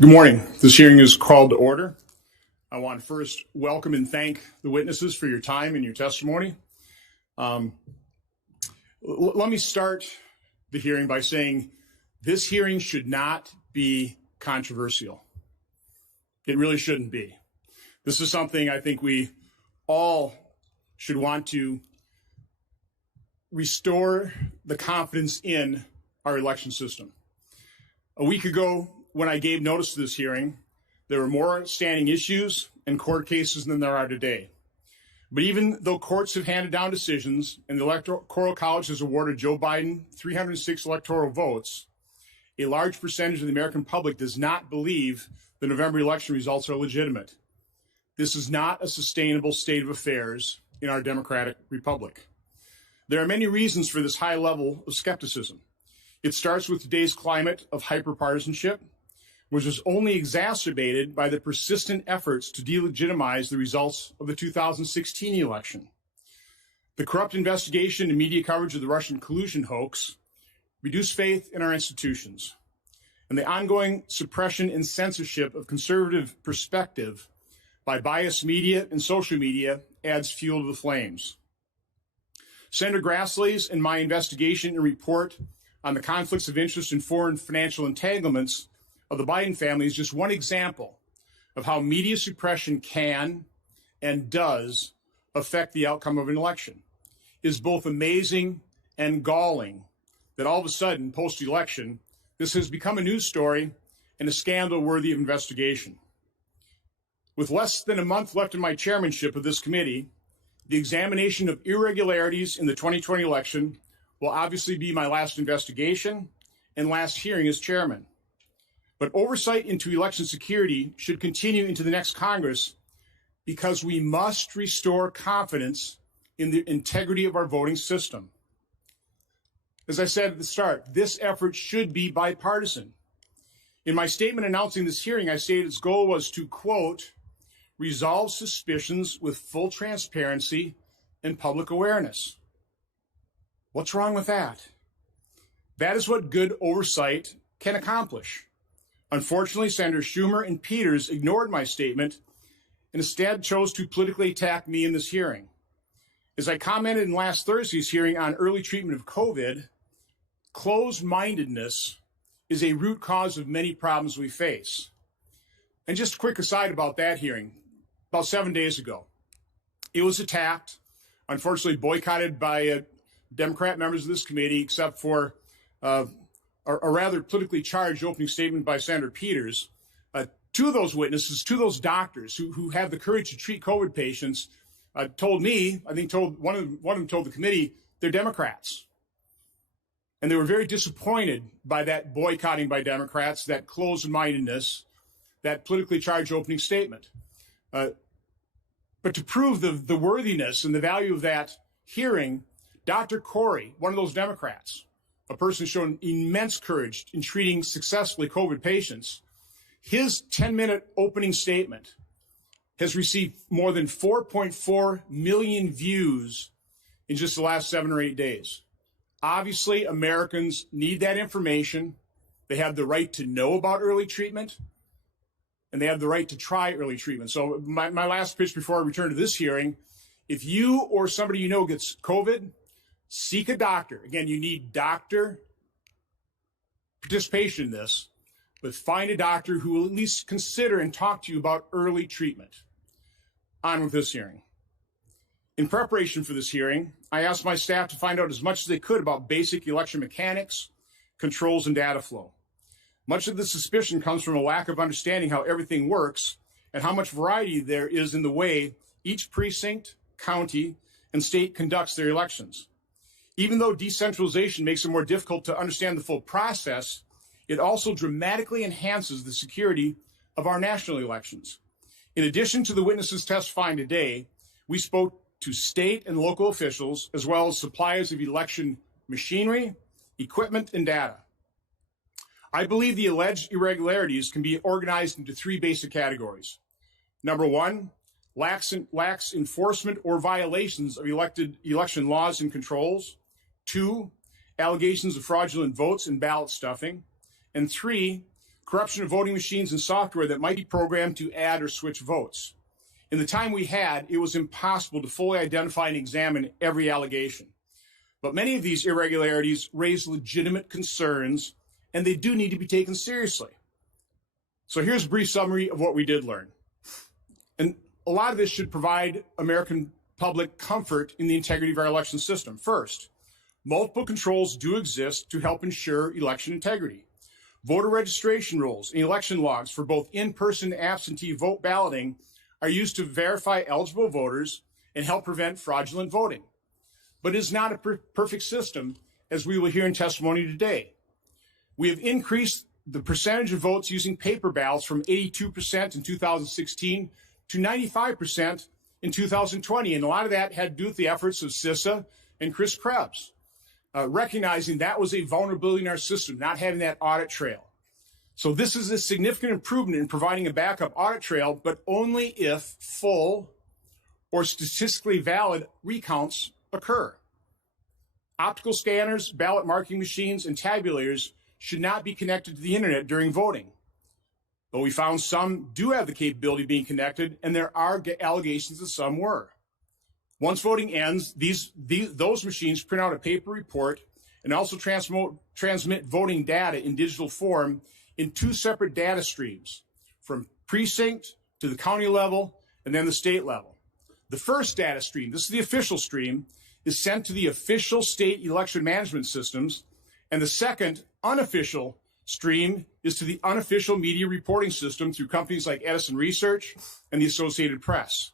Good morning. This hearing is called to order. I want to first welcome and thank the witnesses for your time and your testimony. Let me start the hearing by saying this hearing should not be controversial. It really shouldn't be. This is something I think we all should want to restore the confidence in our election system. A week ago, when I gave notice to this hearing, there were more standing issues and court cases than there are today. But even though courts have handed down decisions and the Electoral College has awarded Joe Biden 306 electoral votes, a large percentage of the American public does not believe the November election results are legitimate. This is not a sustainable state of affairs in our democratic republic. There are many reasons for this high level of skepticism. It starts with today's climate of hyperpartisanship, which was only exacerbated by the persistent efforts to delegitimize the results of the 2016 election. The corrupt investigation and media coverage of the Russian collusion hoax reduced faith in our institutions, and the ongoing suppression and censorship of conservative perspective by biased media and social media adds fuel to the flames. Senator Grassley's and my investigation and report on the conflicts of interest and foreign financial entanglements of the Biden family is just one example of how media suppression can and does affect the outcome of an election. It is both amazing and galling that all of a sudden, post-election, this has become a news story and a scandal worthy of investigation. With less than a month left in my chairmanship of this committee, the examination of irregularities in the 2020 election will obviously be my last investigation and last hearing as chairman. But oversight into election security should continue into the next Congress because we must restore confidence in the integrity of our voting system. As I said at the start, this effort should be bipartisan. In my statement announcing this hearing, I stated its goal was to, quote, resolve suspicions with full transparency and public awareness. What's wrong with that? That is what good oversight can accomplish. Unfortunately, Senators Schumer and Peters ignored my statement and instead chose to politically attack me in this hearing. As I commented in last Thursday's hearing on early treatment of COVID, closed-mindedness is a root cause of many problems we face. And just a quick aside about that hearing, about 7 days ago, it was attacked, unfortunately boycotted by Democrat members of this committee, except for a rather politically charged opening statement by Senator Peters. Two of those witnesses, two of those doctors who have the courage to treat COVID patients, told me, I think one of them told the committee, they're Democrats. And they were very disappointed by that boycotting by Democrats, that closed-mindedness, that politically charged opening statement. But to prove the worthiness and the value of that hearing, Dr. Corey, one of those Democrats, a person shown immense courage in treating successfully COVID patients, his 10-minute opening statement has received more than 4.4 million views in just the last 7 or 8 days. Obviously, Americans need that information. They have the right to know about early treatment, and they have the right to try early treatment. So my last pitch before I return to this hearing, if you or somebody you know gets COVID, seek a doctor. Again, you need doctor participation in this, but find a doctor who will at least consider and talk to you about early treatment. On with this hearing. In preparation for this hearing, I asked my staff to find out as much as they could about basic election mechanics, controls, and data flow. Much of the suspicion comes from a lack of understanding how everything works and how much variety there is in the way each precinct, county, and state conducts their elections. Even though decentralization makes it more difficult to understand the full process, it also dramatically enhances the security of our national elections. In addition to the witnesses testifying today, we spoke to state and local officials, as well as suppliers of election machinery, equipment, and data. I believe the alleged irregularities can be organized into 3 basic categories. Number 1, lax enforcement or violations of election laws and controls. 2, allegations of fraudulent votes and ballot stuffing. And 3, corruption of voting machines and software that might be programmed to add or switch votes. In the time we had, it was impossible to fully identify and examine every allegation. But many of these irregularities raise legitimate concerns, and they do need to be taken seriously. So here's a brief summary of what we did learn. And a lot of this should provide American public comfort in the integrity of our election system. First, multiple controls do exist to help ensure election integrity. Voter registration rules and election logs for both in-person and absentee vote balloting are used to verify eligible voters and help prevent fraudulent voting. But it is not a perfect system, as we will hear in testimony today. We have increased the percentage of votes using paper ballots from 82% in 2016 to 95% in 2020, and a lot of that had to do with the efforts of CISA and Chris Krebs, recognizing that was a vulnerability in our system, not having that audit trail. So this is a significant improvement in providing a backup audit trail, but only if full or statistically valid recounts occur. Optical scanners, ballot marking machines, and tabulators should not be connected to the internet during voting. But we found some do have the capability of being connected, and there are allegations that some were. Once voting ends, those machines print out a paper report and also transmit voting data in digital form in two separate data streams, from precinct to the county level and then the state level. The first data stream, this is the official stream, is sent to the official state election management systems, and the second, unofficial stream is to the unofficial media reporting system through companies like Edison Research and the Associated Press.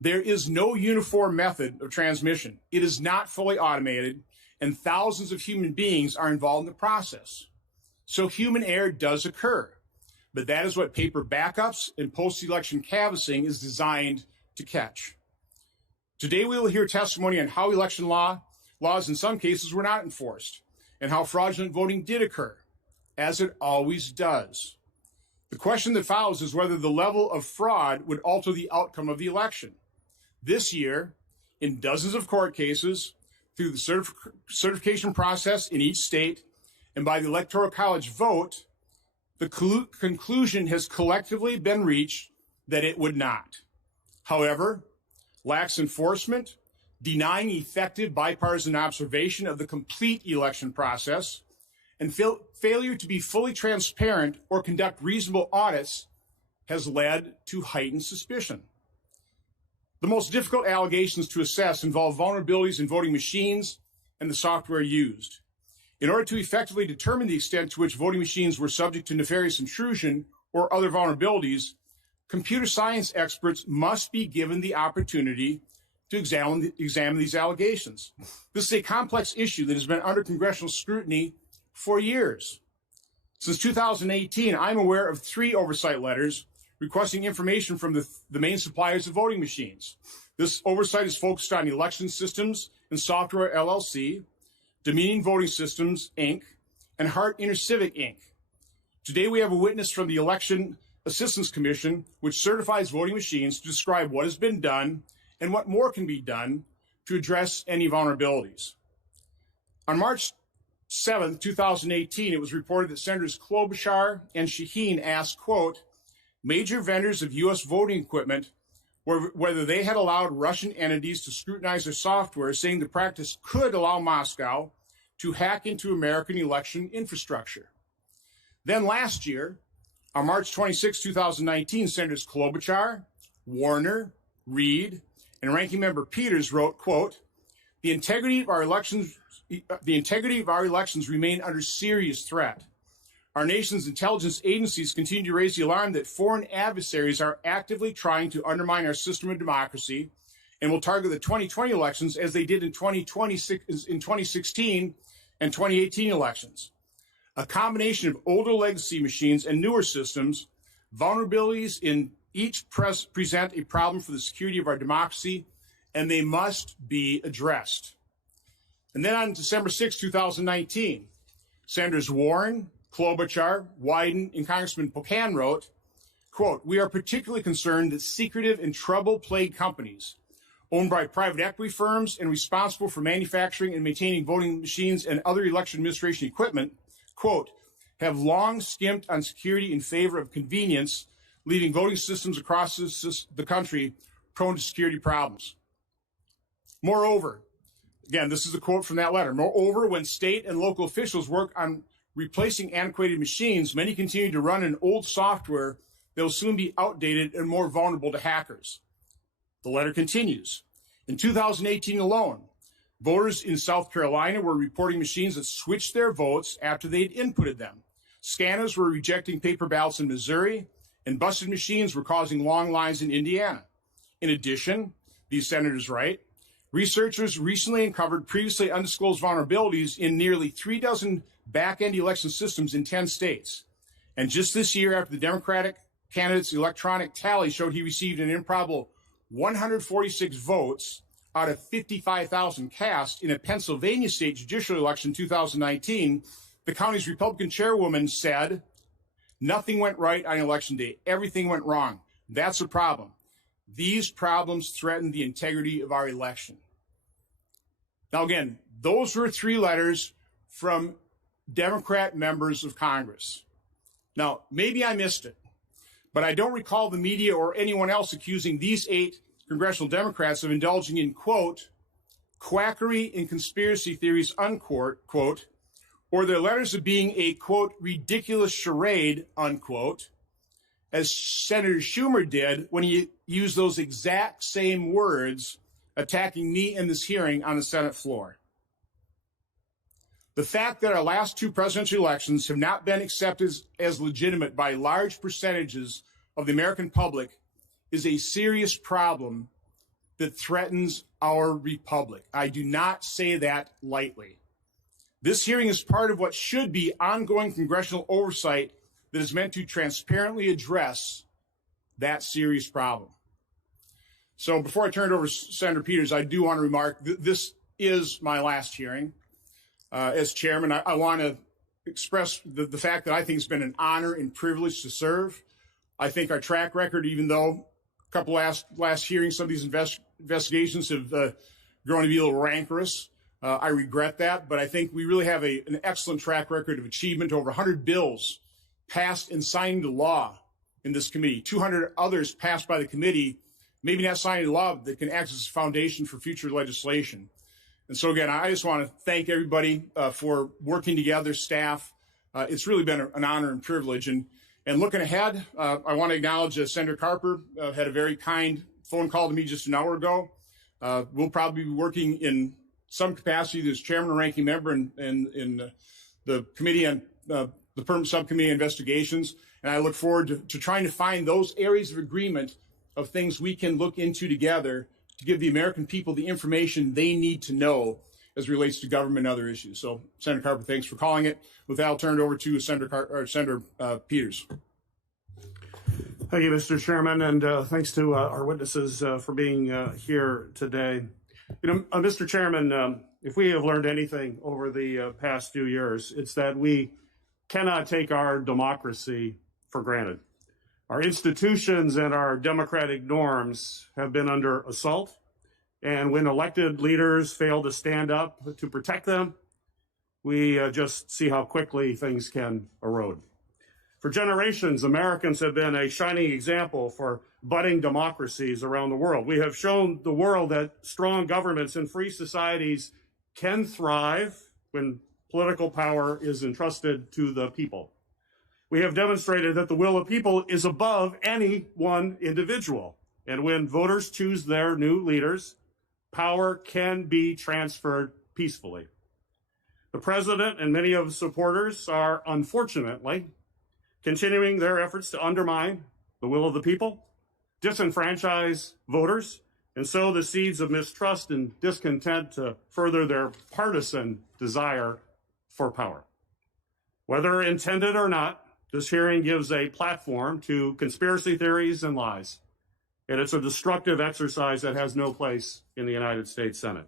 There is no uniform method of transmission. It is not fully automated, and thousands of human beings are involved in the process. So human error does occur, but that is what paper backups and post-election canvassing is designed to catch. Today we will hear testimony on how election laws in some cases were not enforced, and how fraudulent voting did occur, as it always does. The question that follows is whether the level of fraud would alter the outcome of the election. This year, in dozens of court cases, through the certification process in each state, and by the Electoral College vote, the conclusion has collectively been reached that it would not. However, lax enforcement, denying effective bipartisan observation of the complete election process, and failure to be fully transparent or conduct reasonable audits has led to heightened suspicion. The most difficult allegations to assess involve vulnerabilities in voting machines and the software used. In order to effectively determine the extent to which voting machines were subject to nefarious intrusion or other vulnerabilities, computer science experts must be given the opportunity to examine these allegations. This is a complex issue that has been under congressional scrutiny for years. Since 2018, I'm aware of 3 oversight letters requesting information from the main suppliers of voting machines. This oversight is focused on Election Systems and Software LLC, Dominion Voting Systems, Inc., and Hart InterCivic, Inc. Today we have a witness from the Election Assistance Commission, which certifies voting machines, to describe what has been done and what more can be done to address any vulnerabilities. On March 7, 2018, it was reported that Senators Klobuchar and Shaheen asked, quote, major vendors of U.S. voting equipment whether they had allowed Russian entities to scrutinize their software, saying the practice could allow Moscow to hack into American election infrastructure. Then last year, on March 26, 2019, Senators Klobuchar, Warner, Reid, and Ranking Member Peters wrote, quote, the integrity of our elections remain under serious threat. Our nation's intelligence agencies continue to raise the alarm that foreign adversaries are actively trying to undermine our system of democracy and will target the 2020 elections as they did in 2016 and 2018 elections. A combination of older legacy machines and newer systems, vulnerabilities in each present a problem for the security of our democracy, and they must be addressed. And then on December 6, 2019, Senators Warren, Klobuchar, Wyden, and Congressman Pocan wrote, quote, we are particularly concerned that secretive and trouble-plagued companies owned by private equity firms and responsible for manufacturing and maintaining voting machines and other election administration equipment, quote, have long skimped on security in favor of convenience, leaving voting systems across the country prone to security problems. Moreover, again, this is a quote from that letter. Moreover, when state and local officials work on replacing antiquated machines, many continue to run an old software that will soon be outdated and more vulnerable to hackers. The letter continues. In 2018 alone, voters in South Carolina were reporting machines that switched their votes after they'd inputted them. Scanners were rejecting paper ballots in Missouri, and busted machines were causing long lines in Indiana. In addition, these senators write, researchers recently uncovered previously undisclosed vulnerabilities in nearly 3 dozen back-end election systems in 10 states. And just this year, after the Democratic candidate's electronic tally showed he received an improbable 146 votes out of 55,000 cast in a Pennsylvania state judicial election in 2019, the county's Republican chairwoman said, nothing went right on election day. Everything went wrong. That's a problem. These problems threaten the integrity of our election. Now, again, those were 3 letters from Democrat members of Congress. Now, maybe I missed it, but I don't recall the media or anyone else accusing these 8 congressional Democrats of indulging in, quote, quackery and conspiracy theories, unquote, quote, or their letters of being a, quote, ridiculous charade, unquote, as Senator Schumer did when he used those exact same words attacking me in this hearing on the Senate floor. The fact that our last 2 presidential elections have not been accepted as legitimate by large percentages of the American public is a serious problem that threatens our republic. I do not say that lightly. This hearing is part of what should be ongoing congressional oversight that is meant to transparently address that serious problem. So before I turn it over to Senator Peters, I do want to remark that this is my last hearing as chairman. I want to express the fact that I think it's been an honor and privilege to serve. I think our track record, even though a couple last hearings, some of these investigations have grown to be a little rancorous, I regret that, but I think we really have an excellent track record of achievement. Over 100 bills passed and signed into law in this committee, 200 others passed by the committee, maybe not signed into law, that can act as a foundation for future legislation. And so again, I just want to thank everybody for working together, staff. It's really been an honor and privilege. And looking ahead, I want to acknowledge Senator Carper had a very kind phone call to me just an hour ago. We'll probably be working in some capacity as chairman and ranking member in the committee on the permanent subcommittee investigations. And I look forward to trying to find those areas of agreement of things we can look into together to give the American people the information they need to know as it relates to government and other issues. So, Senator Carper, thanks for calling it. With that, I'll turn it over to Senator Peters. Thank you, Mr. Chairman, and thanks to our witnesses for being here today. You know, Mr. Chairman, if we have learned anything over the past few years, it's that we cannot take our democracy for granted. Our institutions and our democratic norms have been under assault, and when elected leaders fail to stand up to protect them, we just see how quickly things can erode. For generations, Americans have been a shining example for budding democracies around the world. We have shown the world that strong governments and free societies can thrive when political power is entrusted to the people. We have demonstrated that the will of people is above any one individual. And when voters choose their new leaders, power can be transferred peacefully. The president and many of his supporters are, unfortunately, continuing their efforts to undermine the will of the people, disenfranchise voters, and sow the seeds of mistrust and discontent to further their partisan desire for power. Whether intended or not, this hearing gives a platform to conspiracy theories and lies, and it's a destructive exercise that has no place in the United States Senate.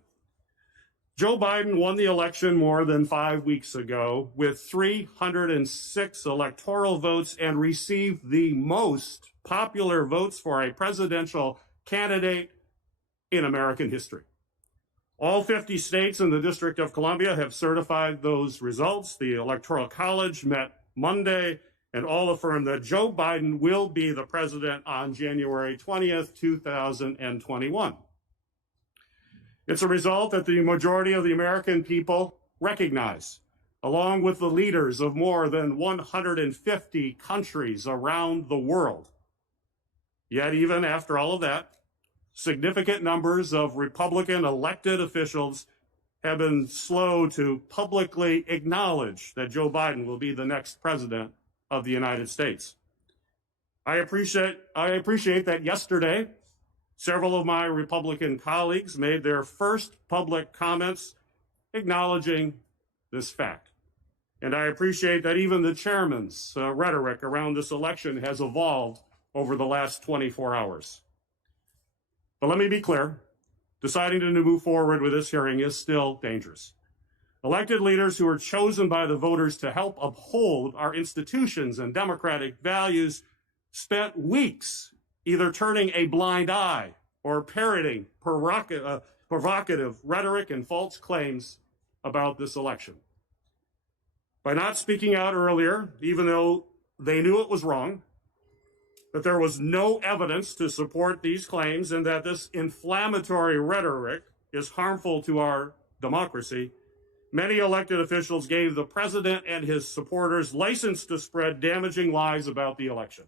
Joe Biden won the election more than 5 weeks ago with 306 electoral votes and received the most popular votes for a presidential candidate in American history. All 50 states and the District of Columbia have certified those results. The Electoral College met Monday, and all affirm that Joe Biden will be the president on January 20th, 2021. It's a result that the majority of the American people recognize, along with the leaders of more than 150 countries around the world. Yet even after all of that, significant numbers of Republican elected officials have been slow to publicly acknowledge that Joe Biden will be the next president of the United States. I appreciate that yesterday, several of my Republican colleagues made their first public comments acknowledging this fact. And I appreciate that even the chairman's rhetoric around this election has evolved over the last 24 hours. But let me be clear, deciding to move forward with this hearing is still dangerous. Elected leaders who are chosen by the voters to help uphold our institutions and democratic values spent weeks either turning a blind eye or parroting provocative rhetoric and false claims about this election. By not speaking out earlier, even though they knew it was wrong, that there was no evidence to support these claims, and that this inflammatory rhetoric is harmful to our democracy, many elected officials gave the president and his supporters license to spread damaging lies about the election.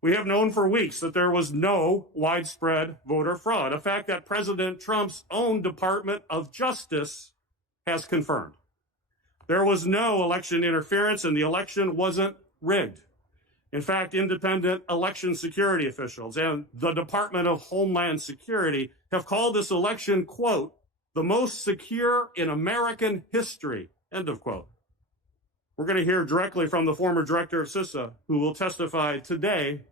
We have known for weeks that there was no widespread voter fraud, a fact that President Trump's own Department of Justice has confirmed. There was no election interference, and the election wasn't rigged. In fact, independent election security officials and the Department of Homeland Security have called this election, quote, the most secure in American history, end of quote. We're going to hear directly from the former director of CISA, who will testify today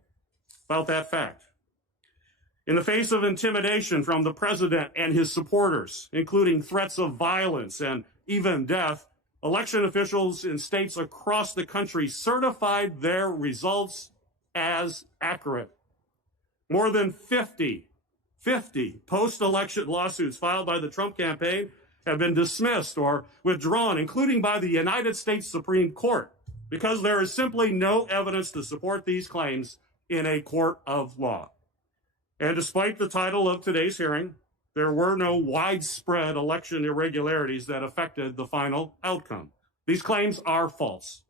about that fact. In the face of intimidation from the president and his supporters, including threats of violence and even death, election officials in states across the country certified their results as accurate. More than 50 post-election lawsuits filed by the Trump campaign have been dismissed or withdrawn, including by the United States Supreme Court, because there is simply no evidence to support these claims in a court of law. And despite the title of today's hearing, there were no widespread election irregularities that affected the final outcome. These claims are false,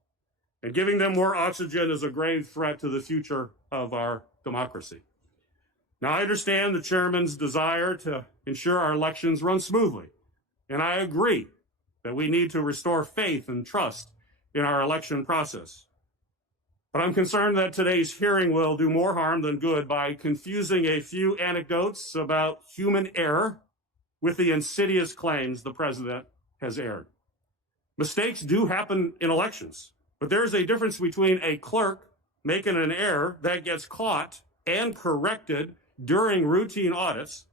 and giving them more oxygen is a grave threat to the future of our democracy. Now, I understand the chairman's desire to ensure our elections run smoothly, and I agree that we need to restore faith and trust in our election process. But I'm concerned that today's hearing will do more harm than good by confusing a few anecdotes about human error with the insidious claims the president has aired. Mistakes do happen in elections, but there's a difference between a clerk making an error that gets caught and corrected during routine audits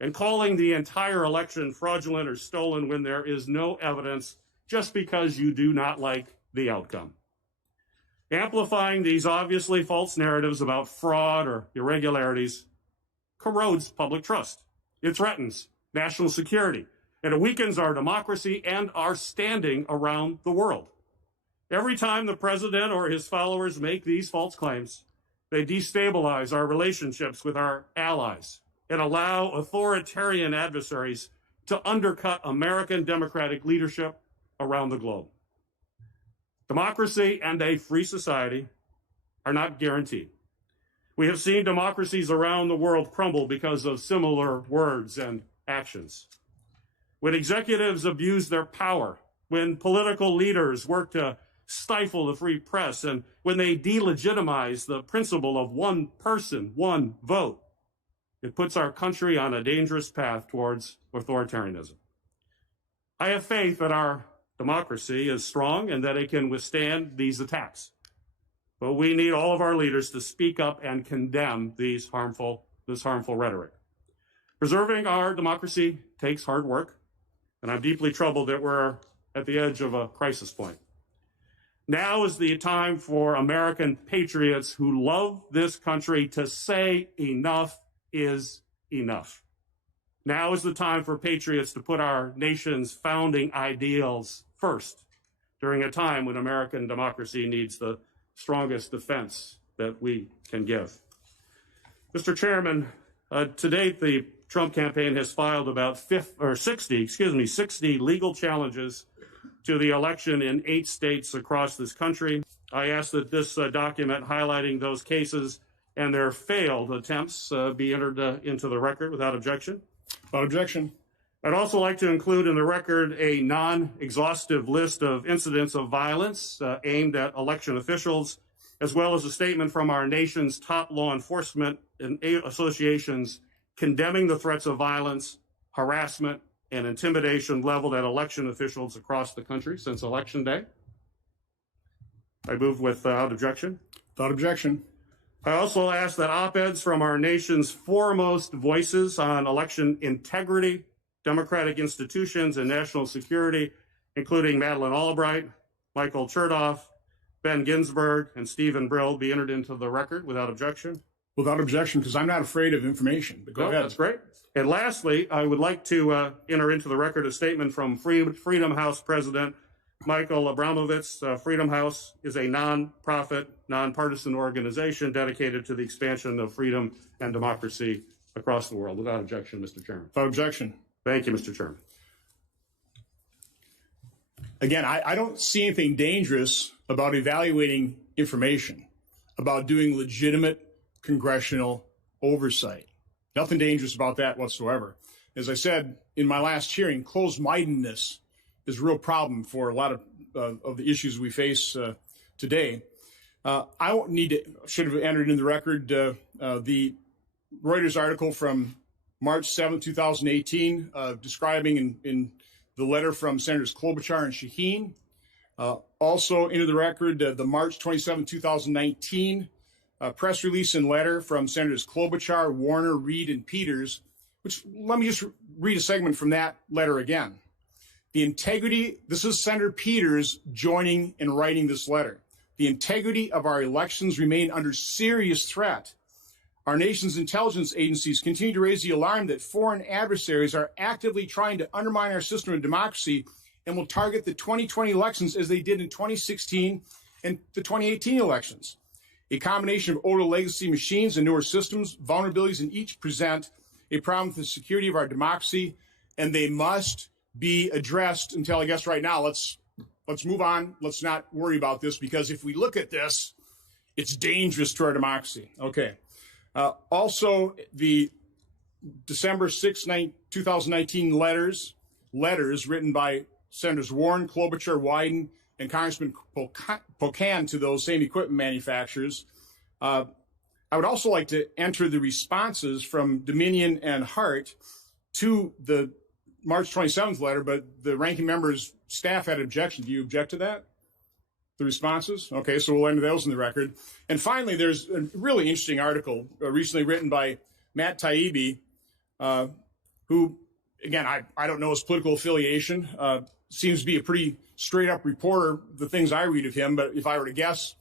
and calling the entire election fraudulent or stolen when there is no evidence just because you do not like the outcome. Amplifying these obviously false narratives about fraud or irregularities corrodes public trust. It threatens national security, and it weakens our democracy and our standing around the world. Every time the president or his followers make these false claims, they destabilize our relationships with our allies and allow authoritarian adversaries to undercut American democratic leadership around the globe. Democracy and a free society are not guaranteed. We have seen democracies around the world crumble because of similar words and actions. When executives abuse their power, when political leaders work to stifle the free press, and when they delegitimize the principle of one person, one vote, it puts our country on a dangerous path towards authoritarianism. I have faith that our democracy is strong and that it can withstand these attacks. But we need all of our leaders to speak up and condemn this harmful rhetoric. Preserving our democracy takes hard work, and I'm deeply troubled that we're at the edge of a crisis point. Now is the time for American patriots who love this country to say enough is enough. Now is the time for patriots to put our nation's founding ideals first, during a time when American democracy needs the strongest defense that we can give. Mr. Chairman, to date, the Trump campaign has filed about 60 legal challenges to the election in 8 states across this country. I ask that this document highlighting those cases and their failed attempts be entered into the record without objection. Without objection. I'd also like to include in the record a non-exhaustive list of incidents of violence aimed at election officials, as well as a statement from our nation's top law enforcement and associations condemning the threats of violence, harassment, and intimidation leveled at election officials across the country since Election Day. I move without objection. Without objection. I also ask that op-eds from our nation's foremost voices on election integrity, democratic institutions, and national security, including Madeleine Albright, Michael Chertoff, Ben Ginsburg, and Stephen Brill, be entered into the record without objection. Without objection, because I'm not afraid of information. But go ahead. That's great. And lastly, I would like to enter into the record a statement from Freedom House President Michael Abramowitz. Freedom House is a nonprofit, nonpartisan organization dedicated to the expansion of freedom and democracy across the world. Without objection, Mr. Chairman. Without objection. Thank you, Mr. Chairman. Again, I don't see anything dangerous about evaluating information, about doing legitimate congressional oversight. Nothing dangerous about that whatsoever. As I said in my last hearing, closed-mindedness is a real problem for a lot of the issues we face today. I won't need to, should have entered in the record the Reuters article from March 7, 2018, describing in the letter from Senators Klobuchar and Shaheen. Also into the record, the March 27, 2019 press release and letter from Senators Klobuchar, Warner, Reid, and Peters, which let me just read a segment from that letter again. The integrity, this is Senator Peters joining and writing this letter. The integrity of our elections remain under serious threat. Our nation's intelligence agencies continue to raise the alarm that foreign adversaries are actively trying to undermine our system of democracy and will target the 2020 elections as they did in 2016 and the 2018 elections. A combination of older legacy machines and newer systems, vulnerabilities in each present a problem with the security of our democracy, and they must be addressed until, I guess, right now. Let's move on. Let's not worry about this, because if we look at this, it's dangerous to our democracy. Okay. Also, the December 6, 2019 letters written by Senators Warren, Klobuchar, Wyden, and Congressman Pocan to those same equipment manufacturers. I would also like to enter the responses from Dominion and Hart to the March 27th letter, but the ranking member's staff had an objection. Do you object to that? The responses? Okay, so we'll enter those in the record. And finally, there's a really interesting article recently written by Matt Taibbi, who, again, I don't know his political affiliation, seems to be a pretty straight-up reporter, the things I read of him, but if I were to guess,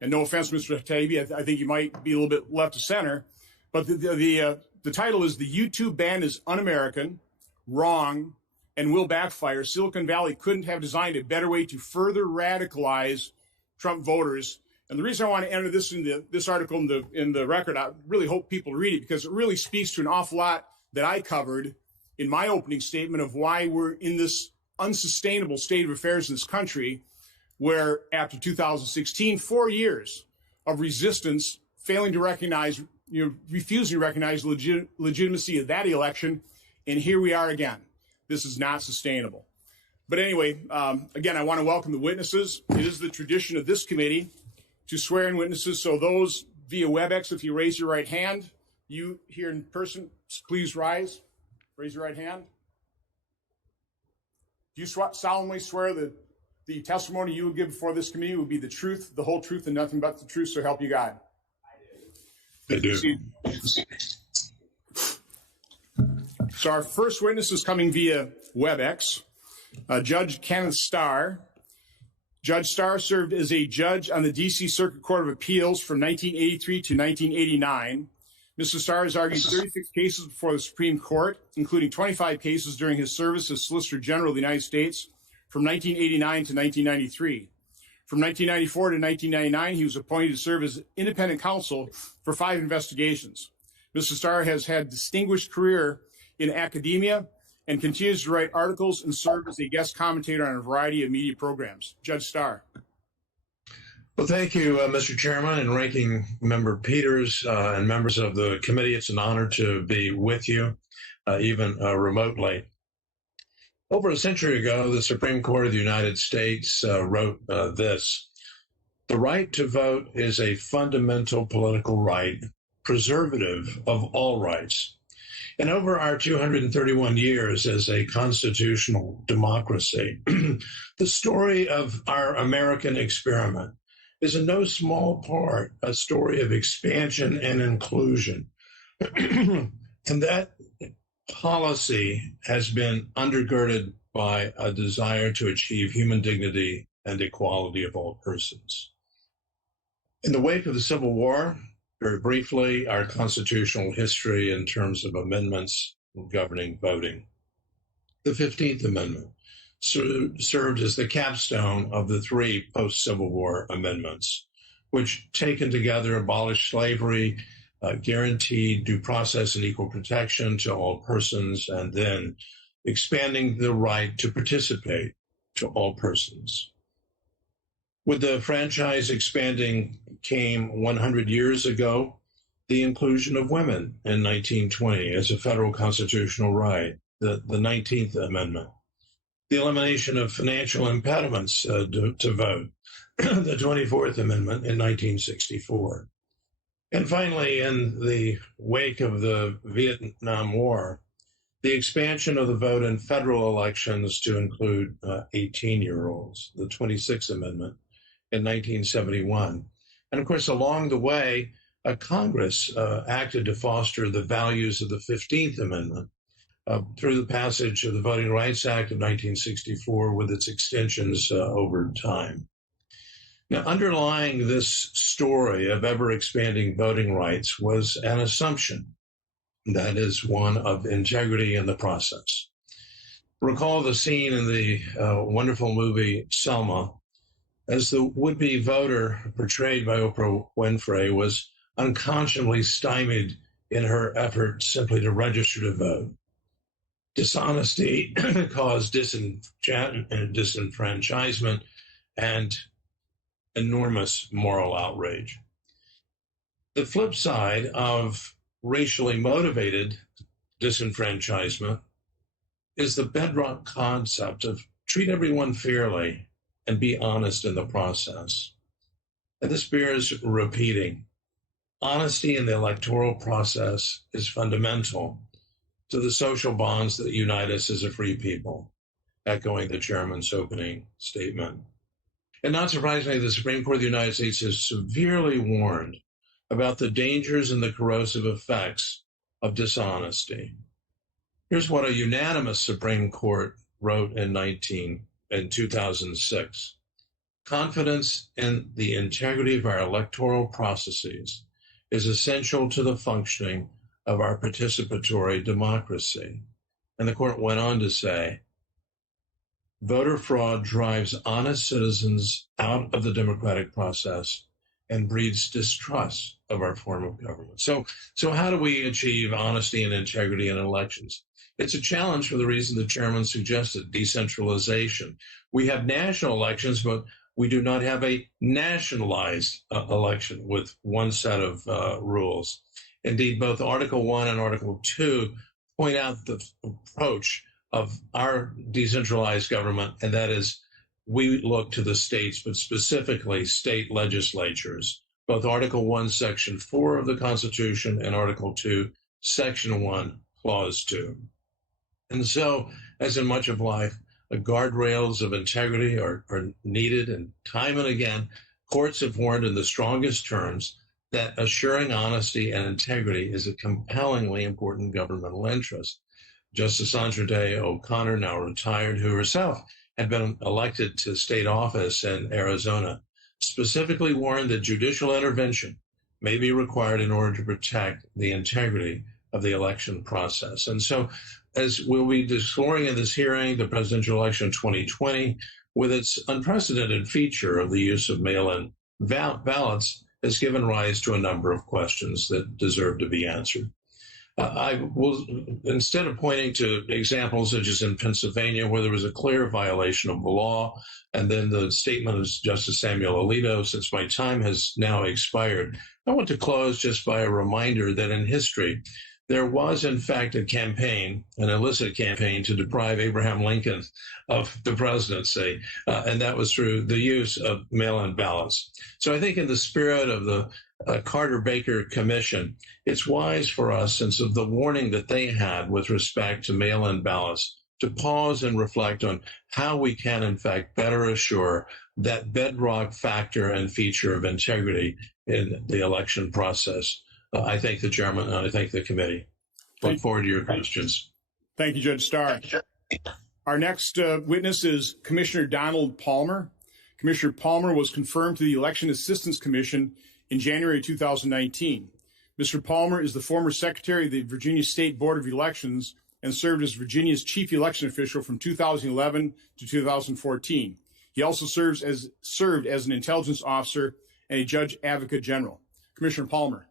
and no offense, Mr. Taibbi, I think you might be a little bit left of center, but the title is "The YouTube Ban is Un-American, Wrong, and Will Backfire. Silicon Valley couldn't have designed a better way to further radicalize Trump voters." And the reason I want to enter this in this article in the record, I really hope people read it, because it really speaks to an awful lot that I covered in my opening statement of why we're in this unsustainable state of affairs in this country, where after 2016, 4 years of resistance, failing to recognize, refusing to recognize the legitimacy of that election, and here we are again. This is not sustainable. But anyway, again, I want to welcome the witnesses. It is the tradition of this committee to swear in witnesses. So those via WebEx, if you raise your right hand, you here in person, please rise. Raise your right hand. Do you solemnly swear that the testimony you will give before this committee will be the truth, the whole truth, and nothing but the truth, so help you God? I do. So our first witness is coming via WebEx, Judge Kenneth Starr. Judge Starr served as a judge on the D.C. Circuit Court of Appeals from 1983 to 1989. Mr. Starr has argued 36 cases before the Supreme Court, including 25 cases during his service as Solicitor General of the United States from 1989 to 1993. From 1994 to 1999, he was appointed to serve as independent counsel for 5 investigations. Mr. Starr has had a distinguished career in academia and continues to write articles and serve as a guest commentator on a variety of media programs. Judge Starr. Well, thank you, Mr. Chairman and Ranking Member Peters and members of the committee. It's an honor to be with you, even remotely. Over a century ago, the Supreme Court of the United States wrote this: "The right to vote is a fundamental political right, preservative of all rights." And over our 231 years as a constitutional democracy, the story of our American experiment is in no small part a story of expansion and inclusion. And that policy has been undergirded by a desire to achieve human dignity and equality of all persons. In the wake of the Civil War, very briefly, our constitutional history in terms of amendments governing voting. The 15th Amendment served as the capstone of the 3 post-Civil War amendments, which taken together abolished slavery, guaranteed due process and equal protection to all persons, and then expanding the right to participate to all persons. With the franchise expanding came 100 years ago, the inclusion of women in 1920 as a federal constitutional right, the 19th Amendment, the elimination of financial impediments to vote, the 24th Amendment in 1964. And finally, in the wake of the Vietnam War, the expansion of the vote in federal elections to include 18-year-olds, the 26th Amendment in 1971. And of course, along the way, Congress acted to foster the values of the 15th Amendment through the passage of the Voting Rights Act of 1964 with its extensions over time. Now, underlying this story of ever-expanding voting rights was an assumption, that is one of integrity in the process. Recall the scene in the wonderful movie Selma, as the would-be voter portrayed by Oprah Winfrey was unconscionably stymied in her effort simply to register to vote. Dishonesty caused disenfranchisement and enormous moral outrage. The flip side of racially motivated disenfranchisement is the bedrock concept of treat everyone fairly and be honest in the process. And this bears repeating. Honesty in the electoral process is fundamental to the social bonds that unite us as a free people, echoing the chairman's opening statement. And not surprisingly, the Supreme Court of the United States has severely warned about the dangers and the corrosive effects of dishonesty. Here's what a unanimous Supreme Court wrote in 2006. Confidence in the integrity of our electoral processes is essential to the functioning of our participatory democracy. And the court went on to say, voter fraud drives honest citizens out of the democratic process and breeds distrust of our form of government. So how do we achieve honesty and integrity in elections? It's a challenge for the reason the chairman suggested, decentralization. We have national elections, but we do not have a nationalized election with one set of rules. Indeed, both Article 1 and Article 2 point out the approach of our decentralized government, and that is we look to the states, but specifically state legislatures. Both Article 1, Section 4 of the Constitution and Article 2, Section 1, Clause 2. And so, as in much of life, the guardrails of integrity are needed, and time and again, courts have warned in the strongest terms that assuring honesty and integrity is a compellingly important governmental interest. Justice Sandra Day O'Connor, now retired, who herself had been elected to state office in Arizona, specifically warned that judicial intervention may be required in order to protect the integrity of the election process. And so as we'll be exploring in this hearing, the presidential election 2020, with its unprecedented feature of the use of mail-in ballots, has given rise to a number of questions that deserve to be answered. I will, instead of pointing to examples such as in Pennsylvania, where there was a clear violation of the law, and then the statement of Justice Samuel Alito, since my time has now expired, I want to close just by a reminder that in history, there was, in fact, a campaign, an illicit campaign, to deprive Abraham Lincoln of the presidency, and that was through the use of mail-in ballots. So I think in the spirit of the Carter-Baker Commission, it's wise for us, since of the warning that they had with respect to mail-in ballots, to pause and reflect on how we can, in fact, better assure that bedrock factor and feature of integrity in the election process. I thank the chairman and I thank the committee. Look forward to your questions. Thank you, Judge Starr. Our next witness is Commissioner Donald Palmer. Commissioner Palmer was confirmed to the Election Assistance Commission in January 2019. Mr. Palmer is the former Secretary of the Virginia State Board of Elections and served as Virginia's chief election official from 2011 to 2014. He also served as an intelligence officer and a judge advocate general. Commissioner Palmer.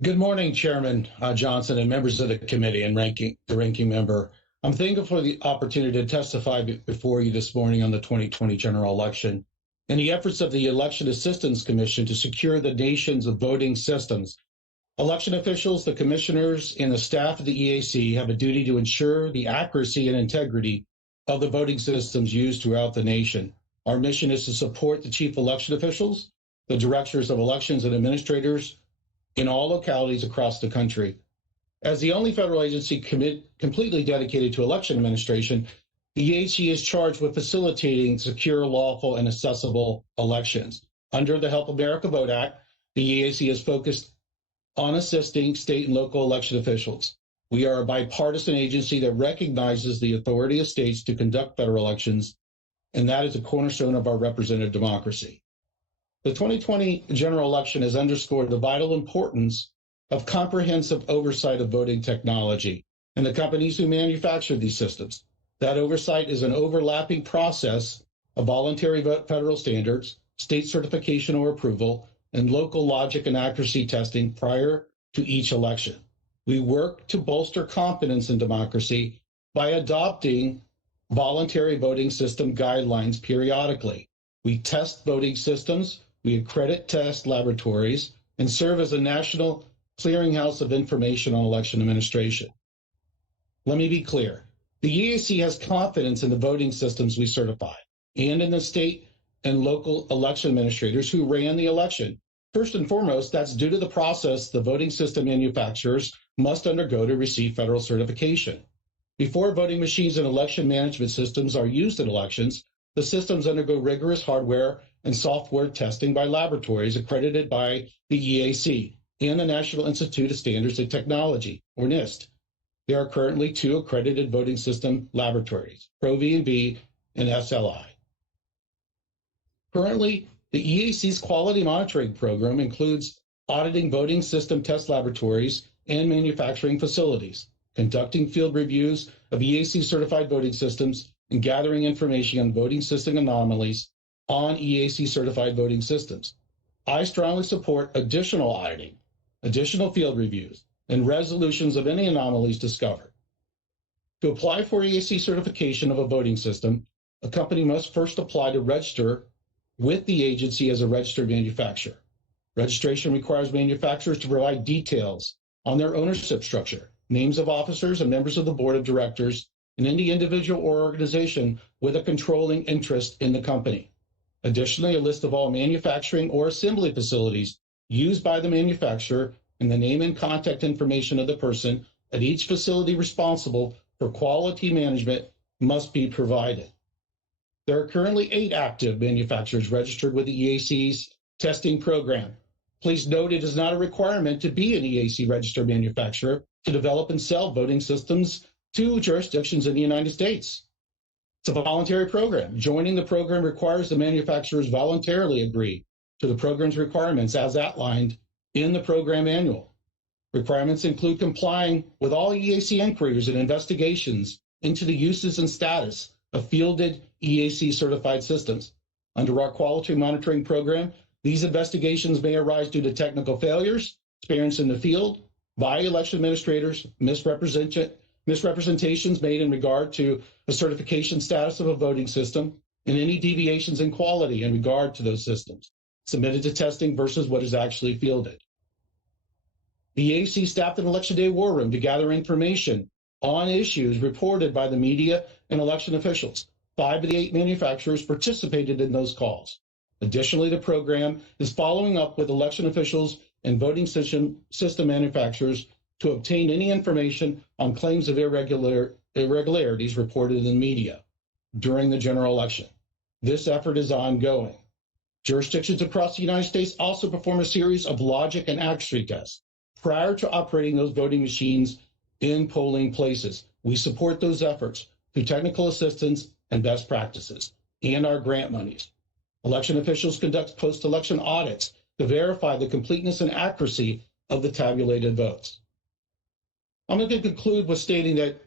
Good morning, Chairman Johnson and members of the committee and the ranking member. I'm thankful for the opportunity to testify before you this morning on the 2020 general election and the efforts of the Election Assistance Commission to secure the nation's voting systems. Election officials, the commissioners, and the staff of the EAC have a duty to ensure the accuracy and integrity of the voting systems used throughout the nation. Our mission is to support the chief election officials, the directors of elections and administrators in all localities across the country. As the only federal agency completely dedicated to election administration, the EAC is charged with facilitating secure, lawful, and accessible elections. Under the Help America Vote Act, the EAC is focused on assisting state and local election officials. We are a bipartisan agency that recognizes the authority of states to conduct federal elections, and that is a cornerstone of our representative democracy. The 2020 general election has underscored the vital importance of comprehensive oversight of voting technology and the companies who manufacture these systems. That oversight is an overlapping process of voluntary federal standards, state certification or approval, and local logic and accuracy testing prior to each election. We work to bolster confidence in democracy by adopting voluntary voting system guidelines periodically. We test voting systems, we accredit test laboratories, and serve as a national clearinghouse of information on election administration. Let me be clear. The EAC has confidence in the voting systems we certify and in the state and local election administrators who ran the election. First and foremost, that's due to the process the voting system manufacturers must undergo to receive federal certification. Before voting machines and election management systems are used in elections, the systems undergo rigorous hardware and software testing by laboratories accredited by the EAC and the National Institute of Standards and Technology, or NIST. There are currently 2 accredited voting system laboratories, ProV&V and SLI. Currently, the EAC's quality monitoring program includes auditing voting system test laboratories and manufacturing facilities, conducting field reviews of EAC-certified voting systems, and gathering information on voting system anomalies on EAC-certified voting systems. I strongly support additional auditing, additional field reviews, and resolutions of any anomalies discovered. To apply for EAC certification of a voting system, a company must first apply to register with the agency as a registered manufacturer. Registration requires manufacturers to provide details on their ownership structure, names of officers and members of the board of directors, and any individual or organization with a controlling interest in the company. Additionally, a list of all manufacturing or assembly facilities used by the manufacturer and the name and contact information of the person at each facility responsible for quality management must be provided. There are currently 8 active manufacturers registered with the EAC's testing program. Please note it is not a requirement to be an EAC registered manufacturer to develop and sell voting systems to jurisdictions in the United States. It's a voluntary program. Joining the program requires the manufacturers voluntarily agree to the program's requirements as outlined in the program manual. Requirements include complying with all EAC inquiries and investigations into the uses and status of fielded EAC certified systems. Under our quality monitoring program, these investigations may arise due to technical failures experienced in the field, by election administrators, misrepresentations made in regard to the certification status of a voting system, and any deviations in quality in regard to those systems submitted to testing versus what is actually fielded. The EAC staffed an election day war room to gather information on issues reported by the media and election officials. 5 of the 8 manufacturers participated in those calls. Additionally, the program is following up with election officials and voting system manufacturers to obtain any information on claims of irregularities reported in the media during the general election. This effort is ongoing. Jurisdictions across the United States also perform a series of logic and accuracy tests prior to operating those voting machines in polling places. We support those efforts through technical assistance and best practices and our grant monies. Election officials conduct post-election audits to verify the completeness and accuracy of the tabulated votes. I'm going to conclude with stating that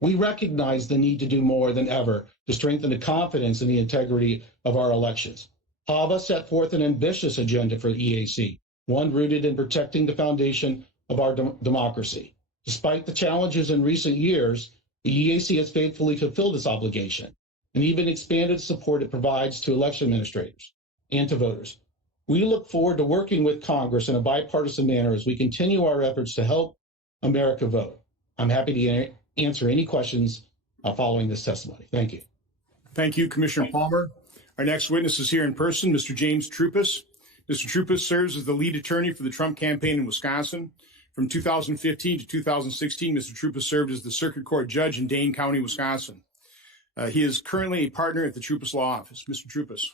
we recognize the need to do more than ever to strengthen the confidence in the integrity of our elections. ᖪAIMA set forth an ambitious agenda for the EAC, one rooted in protecting the foundation of our democracy. Despite the challenges in recent years, the EAC has faithfully fulfilled its obligation and even expanded support it provides to election administrators and to voters. We look forward to working with Congress in a bipartisan manner as we continue our efforts to help America vote. I'm happy to answer any questions following this testimony. Thank you. Thank you, Commissioner Palmer. Our next witness is here in person, Mr. James Troupis. Mr. Troupis serves as the lead attorney for the Trump campaign in Wisconsin. From 2015 to 2016, Mr. Troupis served as the circuit court judge in Dane County, Wisconsin. He is currently a partner at the Troupis Law Office. Mr. Troupis.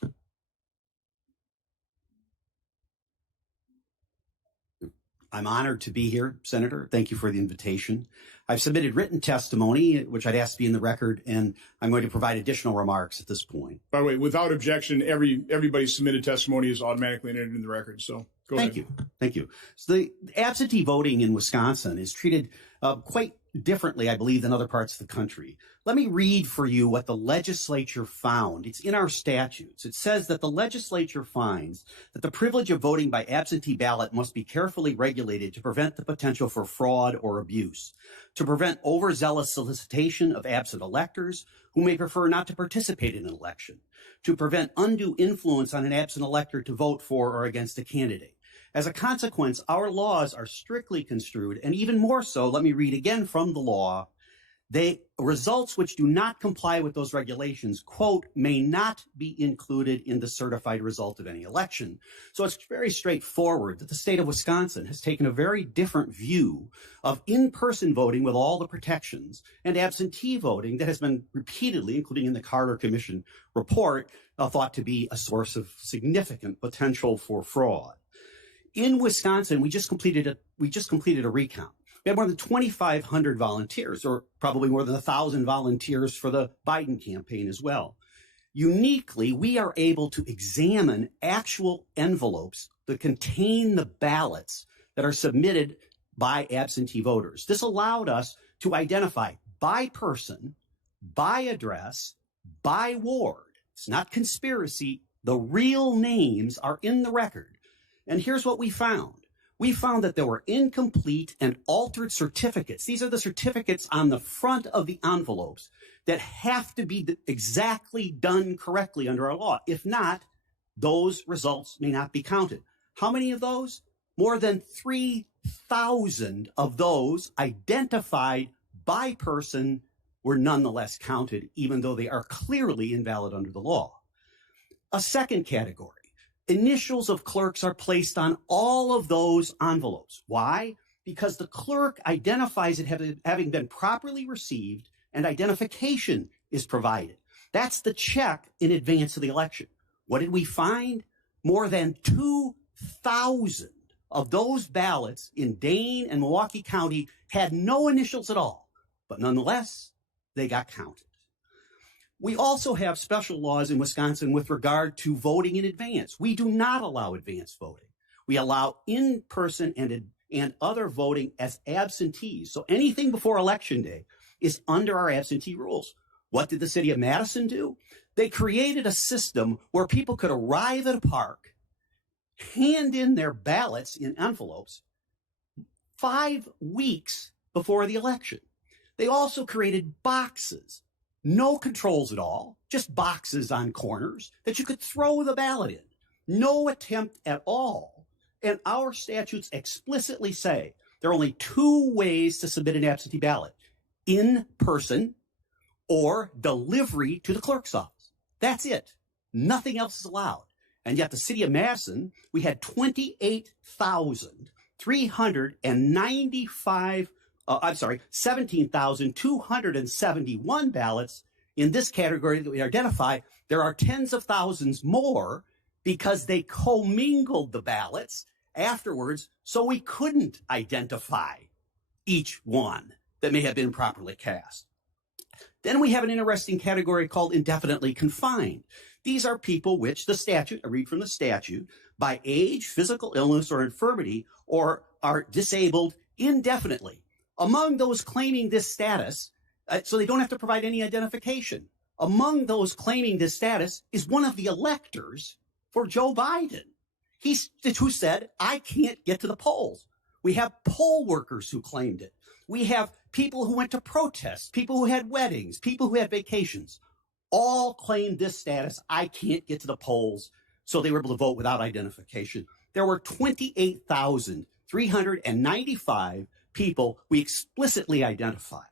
I'm honored to be here, Senator. Thank you for the invitation. I've submitted written testimony, which I'd ask to be in the record, and I'm going to provide additional remarks at this point. By the way, without objection, everybody's submitted testimony is automatically entered in the record. So go ahead. Thank you. So the absentee voting in Wisconsin is treated quite differently, I believe, than other parts of the country. Let me read for you what the legislature found. It's in our statutes. It says that the legislature finds that the privilege of voting by absentee ballot must be carefully regulated to prevent the potential for fraud or abuse, to prevent overzealous solicitation of absent electors who may prefer not to participate in an election, to prevent undue influence on an absent elector to vote for or against a candidate. As a consequence, our laws are strictly construed, and even more so, let me read again from the law, results which do not comply with those regulations, quote, may not be included in the certified result of any election. So it's very straightforward that the state of Wisconsin has taken a very different view of in-person voting with all the protections and absentee voting that has been repeatedly, including in the Carter Commission report, thought to be a source of significant potential for fraud. In Wisconsin, we just completed a recount. We had more than 2,500 volunteers, or probably more than 1,000 volunteers for the Biden campaign as well. Uniquely, we are able to examine actual envelopes that contain the ballots that are submitted by absentee voters. This allowed us to identify by person, by address, by ward. It's not conspiracy. The real names are in the record. And here's what we found. We found that there were incomplete and altered certificates. These are the certificates on the front of the envelopes that have to be exactly done correctly under our law. If not, those results may not be counted. How many of those? More than 3,000 of those identified by person were nonetheless counted, even though they are clearly invalid under the law. A second category. Initials of clerks are placed on all of those envelopes. Why? Because the clerk identifies it having been properly received and identification is provided. That's the check in advance of the election. What did we find? More than 2,000 of those ballots in Dane and Milwaukee County had no initials at all, but nonetheless, they got counted. We also have special laws in Wisconsin with regard to voting in advance. We do not allow advance voting. We allow in-person and and other voting as absentees. So anything before Election Day is under our absentee rules. What did the city of Madison do? They created a system where people could arrive at a park, hand in their ballots in envelopes 5 weeks before the election. They also created boxes, no controls at all, just boxes on corners that you could throw the ballot in. No attempt at all. And our statutes explicitly say there are only 2 ways to submit an absentee ballot: in person or delivery to the clerk's office. That's it. Nothing else is allowed. And yet the city of Madison, we had 17,271 ballots in this category that we identify. There are tens of thousands more because they commingled the ballots afterwards, so we couldn't identify each one that may have been properly cast. Then we have an interesting category called indefinitely confined. These are people which the statute, I read from the statute, by age, physical illness, or infirmity, or are disabled indefinitely. Among those claiming this status, so they don't have to provide any identification, among those claiming this status is one of the electors for Joe Biden. Who said, I can't get to the polls. We have poll workers who claimed it. We have people who went to protests, people who had weddings, people who had vacations, all claimed this status. I can't get to the polls. So they were able to vote without identification. There were 28,395 people we explicitly identified.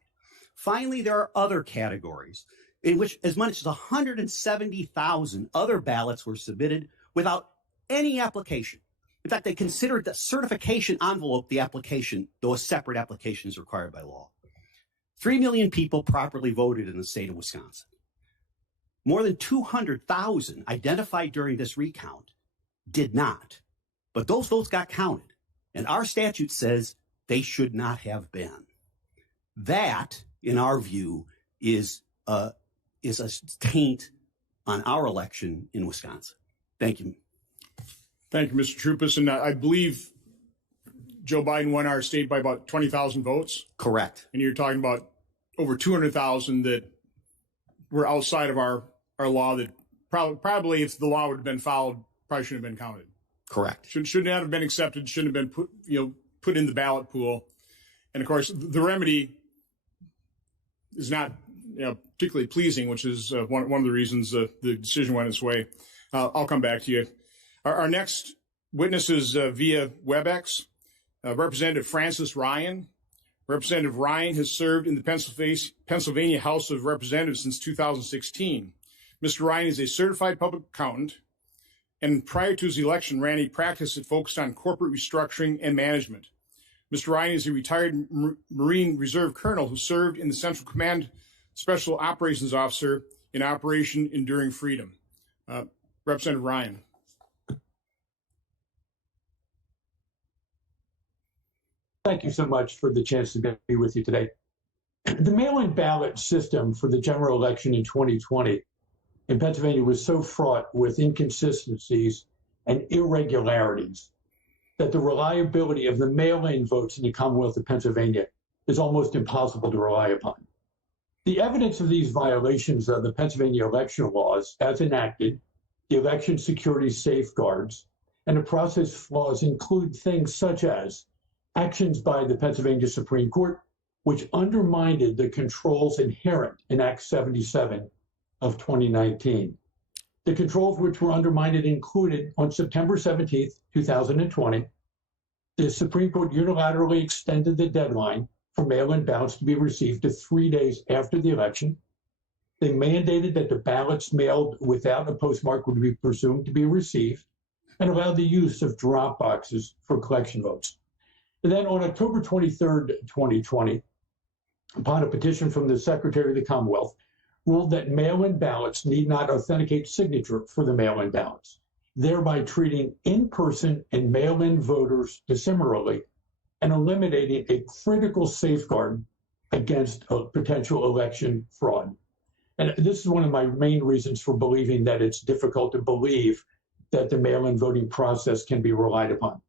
Finally, there are other categories in which as much as 170,000 other ballots were submitted without any application. In fact, they considered the certification envelope the application, though a separate application is required by law. 3 million people properly voted in the state of Wisconsin. More than 200,000 identified during this recount did not. But those votes got counted, and our statute says they should not have been. That, in our view, is a taint on our election in Wisconsin. Thank you. Thank you, Mr. Troupis. And I believe Joe Biden won our state by about 20,000 votes. Correct. And you're talking about over 200,000 that were outside of our law that probably, if the law would have been followed, probably shouldn't have been counted. Correct. Should not have been accepted, shouldn't have been put in the ballot pool. And of course, the remedy is not particularly pleasing, which is one of the reasons the decision went its way. I'll come back to you. Our next witness is via WebEx, Representative Francis Ryan. Representative Ryan has served in the Pennsylvania House of Representatives since 2016. Mr. Ryan is a certified public accountant, and prior to his election, ran a practice that focused on corporate restructuring and management. Mr. Ryan is a retired Marine Reserve Colonel who served in the Central Command Special Operations Officer in Operation Enduring Freedom. Representative Ryan. Thank you so much for the chance to be with you today. The mail-in ballot system for the general election in 2020 in Pennsylvania was so fraught with inconsistencies and irregularities that the reliability of the mail-in votes in the Commonwealth of Pennsylvania is almost impossible to rely upon. The evidence of these violations of the Pennsylvania election laws as enacted, the election security safeguards, and the process flaws include things such as actions by the Pennsylvania Supreme Court, which undermined the controls inherent in Act 77 of 2019. The controls which were undermined included on September 17th, 2020, the Supreme Court unilaterally extended the deadline for mail-in ballots to be received to 3 days after the election. They mandated that the ballots mailed without a postmark would be presumed to be received and allowed the use of drop boxes for collection votes. And then on October 23rd, 2020, upon a petition from the Secretary of the Commonwealth, ruled that mail-in ballots need not authenticate signature for the mail-in ballots, thereby treating in-person and mail-in voters dissimilarly and eliminating a critical safeguard against a potential election fraud. And this is one of my main reasons for believing that it's difficult to believe that the mail-in voting process can be relied upon.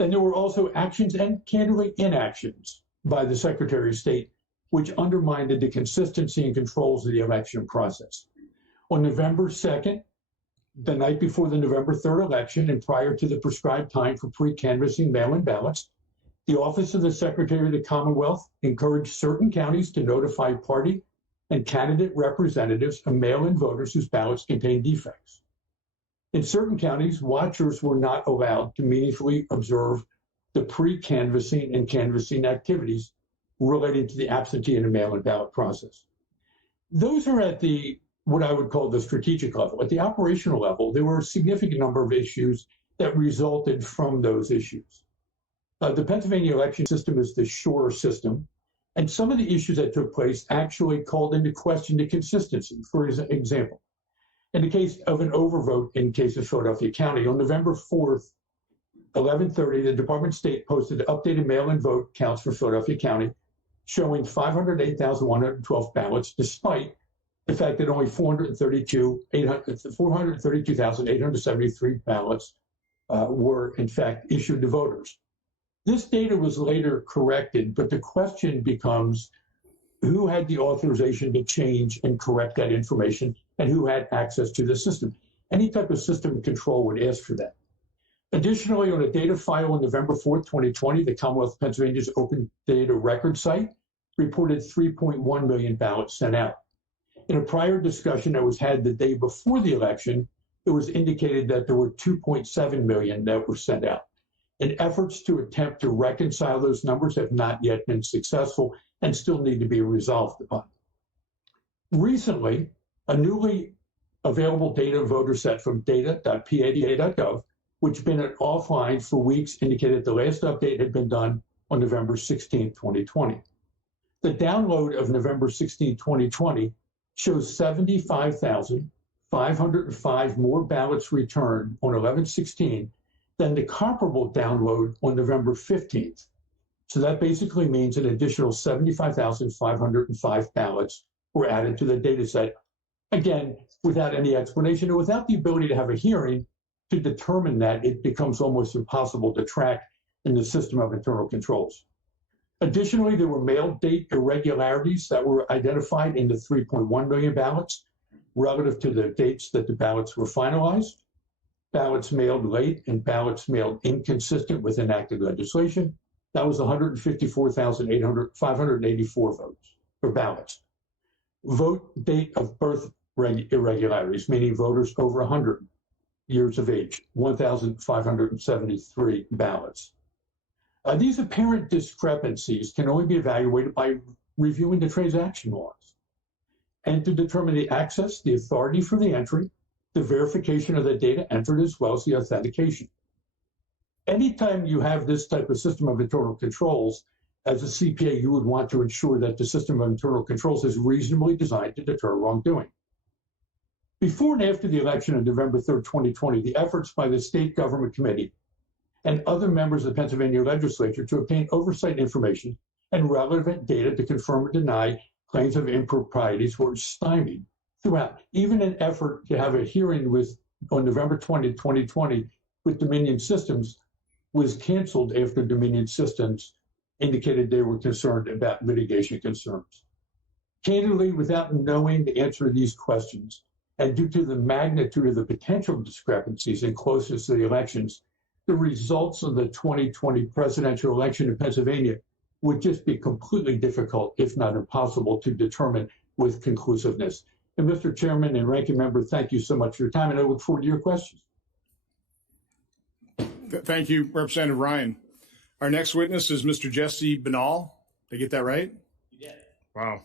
Then there were also actions and candidly inactions by the Secretary of State, which undermined the consistency and controls of the election process. On November 2nd, the night before the November 3rd election and prior to the prescribed time for pre-canvassing mail-in ballots, the Office of the Secretary of the Commonwealth encouraged certain counties to notify party and candidate representatives of mail-in voters whose ballots contained defects. In certain counties, watchers were not allowed to meaningfully observe the pre-canvassing and canvassing activities relating to the absentee and the mail-in ballot process. Those are at what I would call the strategic level. At the operational level, there were a significant number of issues that resulted from those issues. The Pennsylvania election system is the Shore system, and some of the issues that took place actually called into question the consistency. For example, in the case of an overvote in case of Philadelphia County, on November 4th, 11:30, the Department of State posted updated mail-in vote counts for Philadelphia County, showing 508,112 ballots, despite the fact that only 432,873 ballots were, in fact, issued to voters. This data was later corrected, but the question becomes who had the authorization to change and correct that information and who had access to the system. Any type of system control would ask for that. Additionally, on a data file on November 4th, 2020, the Commonwealth of Pennsylvania's Open Data Record site reported 3.1 million ballots sent out. In a prior discussion that was had the day before the election, it was indicated that there were 2.7 million that were sent out. And efforts to attempt to reconcile those numbers have not yet been successful and still need to be resolved upon. Recently, a newly available data voter set from data.pa.gov, which had been offline for weeks, indicated the last update had been done on November 16, 2020. The download of November 16, 2020 shows 75,505 more ballots returned on 11/16 than the comparable download on November 15th. So that basically means an additional 75,505 ballots were added to the data set, again, without any explanation and without the ability to have a hearing to determine that. It becomes almost impossible to track in the system of internal controls. Additionally, there were mail date irregularities that were identified in the 3.1 million ballots relative to the dates that the ballots were finalized. Ballots mailed late and ballots mailed inconsistent with enacted legislation. That was 154,584 votes or ballots. Vote date of birth irregularities, meaning voters over 100 years of age, 1,573 ballots. These apparent discrepancies can only be evaluated by reviewing the transaction logs and to determine the access, the authority for the entry, the verification of the data entered, as well as the authentication. Anytime you have this type of system of internal controls, as a CPA, you would want to ensure that the system of internal controls is reasonably designed to deter wrongdoing. Before and after the election on November 3rd, 2020, the efforts by the State Government Committee and other members of the Pennsylvania legislature to obtain oversight information and relevant data to confirm or deny claims of improprieties were stymied throughout. Even an effort to have a hearing on November 20, 2020 with Dominion Systems was canceled after Dominion Systems indicated they were concerned about litigation concerns. Candidly, without knowing the answer to these questions, and due to the magnitude of the potential discrepancies and closeness to the elections, the results of the 2020 presidential election in Pennsylvania would just be completely difficult, if not impossible, to determine with conclusiveness. And Mr. Chairman and Ranking Member, thank you so much for your time, and I look forward to your questions. Thank you, Representative Ryan. Our next witness is Mr. Jesse Binnall. Did I get that right? You did. Wow.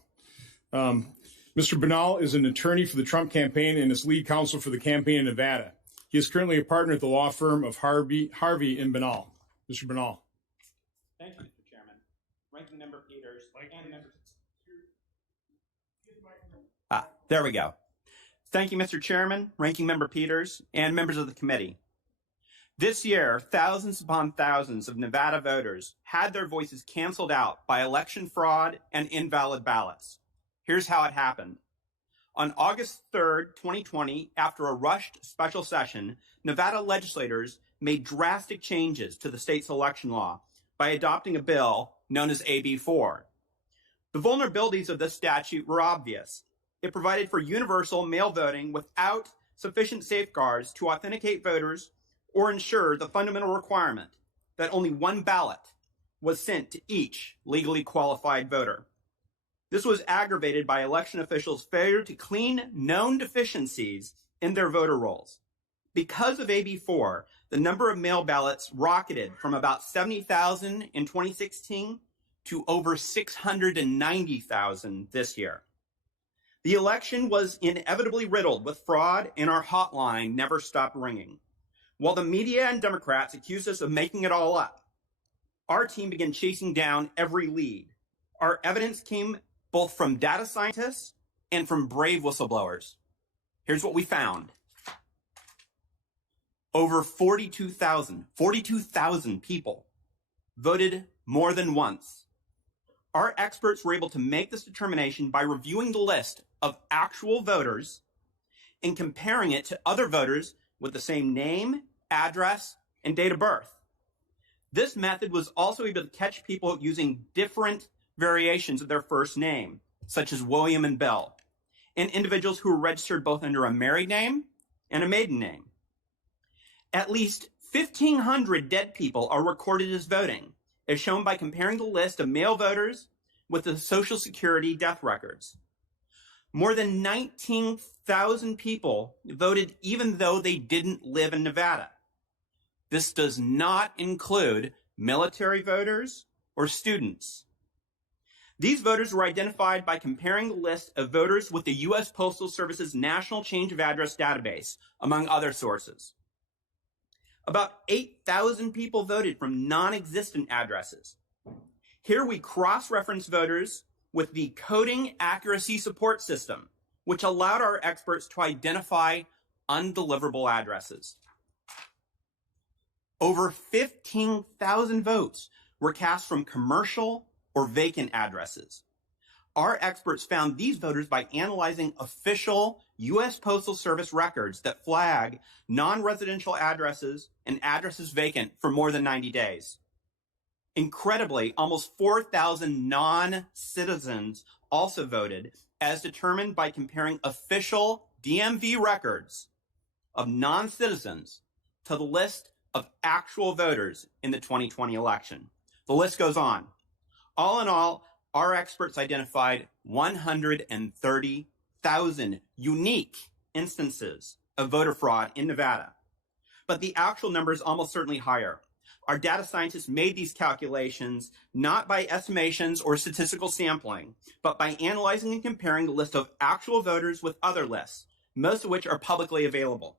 Mr. Binnall is an attorney for the Trump campaign and is lead counsel for the campaign in Nevada. He is currently a partner at the law firm of ᴪᴜᴜIᒪY. Mr. Binnall. Thank you, Mr. Chairman. Ranking Member Peters and members. There we go. Thank you, Mr. Chairman, Ranking Member Peters, and members of the committee. This year, thousands upon thousands of Nevada voters had their voices canceled out by election fraud and invalid ballots. Here's how it happened. On August 3rd, 2020, after a rushed special session, Nevada legislators made drastic changes to the state's election law by adopting a bill known as AB 4. The vulnerabilities of this statute were obvious. It provided for universal mail voting without sufficient safeguards to authenticate voters or ensure the fundamental requirement that only one ballot was sent to each legally qualified voter. This was aggravated by election officials' failure to clean known deficiencies in their voter rolls. Because of AB 4, the number of mail ballots rocketed from about 70,000 in 2016 to over 690,000 this year. The election was inevitably riddled with fraud, and our hotline never stopped ringing. While the media and Democrats accused us of making it all up, our team began chasing down every lead. Our evidence came both from data scientists and from brave whistleblowers. Here's what we found. Over 42,000 people voted more than once. Our experts were able to make this determination by reviewing the list of actual voters and comparing it to other voters with the same name, address, and date of birth. This method was also able to catch people using different variations of their first name, such as William and Bill, and individuals who were registered both under a married name and a maiden name. At least 1,500 dead people are recorded as voting, as shown by comparing the list of male voters with the Social Security death records. More than 19,000 people voted even though they didn't live in Nevada. This does not include military voters or students. These voters were identified by comparing the list of voters with the U.S. Postal Service's National Change of Address database, among other sources. About 8,000 people voted from non-existent addresses. Here we cross-reference voters with the Coding Accuracy Support System, which allowed our experts to identify undeliverable addresses. Over 15,000 votes were cast from commercial or vacant addresses. Our experts found these voters by analyzing official U.S. Postal Service records that flag non-residential addresses and addresses vacant for more than 90 days. Incredibly, almost 4,000 non-citizens also voted, as determined by comparing official DMV records of non-citizens to the list of actual voters in the 2020 election. The list goes on. All in all, our experts identified 130,000 unique instances of voter fraud in Nevada. But the actual number is almost certainly higher. Our data scientists made these calculations not by estimations or statistical sampling, but by analyzing and comparing the list of actual voters with other lists, most of which are publicly available.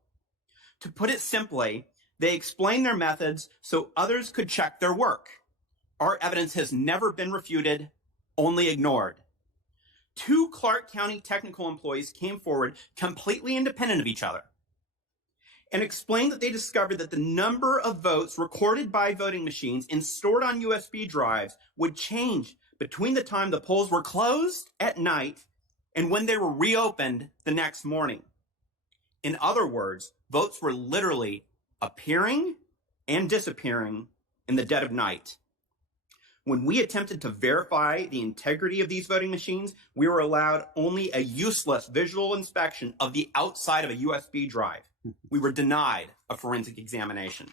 To put it simply, they explained their methods so others could check their work. Our evidence has never been refuted, only ignored. 2 Clark County technical employees came forward completely independent of each other and explained that they discovered that the number of votes recorded by voting machines and stored on USB drives would change between the time the polls were closed at night and when they were reopened the next morning. In other words, votes were literally appearing and disappearing in the dead of night. When we attempted to verify the integrity of these voting machines, we were allowed only a useless visual inspection of the outside of a USB drive. We were denied a forensic examination.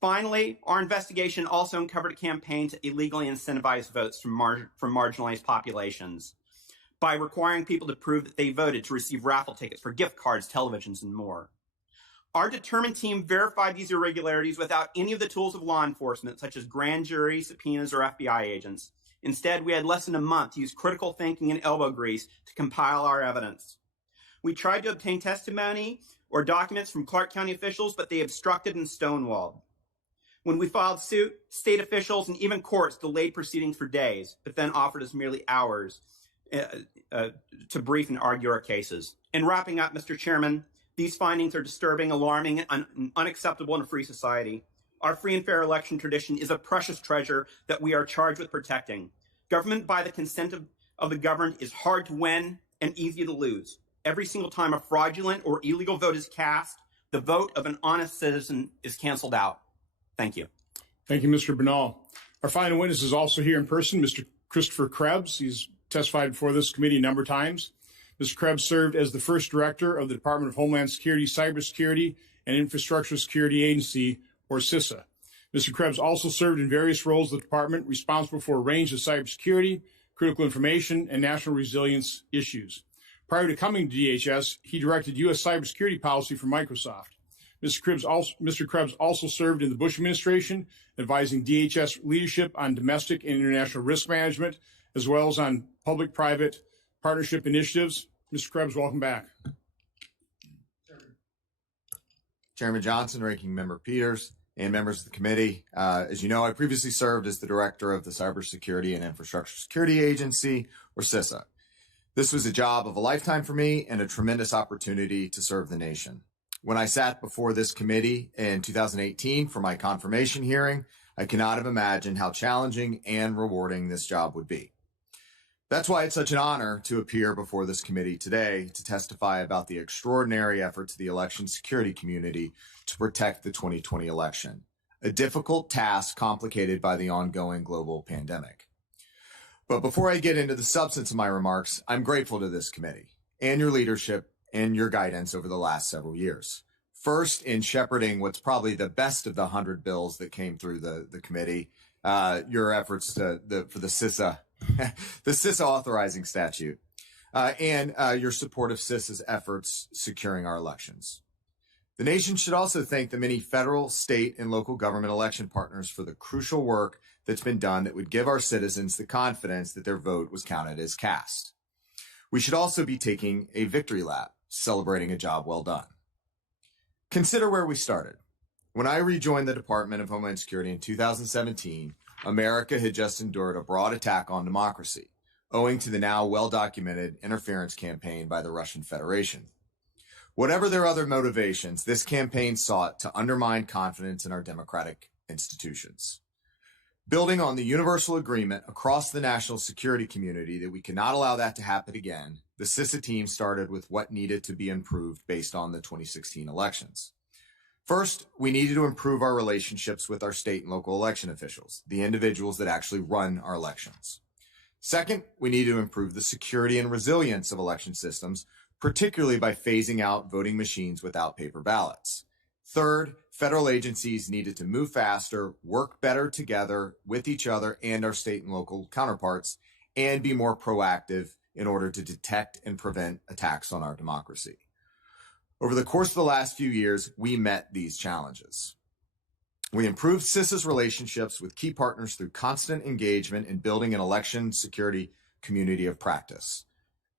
Finally, our investigation also uncovered a campaign to illegally incentivize votes from marginalized populations by requiring people to prove that they voted to receive raffle tickets for gift cards, televisions, and more. Our determined team verified these irregularities without any of the tools of law enforcement, such as grand jury, subpoenas, or FBI agents. Instead, we had less than a month to use critical thinking and elbow grease to compile our evidence. We tried to obtain testimony or documents from Clark County officials, but they obstructed and stonewalled. When we filed suit, state officials and even courts delayed proceedings for days, but then offered us merely hours to brief and argue our cases. In wrapping up, Mr. Chairman, these findings are disturbing, alarming, and unacceptable in a free society. Our free and fair election tradition is a precious treasure that we are charged with protecting. Government by the consent of the governed is hard to win and easy to lose. Every single time a fraudulent or illegal vote is cast, The vote of an honest citizen is canceled out. Thank you. Thank you, Mr. Bernal. Our final witness is also here in person, Mr. Christopher Krebs. He's testified before this committee a number of times. Mr. Krebs served as the first director of the Department of Homeland Security, Cybersecurity, and Infrastructure Security Agency, or CISA. Mr. Krebs also served in various roles of the department responsible for a range of cybersecurity, critical information, and national resilience issues. Prior to coming to DHS, he directed U.S. cybersecurity policy for Microsoft. Mr. Krebs also served in the Bush administration, advising DHS leadership on domestic and international risk management, as well as on public-private partnership initiatives. Mr. Krebs, welcome back. Chairman Johnson, Ranking Member Peters, and members of the committee. As you know, I previously served as the director of the Cybersecurity and Infrastructure Security Agency, or CISA. This was a job of a lifetime for me and a tremendous opportunity to serve the nation. When I sat before this committee in 2018 for my confirmation hearing, I cannot have imagined how challenging and rewarding this job would be. That's why it's such an honor to appear before this committee today to testify about the extraordinary efforts of the election security community to protect the 2020 election, a difficult task complicated by the ongoing global pandemic. But before I get into the substance of my remarks, I'm grateful to this committee and your leadership and your guidance over the last several years. First, in shepherding what's probably the best of the 100 bills that came through the committee, your efforts for the CISA, the CISA authorizing statute, and your support of CISA's efforts securing our elections. The nation should also thank the many federal, state, and local government election partners for the crucial work that's been done that would give our citizens the confidence that their vote was counted as cast. We should also be taking a victory lap, celebrating a job well done. Consider where we started. When I rejoined the Department of Homeland Security in 2017, America had just endured a broad attack on democracy, owing to the now well-documented interference campaign by the Russian Federation. Whatever their other motivations, this campaign sought to undermine confidence in our democratic institutions. Building on the universal agreement across the national security community that we cannot allow that to happen again, the CISA team started with what needed to be improved based on the 2016 elections. First, we needed to improve our relationships with our state and local election officials, the individuals that actually run our elections. Second, we needed to improve the security and resilience of election systems, particularly by phasing out voting machines without paper ballots. Third, federal agencies needed to move faster, work better together with each other and our state and local counterparts, and be more proactive in order to detect and prevent attacks on our democracy. Over the course of the last few years, we met these challenges. We improved CISA's relationships with key partners through constant engagement in building an election security community of practice.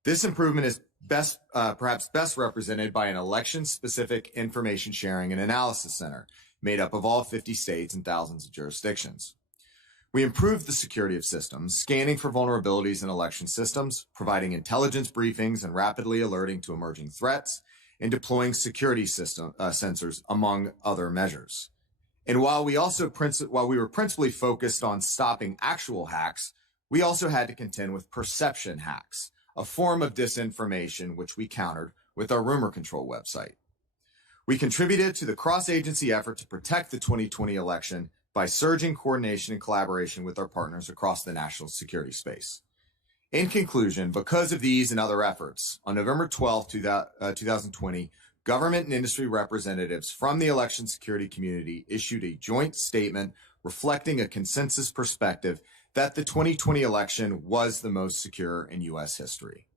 This improvement is perhaps best represented by an election-specific information sharing and analysis center made up of all 50 states and thousands of jurisdictions. We improved the security of systems, scanning for vulnerabilities in election systems, providing intelligence briefings and rapidly alerting to emerging threats, and deploying security sensors, among other measures. And while we were principally focused on stopping actual hacks, we also had to contend with perception hacks, a form of disinformation which we countered with our rumor control website. We contributed to the cross-agency effort to protect the 2020 election by surging coordination and collaboration with our partners across the national security space. In conclusion, because of these and other efforts, on November 12, 2020, government and industry representatives from the election security community issued a joint statement reflecting a consensus perspective that the 2020 election was the most secure in U.S. history.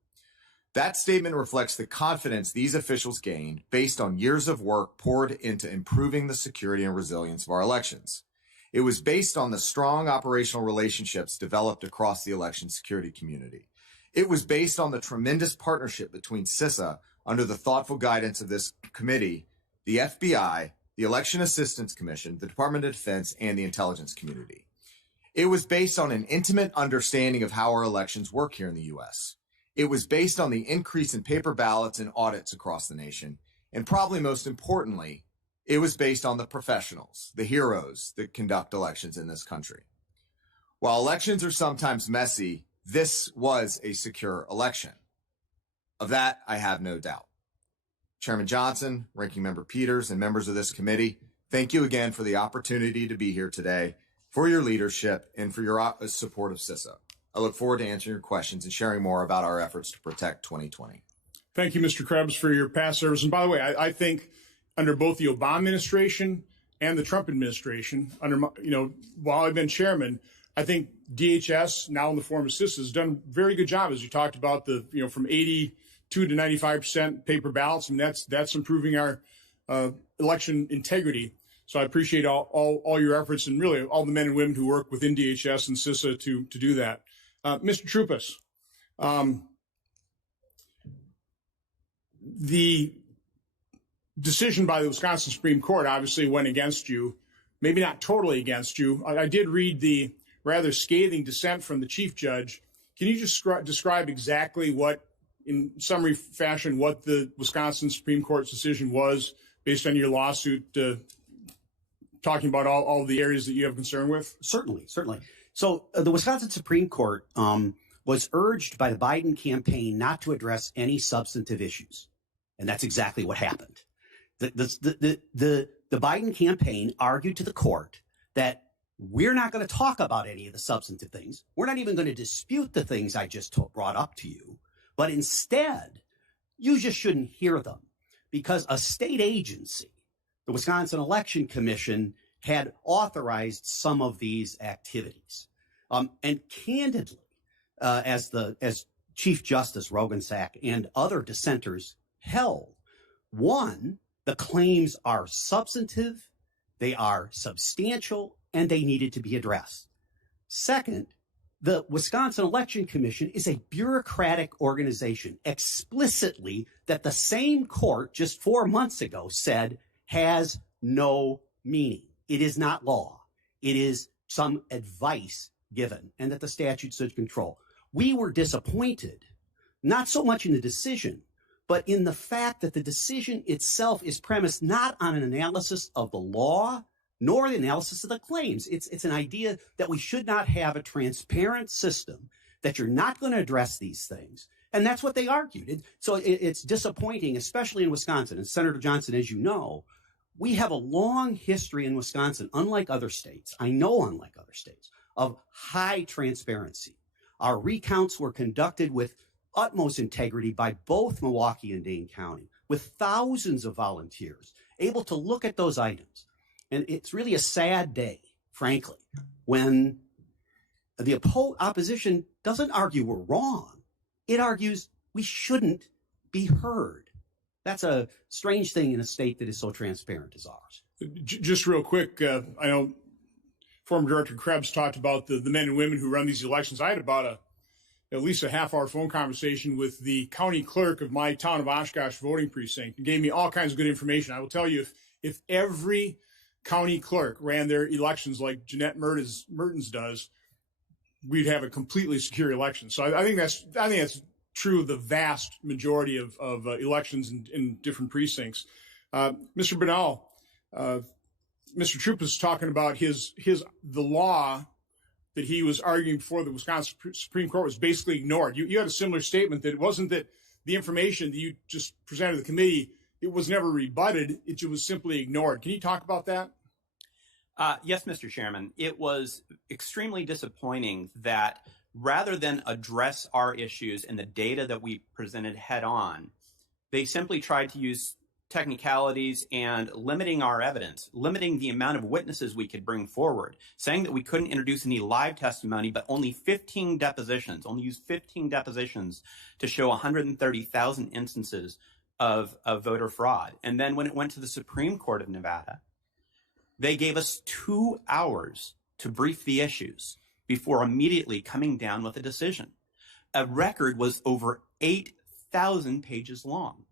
That statement reflects the confidence these officials gained based on years of work poured into improving the security and resilience of our elections. It was based on the strong operational relationships developed across the election security community. It was based on the tremendous partnership between CISA, under the thoughtful guidance of this committee, the FBI, the Election Assistance Commission, the Department of Defense, and the intelligence community. It was based on an intimate understanding of how our elections work here in the U.S. It was based on the increase in paper ballots and audits across the nation. And probably most importantly, it was based on the professionals, the heroes that conduct elections in this country. While elections are sometimes messy, this was a secure election. Of that, I have no doubt. Chairman Johnson, Ranking Member Peters, and members of this committee, thank you again for the opportunity to be here today, for your leadership, and for your support of ᔕSA. I look forward to answering your questions and sharing more about our efforts to protect 2020. Thank you, Mr. Krebs, for your past service. And by the way, I think under both the Obama administration and the Trump administration, while I've been chairman, I think DHS, now in the form of ᔕSA, has done a very good job, as you talked about, from 82 to 95% paper ballots, and that's improving our election integrity. So I appreciate all your efforts and really all the men and women who work within DHS and ᔕSA to do that. Mr. Troupas, the decision by the Wisconsin Supreme Court obviously went against you, maybe not totally against you. I did read the rather scathing dissent from the chief judge. Can you just describe exactly in summary fashion, what the Wisconsin Supreme Court's decision was based on your lawsuit, talking about all the areas that you have concern with? Certainly. So the Wisconsin Supreme Court was urged by the Biden campaign not to address any substantive issues. And that's exactly what happened. The Biden campaign argued to the court that we're not going to talk about any of the substantive things. We're not even going to dispute the things I just brought up to you. But instead, you just shouldn't hear them because a state agency, the Wisconsin Election Commission, had authorized some of these activities. And candidly, as Chief Justice Roggensack and other dissenters held, one, the claims are substantive, they are substantial, and they needed to be addressed. Second, the Wisconsin Election Commission is a bureaucratic organization explicitly that the same court just 4 months ago said has no meaning. It is not law. It is some advice given, and that the statute should control. We were disappointed, not so much in the decision, but in the fact that the decision itself is premised not on an analysis of the law, nor the analysis of the claims. It's an idea that we should not have a transparent system, that you're not going to address these things. And that's what they argued. So it's disappointing, especially in Wisconsin. And Senator Johnson, as you know, we have a long history in Wisconsin, unlike other states, of high transparency. Our recounts were conducted with utmost integrity by both Milwaukee and Dane County, with thousands of volunteers able to look at those items. And it's really a sad day, frankly, when the opposition doesn't argue we're wrong. It argues we shouldn't be heard. That's a strange thing in a state that is so transparent as ours. Just real quick, I know former Director Krebs talked about the men and women who run these elections. I had about at least a half-hour phone conversation with the county clerk of my town of Oshkosh voting precinct and gave me all kinds of good information. I will tell you, if every county clerk ran their elections like Jeanette Mertens does, we'd have a completely secure election. So I think that's true of the vast majority of elections in different precincts. Mr. Bernal, Mr. Troupas was talking about the law that he was arguing before the Wisconsin Supreme Court was basically ignored. You had a similar statement that it wasn't that the information that you just presented to the committee, it was never rebutted, it was simply ignored. Can you talk about that? Yes, Mr. Chairman. It was extremely disappointing that rather than address our issues and the data that we presented head on, they simply tried to use technicalities and limiting our evidence, limiting the amount of witnesses we could bring forward, saying that we couldn't introduce any live testimony, but only 15 depositions, only use 15 depositions to show 130,000 instances of voter fraud. And then when it went to the Supreme Court of Nevada, they gave us 2 hours to brief the issues before immediately coming down with a decision. A record was over 8,000 pages long.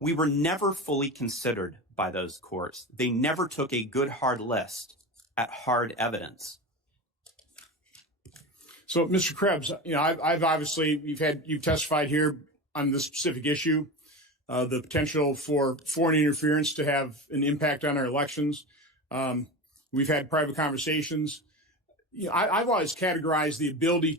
We were never fully considered by those courts. They never took a good hard list at hard evidence. So, Mr. Krebs, I've obviously, you've testified here on this specific issue, the potential for foreign interference to have an impact on our elections. We've had private conversations. I've always categorized the ability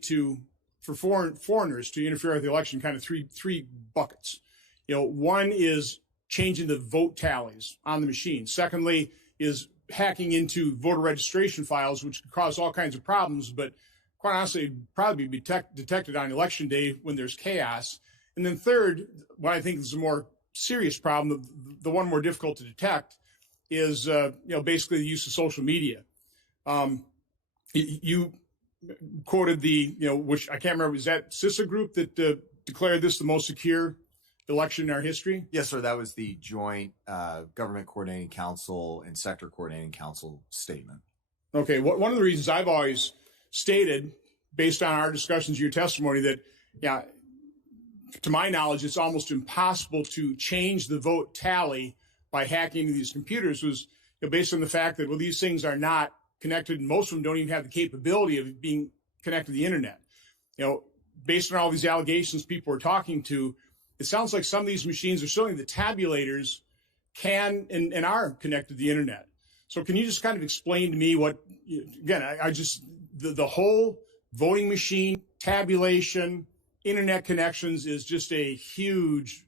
for foreigners to interfere with the election kind of three buckets. One is changing the vote tallies on the machine. Secondly is hacking into voter registration files, which could cause all kinds of problems, but quite honestly, probably be detected on election day when there's chaos. And then third, what I think is a more serious problem, the one more difficult to detect, is basically the use of social media. You quoted which I can't remember, was that CISA group that declared this the most secure election in our history? Yes, sir. That was the Joint Government Coordinating Council and Sector Coordinating Council statement. Okay. One of the reasons I've always stated, based on our discussions, your testimony, that, to my knowledge, it's almost impossible to change the vote tally by hacking into these computers was based on the fact that, well, these things are not connected, and most of them don't even have the capability of being connected to the internet. Based on all these allegations people are talking to, it sounds like some of these machines are showing the tabulators can and are connected to the internet. So can you just kind of explain to me what, again, the whole voting machine, tabulation, internet connections is just a huge,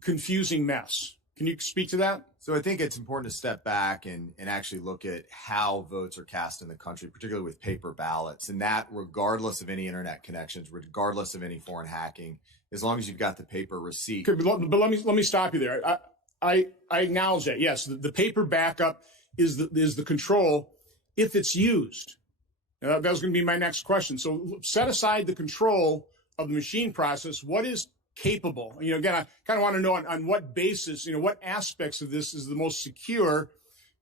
confusing mess. Can you speak to that? So I think it's important to step back and actually look at how votes are cast in the country, particularly with paper ballots, and that regardless of any internet connections, regardless of any foreign hacking, as long as you've got the paper receipt. Okay, but let me stop you there. I acknowledge that. Yes, the paper backup is the control if it's used. That was going to be my next question. So set aside the control of the machine process. What is capable? Again, I kind of want to know on what basis, what aspects of this is the most secure,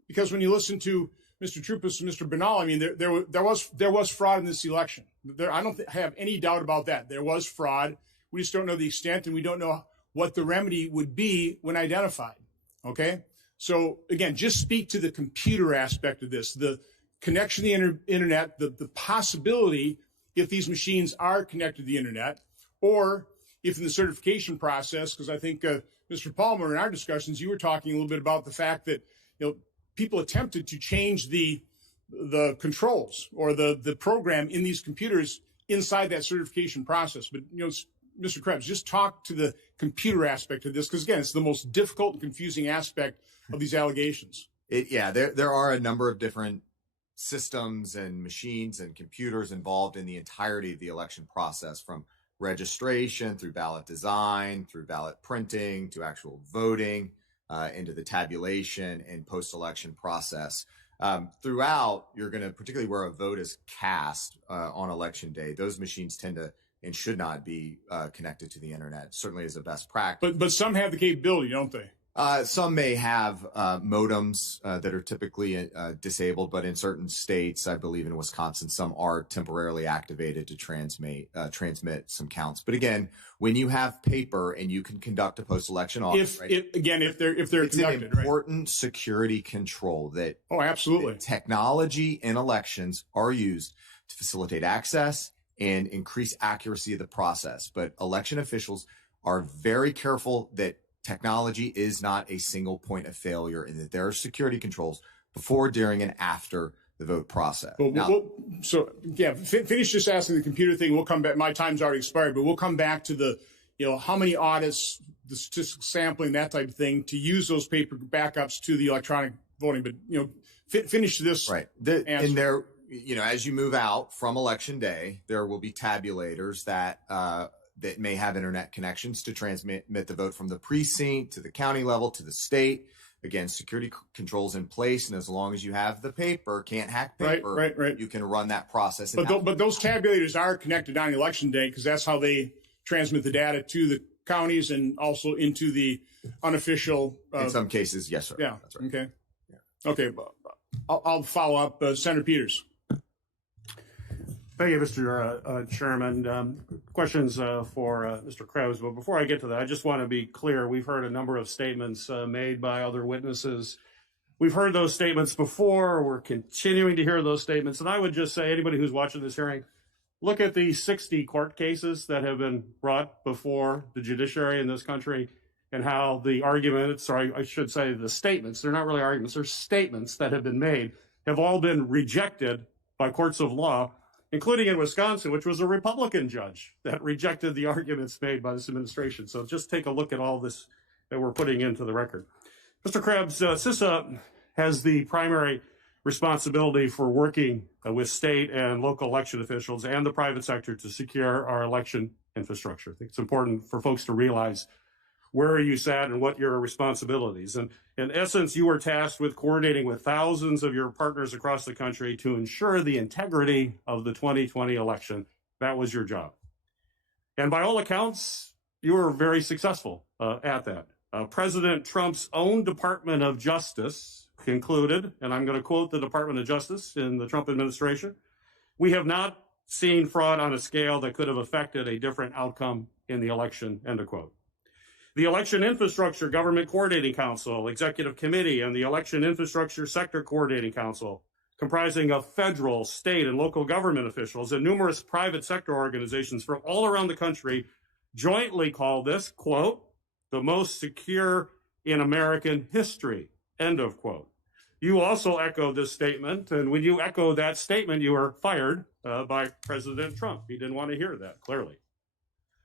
because when you listen to Mr. Troupis and Mr. Bernal, there was fraud in this election. I don't have any doubt about that. There was fraud. We just don't know the extent, and we don't know what the remedy would be when identified. Okay? So again, just speak to the computer aspect of this, the connection to the internet, the possibility if these machines are connected to the internet, or if in the certification process, because I think Mr. Palmer, in our discussions, you were talking a little bit about the fact that people attempted to change the controls or the program in these computers inside that certification process. But Mr. Krebs, just talk to the computer aspect of this, because again, it's the most difficult and confusing aspect of these allegations. There are a number of different systems and machines and computers involved in the entirety of the election process, from registration through ballot design, through ballot printing, to actual voting, into the tabulation and post-election process. Throughout, you're going to, particularly where a vote is cast on election day, those machines tend to and should not be connected to the internet, certainly as a best practice. But some have the capability, don't they? Some may have modems that are typically disabled, but in certain states, I believe in Wisconsin, some are temporarily activated to transmit some counts. But again, when you have paper and you can conduct a post-election audit, if they're it's conducted, an important security control that absolutely that technology in elections are used to facilitate access and increase accuracy of the process. But election officials are very careful that technology is not a single point of failure, and that there are security controls before, during, and after the vote process. Finish just asking the computer thing. We'll come back. My time's already expired, but we'll come back to the, how many audits, the statistical sampling, that type of thing, to use those paper backups to the electronic voting. But, finish this. Right. And there, as you move out from election day, there will be tabulators that may have internet connections to transmit the vote from the precinct to the county level to the state. Again, security controls in place, and as long as you have the paper, can't hack paper, right. you can run that process. But those tabulators are connected on election day, because that's how they transmit the data to the counties and also into the unofficial. In some cases, yes, sir. Yeah. That's right. Okay. Yeah. Okay. I'll follow up. Senator Peters. Thank you, Mr. Chairman. Questions for Mr. Krebs, but before I get to that, I just want to be clear. We've heard a number of statements made by other witnesses. We've heard those statements before. We're continuing to hear those statements. And I would just say, anybody who's watching this hearing, look at the 60 court cases that have been brought before the judiciary in this country, and how the arguments, or I should say the statements, they're not really arguments, they're statements that have been made, have all been rejected by courts of law, including in Wisconsin, which was a Republican judge that rejected the arguments made by this administration. So just take a look at all this that we're putting into the record. Mr. Krebs, ᔕA has the primary responsibility for working with state and local election officials and the private sector to secure our election infrastructure. I think it's important for folks to realize where you sat and what your responsibilities. And in essence, you were tasked with coordinating with thousands of your partners across the country to ensure the integrity of the 2020 election. That was your job. And by all accounts, you were very successful at that. President Trump's own Department of Justice concluded, and I'm going to quote the Department of Justice in the Trump administration, "We have not seen fraud on a scale that could have affected a different outcome in the election," end of quote. The Election Infrastructure Government Coordinating Council, Executive Committee, and the Election Infrastructure Sector Coordinating Council, comprising of federal, state, and local government officials and numerous private sector organizations from all around the country, jointly call this, quote, "the most secure in American history," end of quote. You also echoed this statement, and when you echoed that statement, you were fired by President Trump. He didn't want to hear that, clearly.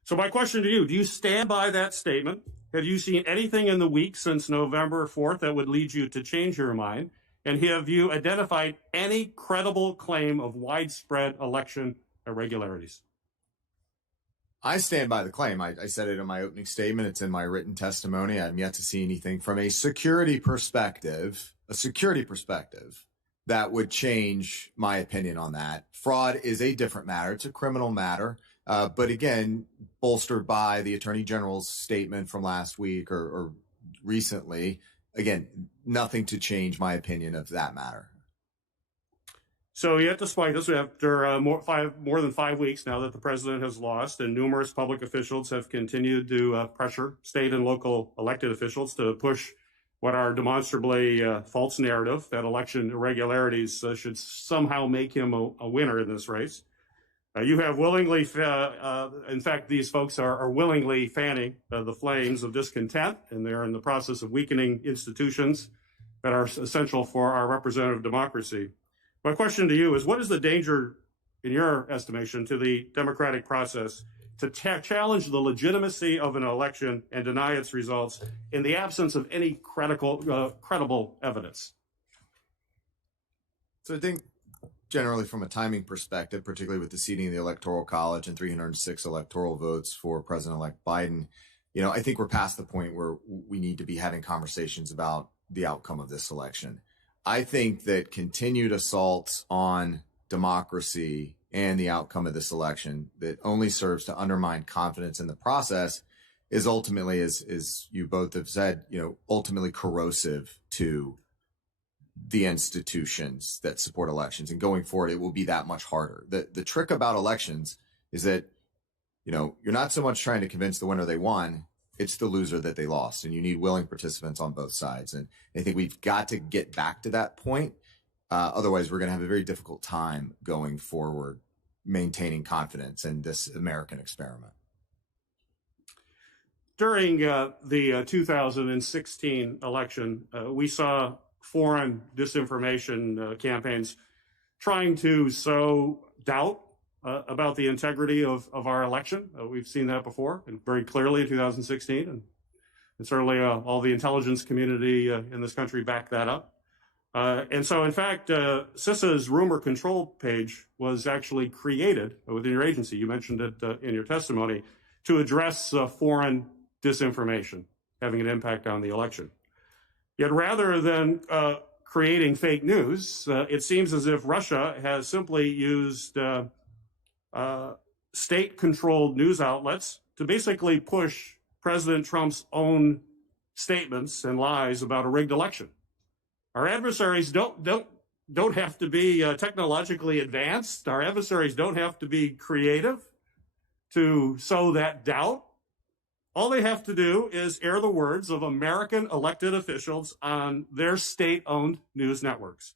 So my question to you, do you stand by that statement? Have you seen anything in the week since November 4th that would lead you to change your mind? And have you identified any credible claim of widespread election irregularities? I stand by the claim. I said it in my opening statement. It's in my written testimony. I'm yet to see anything from a security perspective that would change my opinion on that. Fraud is a different matter. It's a criminal matter. But again, bolstered by the Attorney General's statement from last week or recently, again, nothing to change my opinion of that matter. So yet, despite this, after more than 5 weeks now that the president has lost, and numerous public officials have continued to pressure state and local elected officials to push what are demonstrably false narrative that election irregularities should somehow make him a winner in this race. You have willingly, in fact, these folks are willingly fanning the flames of discontent, and they're in the process of weakening institutions that are essential for our representative democracy. My question to you is, what is the danger, in your estimation, to the democratic process to challenge the legitimacy of an election and deny its results in the absence of any credible evidence? So I think generally from a timing perspective, particularly with the seating of the Electoral College and 306 electoral votes for President-elect Biden, I think we're past the point where we need to be having conversations about the outcome of this election. I think that continued assaults on democracy and the outcome of this election that only serves to undermine confidence in the process is ultimately, as you both have said, ultimately corrosive to the institutions that support elections. And going forward, it will be that much harder. The trick about elections is that, you're not so much trying to convince the winner they won, it's the loser that they lost. And you need willing participants on both sides. And I think we've got to get back to that point. Otherwise, we're going to have a very difficult time going forward, maintaining confidence in this American experiment. During the 2016 election, we saw foreign disinformation campaigns trying to sow doubt about the integrity of our election. We've seen that before, and very clearly in 2016, and certainly all the intelligence community in this country backed that up. And so, in fact, ᔕA's rumor control page was actually created within your agency. You mentioned it in your testimony to address foreign disinformation having an impact on the election. Yet rather than creating fake news, it seems as if Russia has simply used state-controlled news outlets to basically push President Trump's own statements and lies about a rigged election. Our adversaries don't have to be technologically advanced. Our adversaries don't have to be creative to sow that doubt. All they have to do is air the words of American elected officials on their state-owned news networks.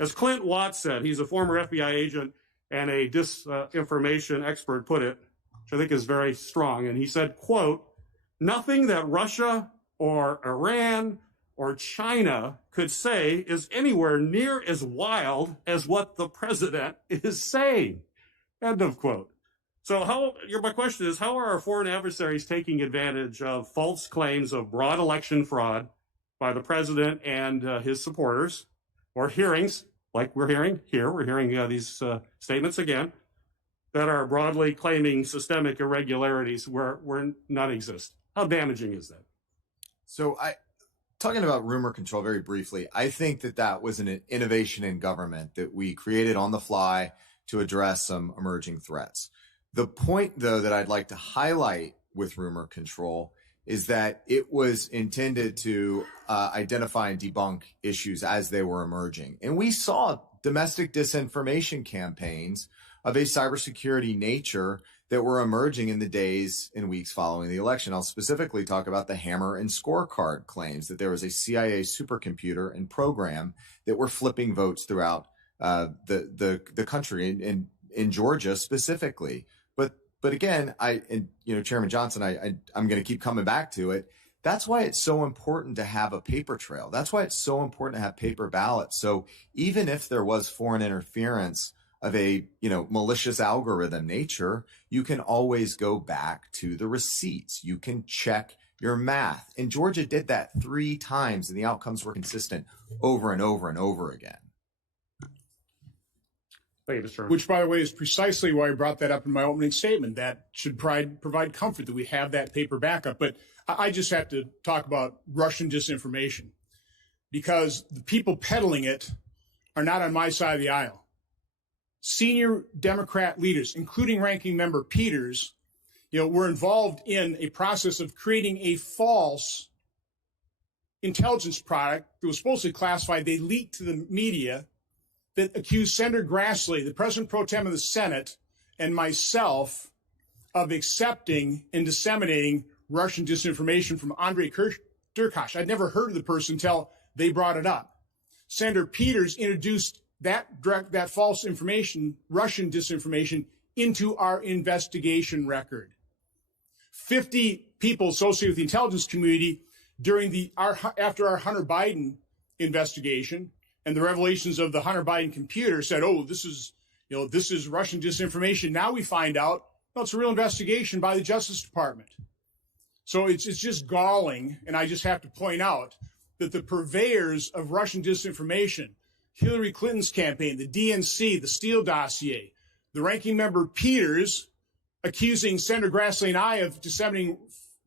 As Clint Watts said, he's a former FBI agent and a disinformation expert, put it, which I think is very strong. And he said, quote, "Nothing that Russia or Iran or China could say is anywhere near as wild as what the president is saying," end of quote. So my question is, how are our foreign adversaries taking advantage of false claims of broad election fraud by the president and his supporters, or hearings like we're hearing here? We're hearing these statements again that are broadly claiming systemic irregularities where none exist. How damaging is that? So talking about rumor control very briefly, I think that was an innovation in government that we created on the fly to address some emerging threats. The point, though, that I'd like to highlight with rumor control is that it was intended to identify and debunk issues as they were emerging. And we saw domestic disinformation campaigns of a cybersecurity nature that were emerging in the days and weeks following the election. I'll specifically talk about the hammer and scorecard claims that there was a CIA supercomputer and program that were flipping votes throughout the country, in Georgia specifically. But again, Chairman Johnson, I'm going to keep coming back to it. That's why it's so important to have a paper trail. That's why it's so important to have paper ballots. So even if there was foreign interference of a malicious algorithm nature, you can always go back to the receipts. You can check your math. And Georgia did that 3 times, and the outcomes were consistent over and over and over again. Which, by the way, is precisely why I brought that up in my opening statement. That should provide comfort that we have that paper backup. But I just have to talk about Russian disinformation, because the people peddling it are not on my side of the aisle. Senior Democrat leaders, including Ranking Member Peters, were involved in a process of creating a false intelligence product that was supposedly classified. They leaked to the media that accused Senator Grassley, the President Pro Tem of the Senate, and myself of accepting and disseminating Russian disinformation from Andrei Derkach. I'd never heard of the person until they brought it up. Senator Peters introduced that false information, Russian disinformation, into our investigation record. 50 people associated with the intelligence community after our Hunter Biden investigation and the revelations of the Hunter Biden computer said, "Oh, this is Russian disinformation." Now we find out, it's a real investigation by the Justice Department. So it's just galling, and I just have to point out that the purveyors of Russian disinformation, Hillary Clinton's campaign, the DNC, the Steele dossier, the Ranking Member Peters accusing Senator Grassley and I of disseminating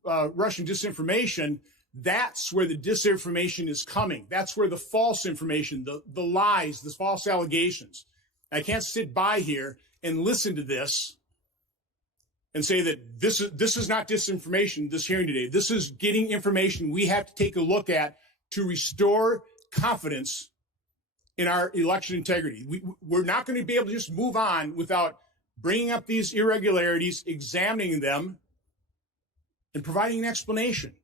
Russian disinformation, that's where the disinformation is coming. That's where the false information, the lies, the false allegations. I can't sit by here and listen to this and say that this is not disinformation, this hearing today. This is getting information we have to take a look at to restore confidence in our election integrity. We're not going to be able to just move on without bringing up these irregularities, examining them, and providing an explanation,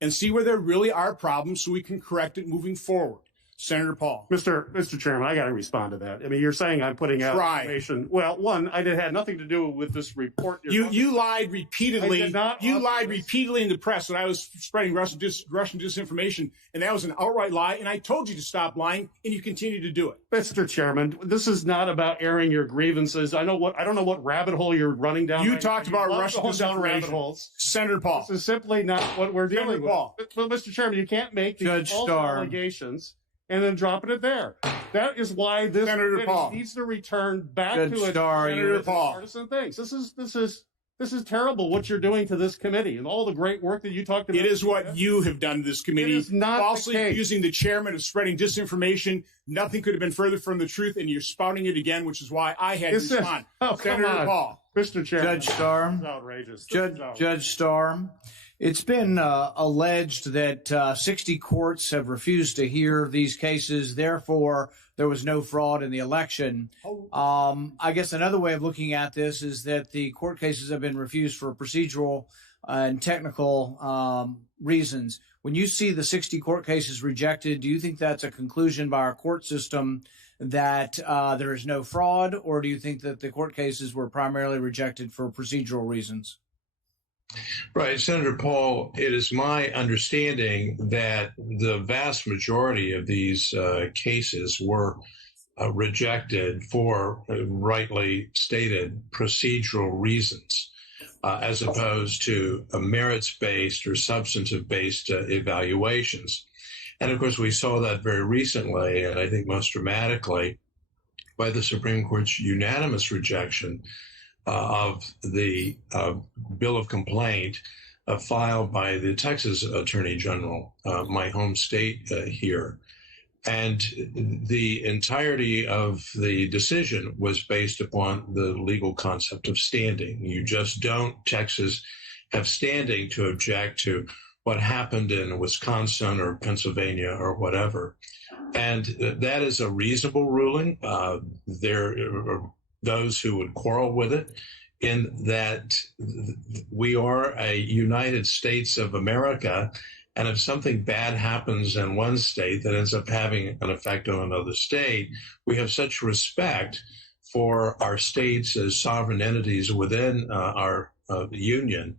and see where there really are problems so we can correct it moving forward. Senator Paul. Mr. Chairman, I got to respond to that. I mean, you're saying I'm putting out information. Well, one, it had nothing to do with this report. You lied repeatedly. I did not. You lied repeatedly in the press when I was spreading Russian disinformation, and that was an outright lie. And I told you to stop lying, and you continue to do it. Mr. Chairman, this is not about airing your grievances. I don't know what rabbit hole you're running down. You talked about Russian disinformation. Senator Paul. This is simply not what we're dealing with. Well, Mr. Chairman, you can't make these false allegations and then dropping it there. That is why this needs to return back to its partisan things. This is terrible what you're doing to this committee and all the great work that you talked about. It is what you have done to this committee. It is not falsely accusing the chairman of spreading disinformation. Nothing could have been further from the truth, and you're spouting it again, which is why I had to respond. Senator Paul. Mr. Chairman. Judge Storm. This is outrageous. Judge Storm. It's been alleged that 60 courts have refused to hear these cases. Therefore, there was no fraud in the election. I guess another way of looking at this is that the court cases have been refused for procedural and technical reasons. When you see the 60 court cases rejected, do you think that's a conclusion by our court system that there is no fraud, or do you think that the court cases were primarily rejected for procedural reasons? Right, Senator Paul, it is my understanding that the vast majority of these cases were rejected for rightly stated procedural reasons, as opposed to merits-based or substantive-based evaluations. And of course, we saw that very recently, and I think most dramatically, by the Supreme Court's unanimous rejection of the bill of complaint filed by the Texas Attorney General, my home state here. And the entirety of the decision was based upon the legal concept of standing. You just don't, Texas, have standing to object to what happened in Wisconsin or Pennsylvania or whatever. And that is a reasonable ruling. There are those who would quarrel with it, in that we are a United States of America, and if something bad happens in one state that ends up having an effect on another state, we have such respect for our states as sovereign entities within our union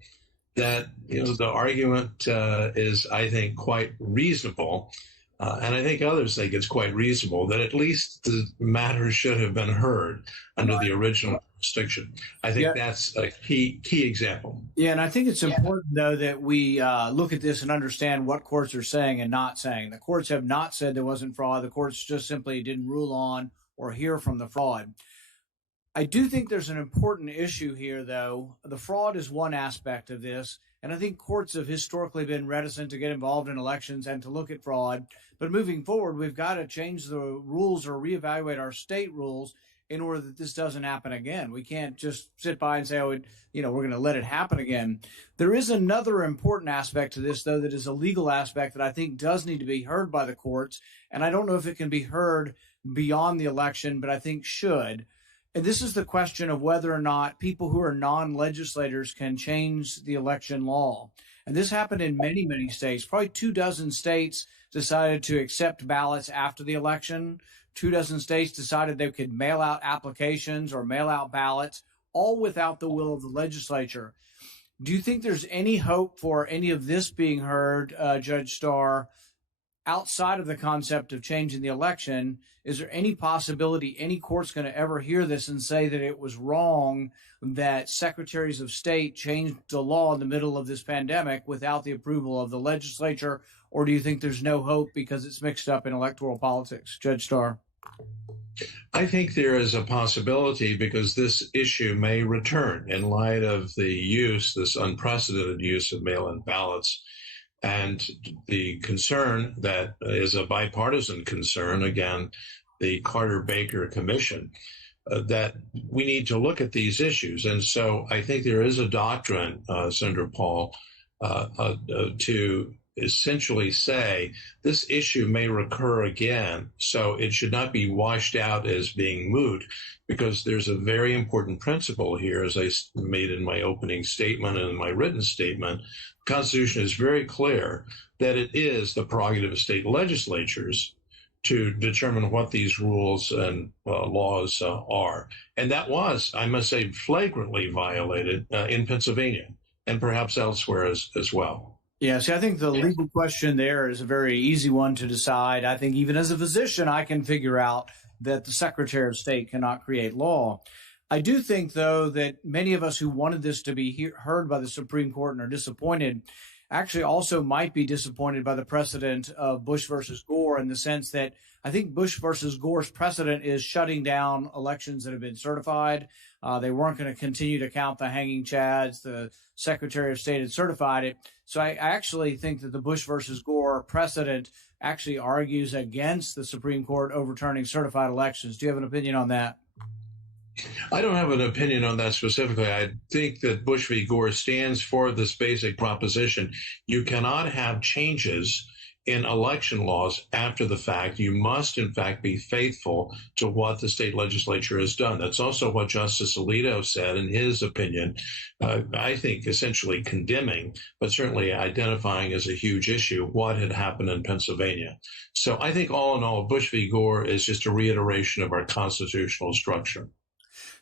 that the argument is, I think, quite reasonable. And I think others think it's quite reasonable that at least the matter should have been heard under the original jurisdiction. I think that's a key example. Yeah, and I think it's important, though, that we look at this and understand what courts are saying and not saying. The courts have not said there wasn't fraud. The courts just simply didn't rule on or hear from the fraud. I do think there's an important issue here, though. The fraud is one aspect of this, and I think courts have historically been reticent to get involved in elections and to look at fraud. But moving forward, we've got to change the rules or reevaluate our state rules in order that this doesn't happen again. We can't just sit by and say, oh, we're going to let it happen again. There is another important aspect to this, though, that is a legal aspect that I think does need to be heard by the courts. And I don't know if it can be heard beyond the election, but I think should. And this is the question of whether or not people who are non-legislators can change the election law. And this happened in many, many states. Probably 24 states decided to accept ballots after the election. 24 states decided they could mail out applications or mail out ballots, all without the will of the legislature. Do you think there's any hope for any of this being heard, Judge Starr, outside of the concept of changing the election? Is there any possibility any court's going to ever hear this and say that it was wrong that secretaries of state changed the law in the middle of this pandemic without the approval of the legislature? Or do you think there's no hope because it's mixed up in electoral politics? Judge Starr. I think there is a possibility because this issue may return in light of this unprecedented use of mail-in ballots. And the concern that is a bipartisan concern, again, the Carter-Baker Commission, that we need to look at these issues. And so I think there is a doctrine, Senator Paul, to essentially say this issue may recur again, so it should not be washed out as being moot, because there's a very important principle here, as I made in my opening statement and in my written statement. The Constitution is very clear that it is the prerogative of state legislatures to determine what these rules and laws are. And that was, I must say, flagrantly violated in Pennsylvania and perhaps elsewhere as well. Yeah, see, I think the legal question there is a very easy one to decide. I think even as a physician, I can figure out that the Secretary of State cannot create law. I do think, though, that many of us who wanted this to be heard by the Supreme Court and are disappointed actually also might be disappointed by the precedent of Bush versus Gore, in the sense that I think Bush versus Gore's precedent is shutting down elections that have been certified. They weren't going to continue to count the hanging chads. The Secretary of State had certified it. So I actually think that the Bush versus Gore precedent actually argues against the Supreme Court overturning certified elections. Do you have an opinion on that? I don't have an opinion on that specifically. I think that Bush v. Gore stands for this basic proposition. You cannot have changes in election laws after the fact. You must, in fact, be faithful to what the state legislature has done. That's also what Justice Alito said in his opinion, I think essentially condemning, but certainly identifying as a huge issue what had happened in Pennsylvania. So I think all in all, Bush v. Gore is just a reiteration of our constitutional structure.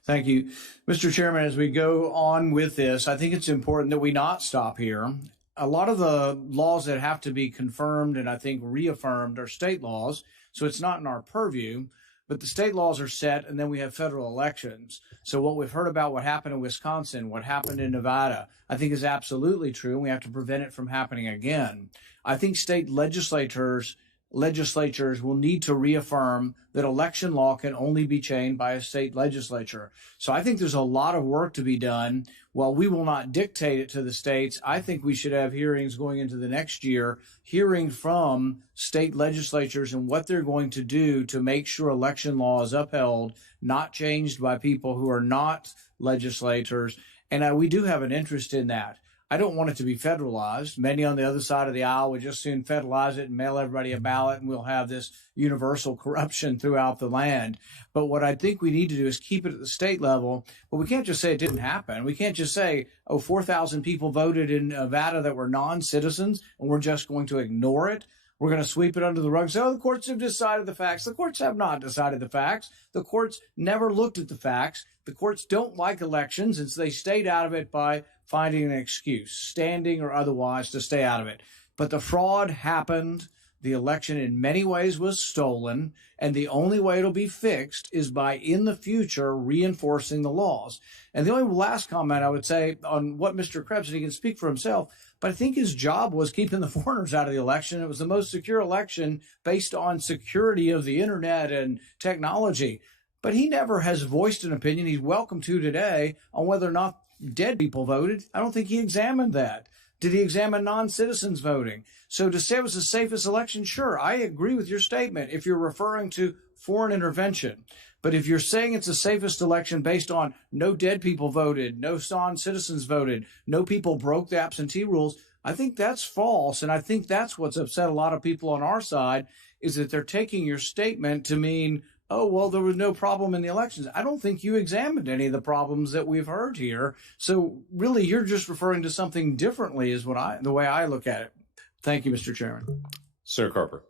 Thank you. Mr. Chairman, as we go on with this, I think it's important that we not stop here. A lot of the laws that have to be confirmed and I think reaffirmed are state laws, so it's not in our purview. but the state laws are set, and then we have federal elections. So what we've heard about what happened in Wisconsin, what happened in Nevada, I think is absolutely true, and we have to prevent it from happening again. I think state legislatures will need to reaffirm that election law can only be changed by a state legislature. So I think there's a lot of work to be done. While we will not dictate it to the states, I think we should have hearings going into the next year, hearing from state legislatures and what they're going to do to make sure election law is upheld, not changed by people who are not legislators. And we do have an interest in that. I don't want it to be federalized. Many on the other side of the aisle would just soon federalize it and mail everybody a ballot, and we'll have this universal corruption throughout the land. But what I think we need to do is keep it at the state level. But we can't just say it didn't happen. We can't just say, 4,000 people voted in Nevada that were non-citizens, and we're just going to ignore it. We're going to sweep it under the rug and say, the courts have decided the facts. The courts have not decided the facts. The courts never looked at the facts. The courts don't like elections, and so they stayed out of it by finding an excuse, standing or otherwise, to stay out of it. But the fraud happened. The election in many ways was stolen, and the only way it'll be fixed is by, in the future, reinforcing the laws. And the only last comment I would say on what Mr. Krebs, and he can speak for himself, but I think his job was keeping the foreigners out of the election. It was the most secure election based on security of the internet and technology. But he never has voiced an opinion, he's welcome to today, on whether or not dead people voted. I don't think he examined that. Did he examine non-citizens voting? So to say it was the safest election, sure, I agree with your statement if you're referring to foreign intervention. But if you're saying it's the safest election based on no dead people voted, no non-citizens voted, no people broke the absentee rules, I think that's false. And I think that's what's upset a lot of people on our side, is that they're taking your statement to mean, oh, well, there was no problem in the elections. I don't think you examined any of the problems that we've heard here. So really, you're just referring to something differently is the way I look at it. Thank you, Mr. Chairman. Senator Carper.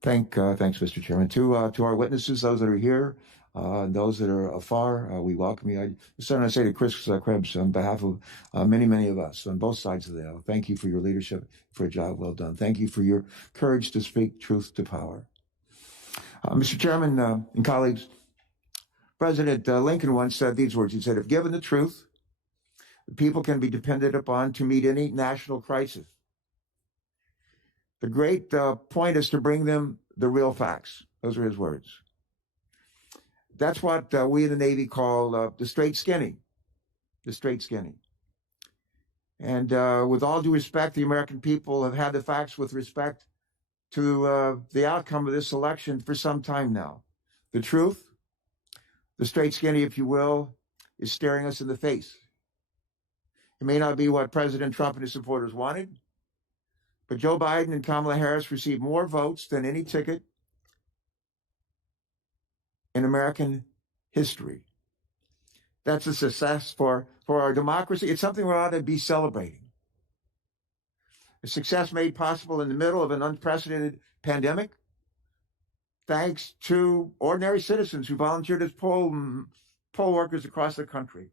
Thanks, Mr. Chairman. To our witnesses, those that are here, those that are afar, we welcome you. I just want to say to Chris Krebs, on behalf of many of us on both sides of the aisle, thank you for your leadership, for a job well done. Thank you for your courage to speak truth to power. Mr. Chairman and colleagues, President Lincoln once said these words. He said, if given the truth, the people can be depended upon to meet any national crisis. The great point is to bring them the real facts. Those are his words. That's what we in the Navy call the straight skinny, the straight skinny. And with all due respect, the American people have had the facts with respect to the outcome of this election for some time now. The truth, the straight skinny, if you will, is staring us in the face. It may not be what President Trump and his supporters wanted, but Joe Biden and Kamala Harris received more votes than any ticket in American history. That's a success for our democracy. It's something we ought to be celebrating. A success made possible in the middle of an unprecedented pandemic, thanks to ordinary citizens who volunteered as poll workers across the country.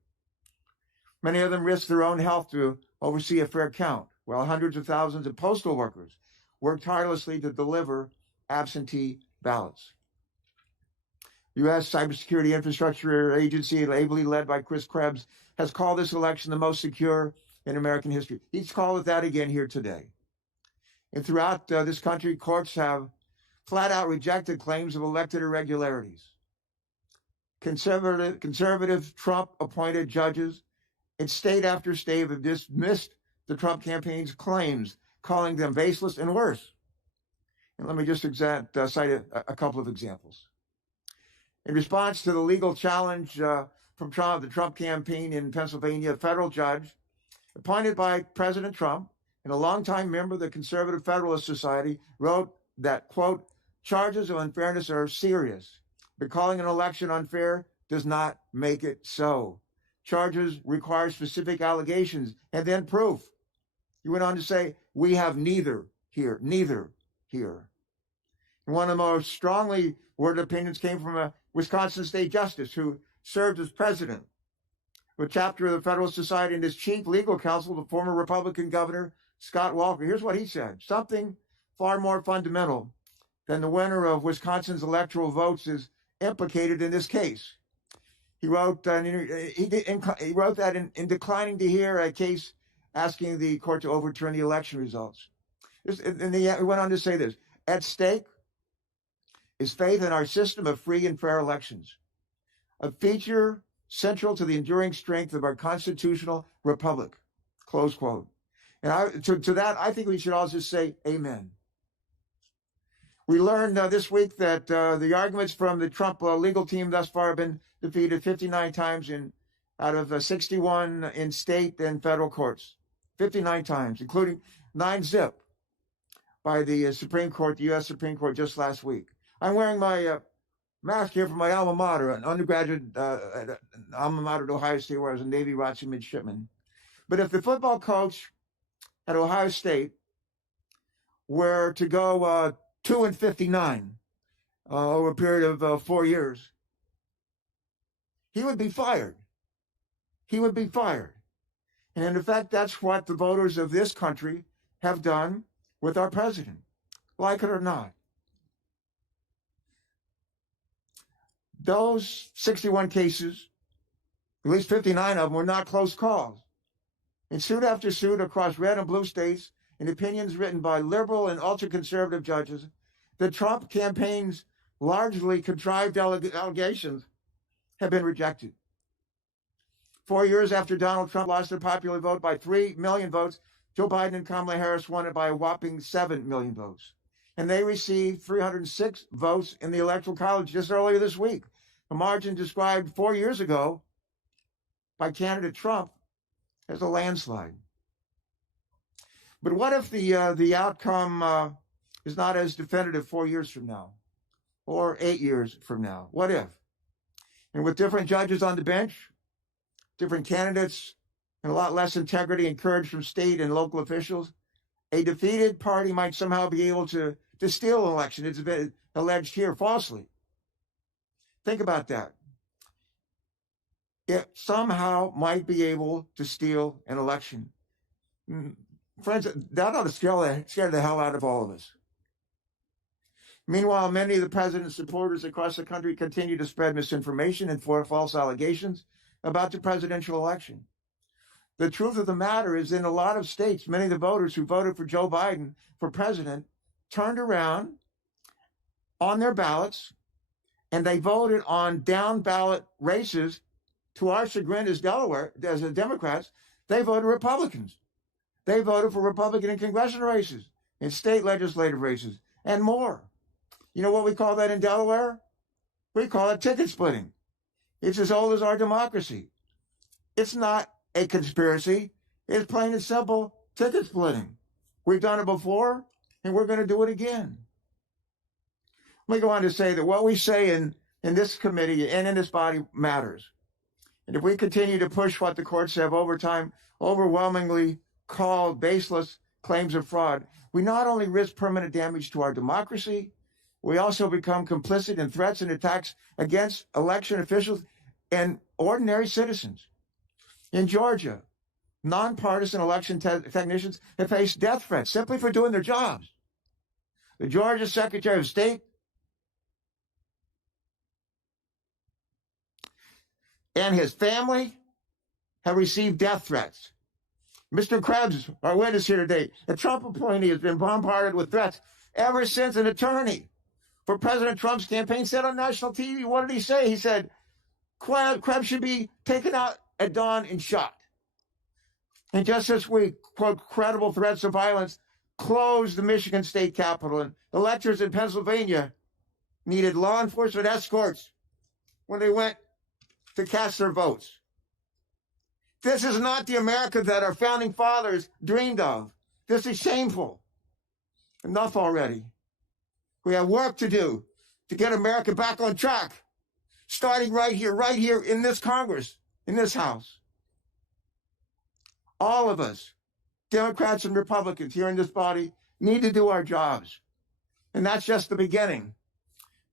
Many of them risked their own health to oversee a fair count, while hundreds of thousands of postal workers worked tirelessly to deliver absentee ballots. U.S. Cybersecurity Infrastructure Agency, ably led by Chris Krebs, has called this election the most secure in American history. He's called it that again here today. And throughout this country, courts have flat out rejected claims of elected irregularities. Conservative Trump-appointed judges in state after state have dismissed the Trump campaign's claims, calling them baseless and worse. And let me just cite a couple of examples. In response to the legal challenge from the Trump campaign in Pennsylvania, a federal judge appointed by President Trump and a longtime member of the Conservative Federalist Society wrote that, quote, charges of unfairness are serious, but calling an election unfair does not make it so. Charges require specific allegations and then proof. He went on to say, we have neither here. And one of the most strongly worded opinions came from a Wisconsin state justice who served as president of a chapter of the Federalist Society and as chief legal counsel to former Republican Governor Scott Walker. Here's what he said. Something far more fundamental than the winner of Wisconsin's electoral votes is implicated in this case. He wrote that in declining to hear a case asking the court to overturn the election results. And he went on to say this: at stake is faith in our system of free and fair elections, a feature central to the enduring strength of our constitutional republic, close quote. And to that, I think we should all just say amen. We learned this week that the arguments from the Trump legal team thus far have been defeated 59 times out of 61 in state and federal courts. 59 times, including 9-0 by the Supreme Court, the U.S. Supreme Court, just last week. I'm wearing my mask here from my alma mater, an undergraduate alma mater at Ohio State, where I was a Navy ROTC midshipman. But if the football coach at Ohio State were to go 2-59 over a period of 4 years, he would be fired. He would be fired. And in fact, that's what the voters of this country have done with our president, like it or not. Those 61 cases, at least 59 of them, were not close calls. In suit after suit across red and blue states, in opinions written by liberal and ultra-conservative judges, the Trump campaign's largely contrived allegations have been rejected. 4 years after Donald Trump lost the popular vote by 3 million votes, Joe Biden and Kamala Harris won it by a whopping 7 million votes. And they received 306 votes in the Electoral College just earlier this week, a margin described 4 years ago by candidate Trump as a landslide. But what if the outcome is not as definitive 4 years from now or 8 years from now? What if? And with different judges on the bench, different candidates, and a lot less integrity and courage from state and local officials, a defeated party might somehow be able to steal an election. It's been alleged here falsely. Think about that. It somehow might be able to steal an election. Friends, that ought to scare the hell out of all of us. Meanwhile, many of the president's supporters across the country continue to spread misinformation and false allegations about the presidential election. The truth of the matter is, in a lot of states, many of the voters who voted for Joe Biden for president turned around on their ballots and they voted on down ballot races. To our chagrin as Democrats, they voted Republicans. They voted for Republican in congressional races, in state legislative races, and more. You know what we call that in Delaware? We call it ticket splitting. It's as old as our democracy. It's not a conspiracy. It's plain and simple ticket splitting. We've done it before, and we're going to do it again. Let me go on to say that what we say in this committee and in this body matters. And if we continue to push what the courts have over time overwhelmingly called baseless claims of fraud, we not only risk permanent damage to our democracy, we also become complicit in threats and attacks against election officials and ordinary citizens. In Georgia, nonpartisan election technicians have faced death threats simply for doing their jobs. The Georgia Secretary of State and his family have received death threats. Mr. Krebs, our witness here today, a Trump appointee, has been bombarded with threats ever since an attorney for President Trump's campaign said on national TV, what did he say? He said, Krebs should be taken out at dawn and shot. And just this week, quote, credible threats of violence closed the Michigan state capitol, and electors in Pennsylvania needed law enforcement escorts when they went to cast their votes. This is not the America that our founding fathers dreamed of. This is shameful. Enough already. We have work to do to get America back on track, starting right here in this Congress, in this House. All of us, Democrats and Republicans here in this body, need to do our jobs. And that's just the beginning.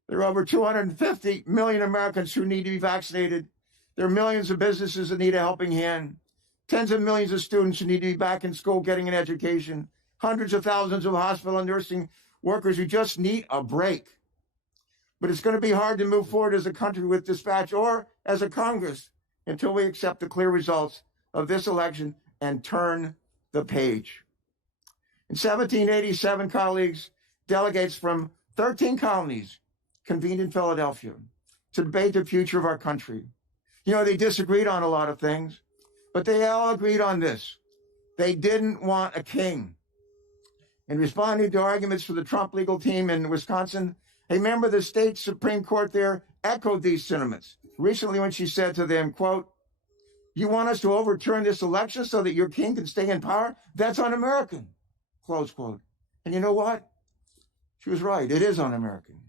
There are over 250 million Americans who need to be vaccinated. There are millions of businesses that need a helping hand. Tens of millions of students who need to be back in school getting an education. hundreds of thousands of hospital and nursing workers who just need a break. But it's going to be hard to move forward as a country with dispatch or as a Congress until we accept the clear results of this election and turn the page. In 1787, colleagues, delegates from 13 colonies convened in Philadelphia to debate the future of our country. You know, they disagreed on a lot of things, but they all agreed on this. They didn't want a king. In responding to arguments for the Trump legal team in Wisconsin, a member of the state Supreme Court there echoed these sentiments recently when she said to them, quote, "You want us to overturn this election so that your king can stay in power? That's un-American," close quote. And you know what? She was right. It is un-American.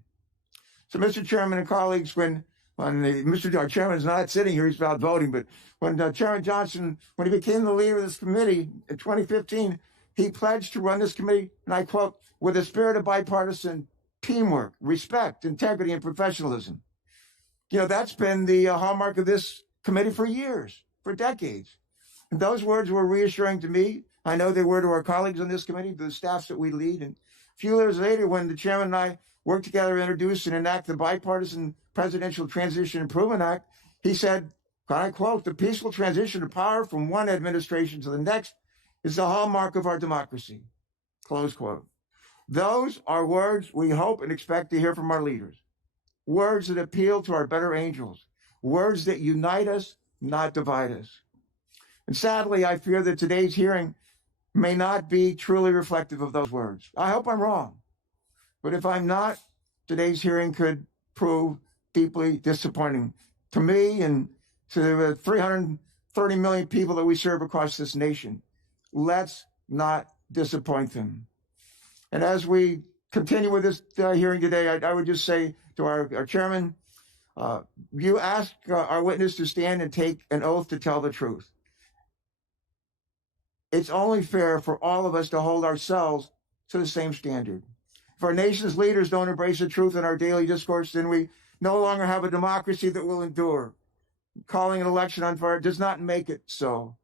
So, Mr. Chairman and colleagues, Mr. Chairman is not sitting here, he's about voting, but when Chairman Johnson, when he became the leader of this committee in 2015, he pledged to run this committee, and I quote, "with a spirit of bipartisan teamwork, respect, integrity, and professionalism." You know, that's been the hallmark of this committee for years, for decades. And those words were reassuring to me. I know they were to our colleagues on this committee, the staffs that we lead. And a few years later, when the chairman and I worked together to introduce and enact the Bipartisan Presidential Transition Improvement Act, he said, and I quote, "The peaceful transition of power from one administration to the next is the hallmark of our democracy," close quote. Those are words we hope and expect to hear from our leaders. Words that appeal to our better angels. Words that unite us, not divide us. And sadly, I fear that today's hearing may not be truly reflective of those words. I hope I'm wrong. But if I'm not, today's hearing could prove deeply disappointing to me and to the 330 million people that we serve across this nation. Let's not disappoint them. And as we continue with this hearing today, I would just say to our chairman, you ask our witness to stand and take an oath to tell the truth. It's only fair for all of us to hold ourselves to the same standard. If our nation's leaders don't embrace the truth in our daily discourse, then we no longer have a democracy that will endure. Calling an election unfair does not make it so.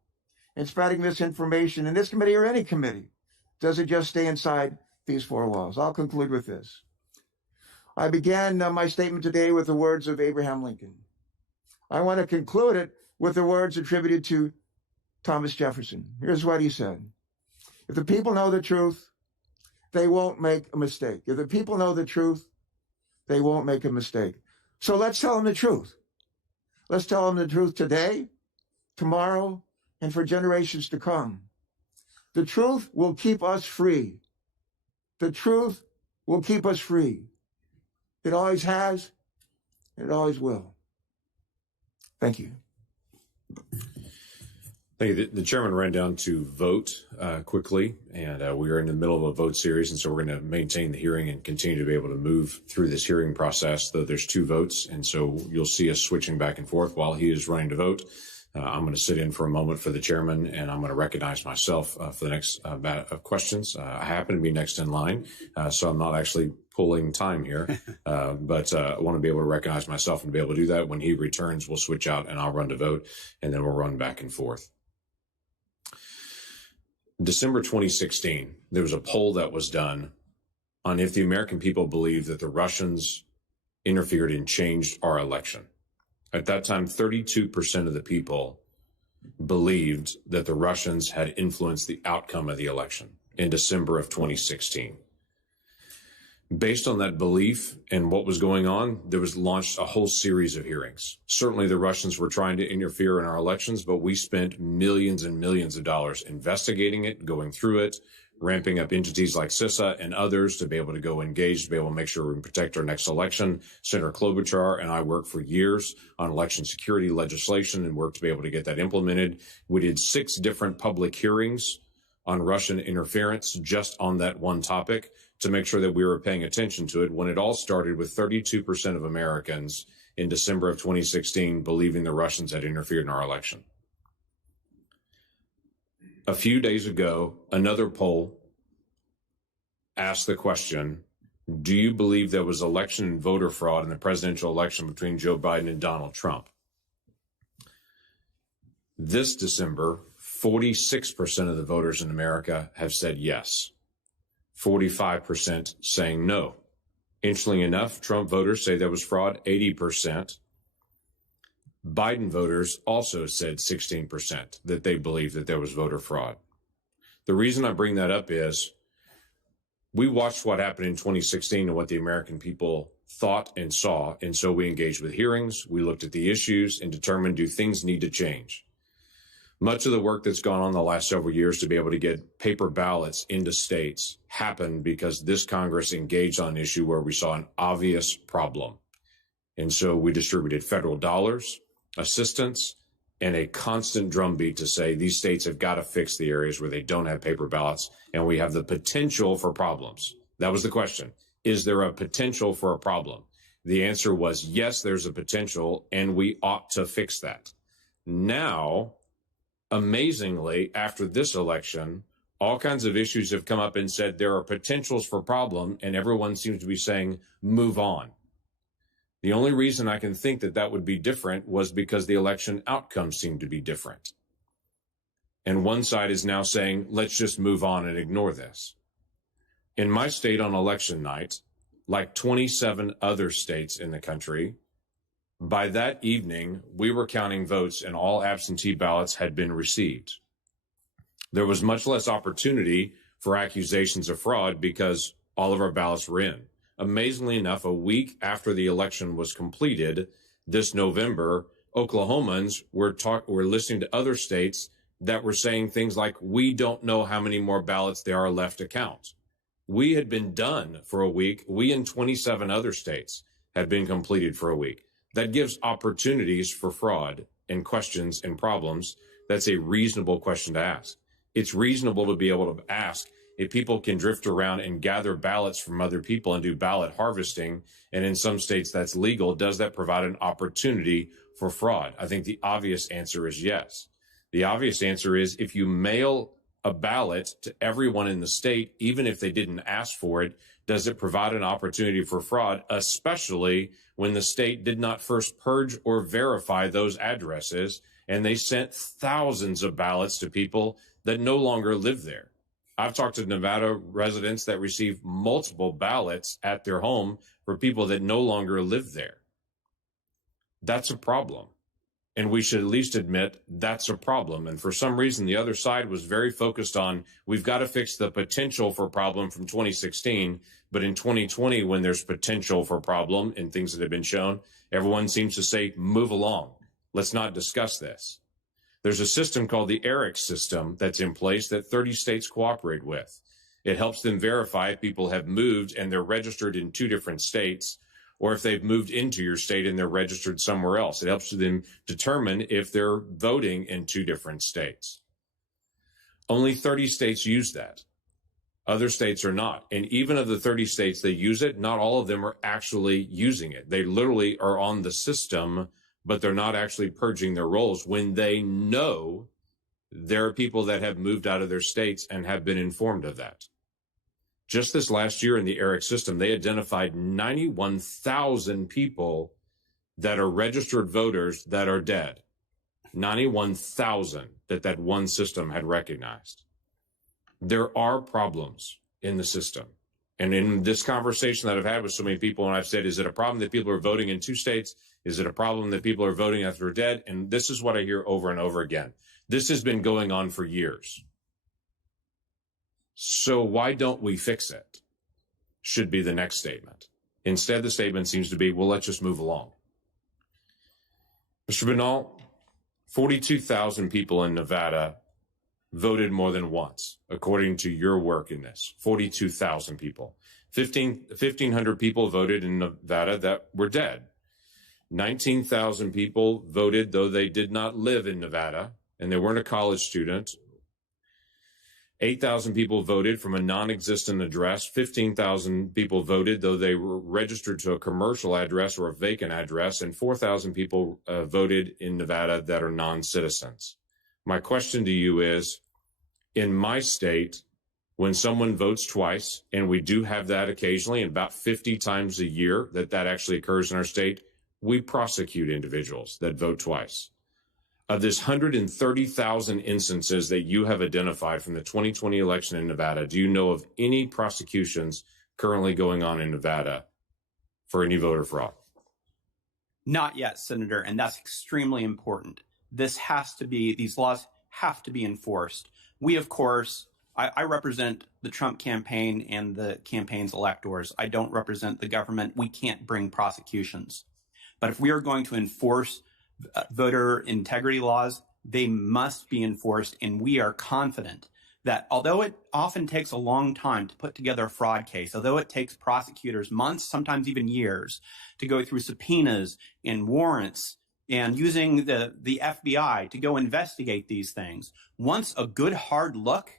And spreading misinformation in this committee or any committee doesn't just stay inside these four walls. I'll conclude with this. I began my statement today with the words of Abraham Lincoln. I want to conclude it with the words attributed to Thomas Jefferson. Here's what he said. If the people know the truth, they won't make a mistake. If the people know the truth, they won't make a mistake. So let's tell them the truth. Let's tell them the truth today, tomorrow, and for generations to come. The truth will keep us free. The truth will keep us free. It always has, and it always will. Thank you. Thank you. The chairman ran down to vote quickly, and we are in the middle of a vote series, and so we're going to maintain the hearing and continue to be able to move through this hearing process, though there's two votes, and so you'll see us switching back and forth while he is running to vote. I'm going to sit in for a moment for the chairman, and I'm going to recognize myself for the next bat of questions. I happen to be next in line, so I'm not actually pulling time here, but I want to be able to recognize myself and be able to do that. When he returns, we'll switch out, and I'll run to vote, and then we'll run back and forth. December 2016, there was a poll that was done on if the American people believed that the Russians interfered and changed our election. At that time, 32% of the people believed that the Russians had influenced the outcome of the election in December of 2016. Based on that belief and what was going on, there was launched a whole series of hearings. Certainly the Russians were trying to interfere in our elections, but we spent millions and millions of dollars investigating it, going through it, ramping up entities like CISA and others to be able to go engage, to be able to make sure we can protect our next election. Senator Klobuchar and I worked for years on election security legislation and worked to be able to get that implemented. We did 6 different public hearings on Russian interference just on that one topic to make sure that we were paying attention to it, when it all started with 32% of Americans in December of 2016 believing the Russians had interfered in our election. A few days ago, another poll asked the question, do you believe there was election and voter fraud in the presidential election between Joe Biden and Donald Trump? This December, 46% of the voters in America have said yes. 45% saying no. Interestingly enough, Trump voters say there was fraud, 80%. Biden voters also said 16% that they believe that there was voter fraud. The reason I bring that up is we watched what happened in 2016 and what the American people thought and saw, and so we engaged with hearings, we looked at the issues and determined, do things need to change? Much of the work that's gone on the last several years to be able to get paper ballots into states happened because this Congress engaged on an issue where we saw an obvious problem. And so we distributed federal dollars, assistance, and a constant drumbeat to say these states have got to fix the areas where they don't have paper ballots and we have the potential for problems. That was the question. Is there a potential for a problem? The answer was yes, there's a potential, and we ought to fix that. Now, amazingly, after this election, all kinds of issues have come up and said there are potentials for problem, and everyone seems to be saying, move on. The only reason I can think that that would be different was because the election outcomes seem to be different. And one side is now saying, let's just move on and ignore this. In my state on election night, like 27 other states in the country, by that evening, we were counting votes and all absentee ballots had been received. There was much less opportunity for accusations of fraud because all of our ballots were in. Amazingly enough, a week after the election was completed this November, Oklahomans were listening to other states that were saying things like, we don't know how many more ballots there are left to count. We had been done for a week. We and 27 other states had been completed for a week. That gives opportunities for fraud and questions and problems. That's a reasonable question to ask. It's reasonable to be able to ask if people can drift around and gather ballots from other people and do ballot harvesting, and in some states that's legal, does that provide an opportunity for fraud? I think the obvious answer is yes. The obvious answer is if you mail a ballot to everyone in the state, even if they didn't ask for it, does it provide an opportunity for fraud, especially when the state did not first purge or verify those addresses, and they sent thousands of ballots to people that no longer live there? I've talked to Nevada residents that receive multiple ballots at their home for people that no longer live there. That's a problem. And we should at least admit that's a problem. And for some reason, the other side was very focused on, we've got to fix the potential for problem from 2016. But in 2020, when there's potential for problem and things that have been shown, everyone seems to say, move along. Let's not discuss this. There's a system called the ERIC system that's in place that 30 states cooperate with. It helps them verify if people have moved and they're registered in 2 different states, or if they've moved into your state and they're registered somewhere else. It helps them determine if they're voting in 2 different states. Only 30 states use that. Other states are not. And even of the 30 states that use it, not all of them are actually using it. They literally are on the system, but they're not actually purging their rolls when they know there are people that have moved out of their states and have been informed of that. Just this last year in the ERIC system, they identified 91,000 people that are registered voters that are dead. 91,000 that one system had recognized. There are problems in the system. And in this conversation that I've had with so many people, and I've said, is it a problem that people are voting in 2 states? Is it a problem that people are voting after they're dead? And this is what I hear over and over again. This has been going on for years. So why don't we fix it? Should be the next statement. Instead, the statement seems to be, well, let's just move along. Mr. Bernal, 42,000 people in Nevada voted more than once, according to your work in this. 42,000 people. 1,500 people voted in Nevada that were dead. 19,000 people voted though they did not live in Nevada and they weren't a college student. 8,000 people voted from a non-existent address. 15,000 people voted though they were registered to a commercial address or a vacant address. And 4,000 people voted in Nevada that are non-citizens. My question to you is, in my state, when someone votes twice, and we do have that occasionally, and about 50 times a year that actually occurs in our state, we prosecute individuals that vote twice. Of this 130,000 instances that you have identified from the 2020 election in Nevada, do you know of any prosecutions currently going on in Nevada for any voter fraud? Not yet, Senator, and that's extremely important. These laws have to be enforced. We, of course, I represent the Trump campaign and the campaign's electors. I don't represent the government. We can't bring prosecutions. But if we are going to enforce voter integrity laws, they must be enforced, and we are confident that although it often takes a long time to put together a fraud case, although it takes prosecutors months, sometimes even years, to go through subpoenas and warrants and using the FBI to go investigate these things, once a good hard look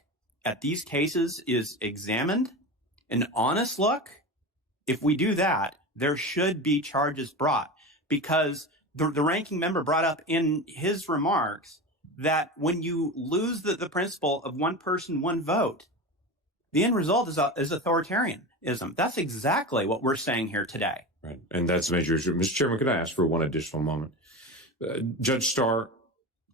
at these cases is examined, an honest look, if we do that, there should be charges brought, because the ranking member brought up in his remarks that when you lose the principle of one person, one vote, the end result is authoritarianism. That's exactly what we're saying here today. Right. And that's a major issue. Mr. Chairman, could I ask for one additional moment? Judge Starr,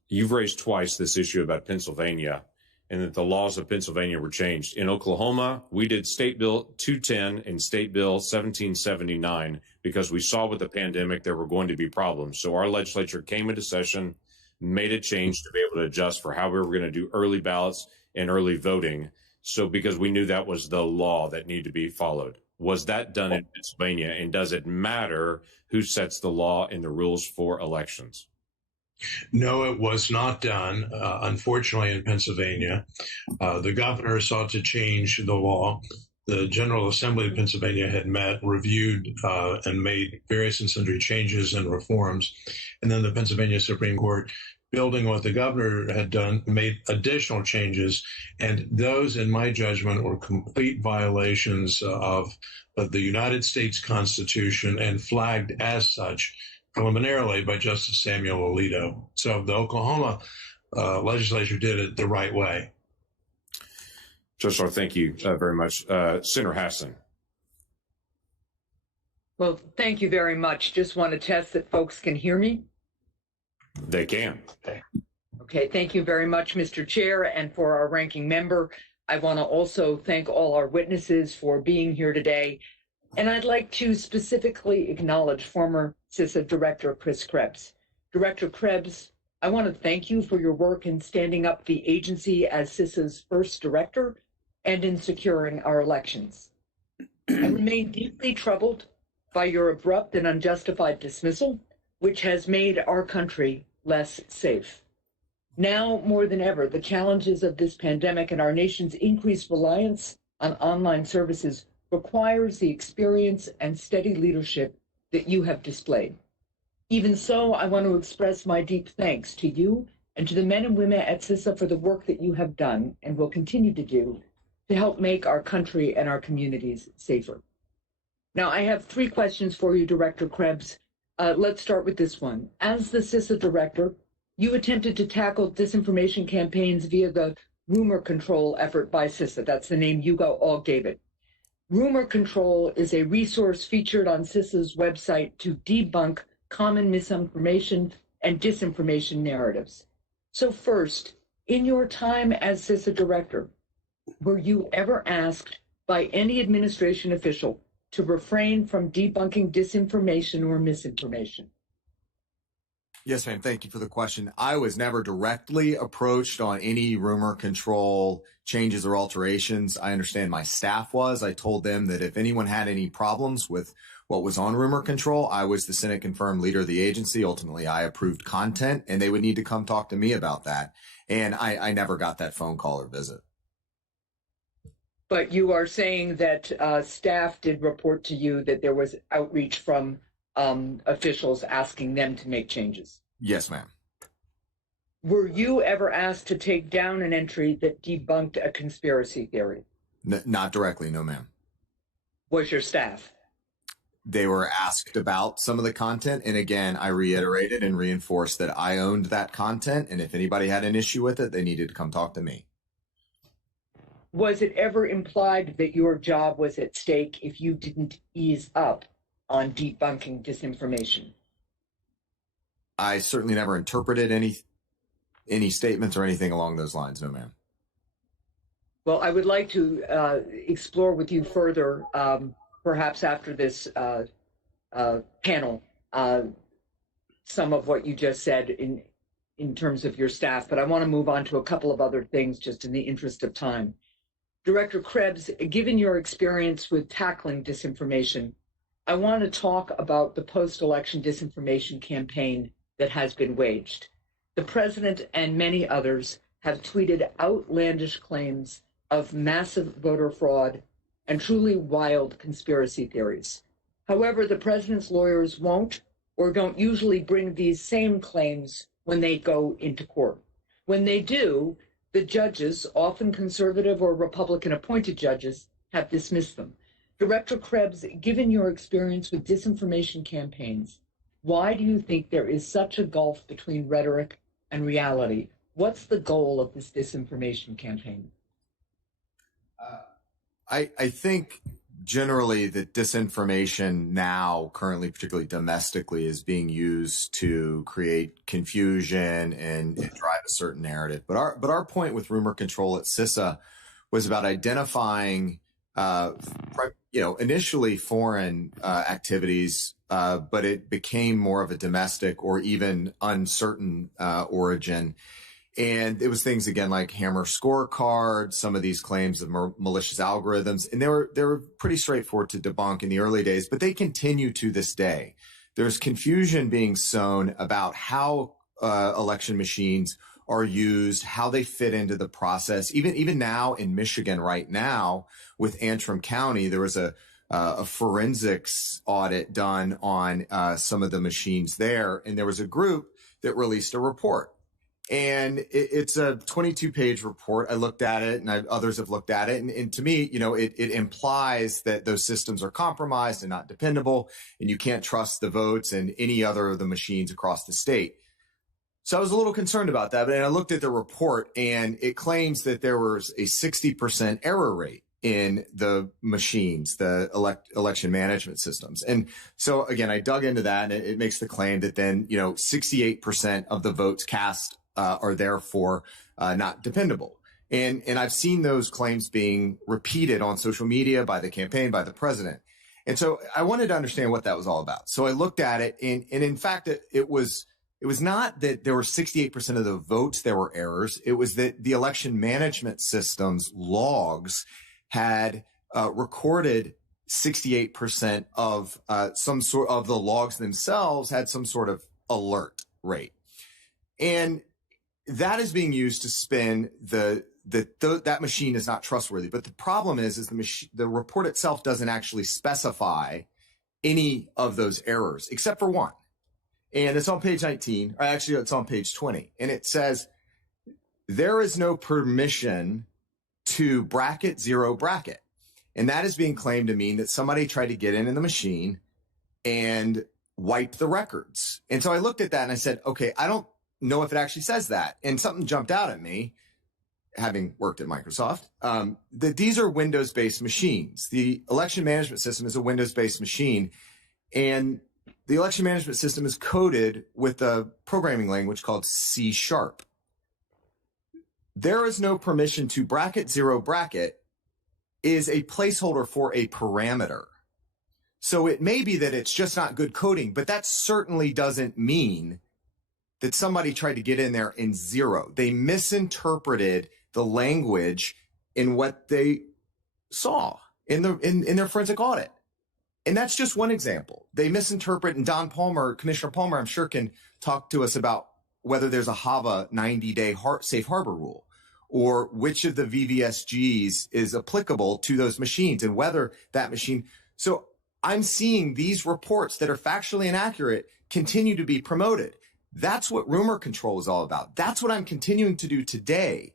you've raised twice this issue about Pennsylvania and that the laws of Pennsylvania were changed. In Oklahoma, we did State Bill 210 and State Bill 1779 because we saw with the pandemic there were going to be problems. So our legislature came into session, made a change to be able to adjust for how we were going to do early ballots and early voting. So because we knew that was the law that needed to be followed. Was that done in Pennsylvania? And does it matter who sets the law and the rules for elections? No, it was not done, unfortunately, in Pennsylvania. The governor sought to change the law. The General Assembly of Pennsylvania had met, reviewed, and made various and sundry changes and reforms. And then the Pennsylvania Supreme Court, building what the governor had done, made additional changes. And those, in my judgment, were complete violations of the United States Constitution and flagged as such preliminarily by Justice Samuel Alito. So the Oklahoma legislature did it the right way. Judge Starr, thank you very much. Senator Hassan. Well, thank you very much. Just want to test that folks can hear me. They can. Okay, thank you very much, Mr. Chair, and for our ranking member. I want to also thank all our witnesses for being here today. And I'd like to specifically acknowledge former CISA Director Chris Krebs. Director Krebs, I want to thank you for your work in standing up the agency as CISA's first director and in securing our elections. I remain deeply troubled by your abrupt and unjustified dismissal, which has made our country less safe. Now, more than ever, the challenges of this pandemic and our nation's increased reliance on online services requires the experience and steady leadership that you have displayed. Even so, I want to express my deep thanks to you and to the men and women at CISA for the work that you have done and will continue to do to help make our country and our communities safer. Now, I have 3 questions for you, Director Krebs. Let's start with this one. As the CISA director, you attempted to tackle disinformation campaigns via the rumor control effort by CISA. That's the name you all gave it. Rumor control is a resource featured on CISA's website to debunk common misinformation and disinformation narratives. So first, in your time as CISA director, were you ever asked by any administration official to refrain from debunking disinformation or misinformation? Yes, ma'am. Thank you for the question. I was never directly approached on any rumor control changes or alterations. I understand my staff was. I told them that if anyone had any problems with what was on rumor control, I was the Senate confirmed leader of the agency. Ultimately, I approved content and they would need to come talk to me about that. And I never got that phone call or visit. But you are saying that staff did report to you that there was outreach from officials asking them to make changes? Yes, ma'am. Were you ever asked to take down an entry that debunked a conspiracy theory? Not directly, no, ma'am. Was your staff? They were asked about some of the content. And again, I reiterated and reinforced that I owned that content. And if anybody had an issue with it, they needed to come talk to me. Was it ever implied that your job was at stake if you didn't ease up on debunking disinformation? I certainly never interpreted any statements or anything along those lines. No, ma'am. Well, I would like to explore with you further, perhaps after this panel, some of what you just said in terms of your staff, but I want to move on to a couple of other things just in the interest of time. Director Krebs, given your experience with tackling disinformation, I want to talk about the post-election disinformation campaign that has been waged. The president and many others have tweeted outlandish claims of massive voter fraud and truly wild conspiracy theories. However, the president's lawyers won't or don't usually bring these same claims when they go into court. When they do, the judges, often conservative or Republican appointed judges, have dismissed them. Director Krebs, given your experience with disinformation campaigns, why do you think there is such a gulf between rhetoric and reality? What's the goal of this disinformation campaign? I think generally that disinformation now, currently, particularly domestically, is being used to create confusion and drive a certain narrative. But our point with rumor control at CISA was about identifying, initially foreign activities, but it became more of a domestic or even uncertain origin. And it was things, again, like Hammer scorecards, some of these claims of malicious algorithms, and they were pretty straightforward to debunk in the early days, but they continue to this day. There's confusion being sown about how election machines are used, how they fit into the process. Even now in Michigan right now with Antrim County, there was a forensics audit done on some of the machines there, and there was a group that released a report. And it's a 22-page report. I looked at it, and others have looked at it. And to me, it implies that those systems are compromised and not dependable, and you can't trust the votes and any other of the machines across the state. So I was a little concerned about that. But I looked at the report, and it claims that there was a 60% error rate in the machines, the election management systems. And so, again, I dug into that, and it makes the claim that then, 68% of the votes cast are therefore not dependable. And I've seen those claims being repeated on social media by the campaign, by the president. And so I wanted to understand what that was all about. So I looked at it, and in fact, it was not that there were 68% of the votes that were errors. It was that the election management system's logs had recorded 68% of some sort of the logs themselves had some sort of alert rate. And that is being used to spin that machine is not trustworthy. But the problem is the report itself doesn't actually specify any of those errors except for one. And it's on page 19, or actually it's on page 20. And it says, there is no permission to bracket zero bracket. And that is being claimed to mean that somebody tried to get in the machine and wipe the records. And so I looked at that and I said, okay, I don't know if it actually says that. And something jumped out at me, having worked at Microsoft, that these are Windows-based machines. The election management system is a Windows-based machine, and the election management system is coded with a programming language called C#. There is no permission to bracket zero bracket is a placeholder for a parameter. So it may be that it's just not good coding, but that certainly doesn't mean that somebody tried to get in there and zero. They misinterpreted the language in what they saw in their forensic audit. And that's just one example. They misinterpret, and Commissioner Palmer, I'm sure, can talk to us about whether there's a HAVA 90-day safe harbor rule, or which of the VVSGs is applicable to those machines and whether that machine. So I'm seeing these reports that are factually inaccurate continue to be promoted. That's what rumor control is all about. That's what I'm continuing to do today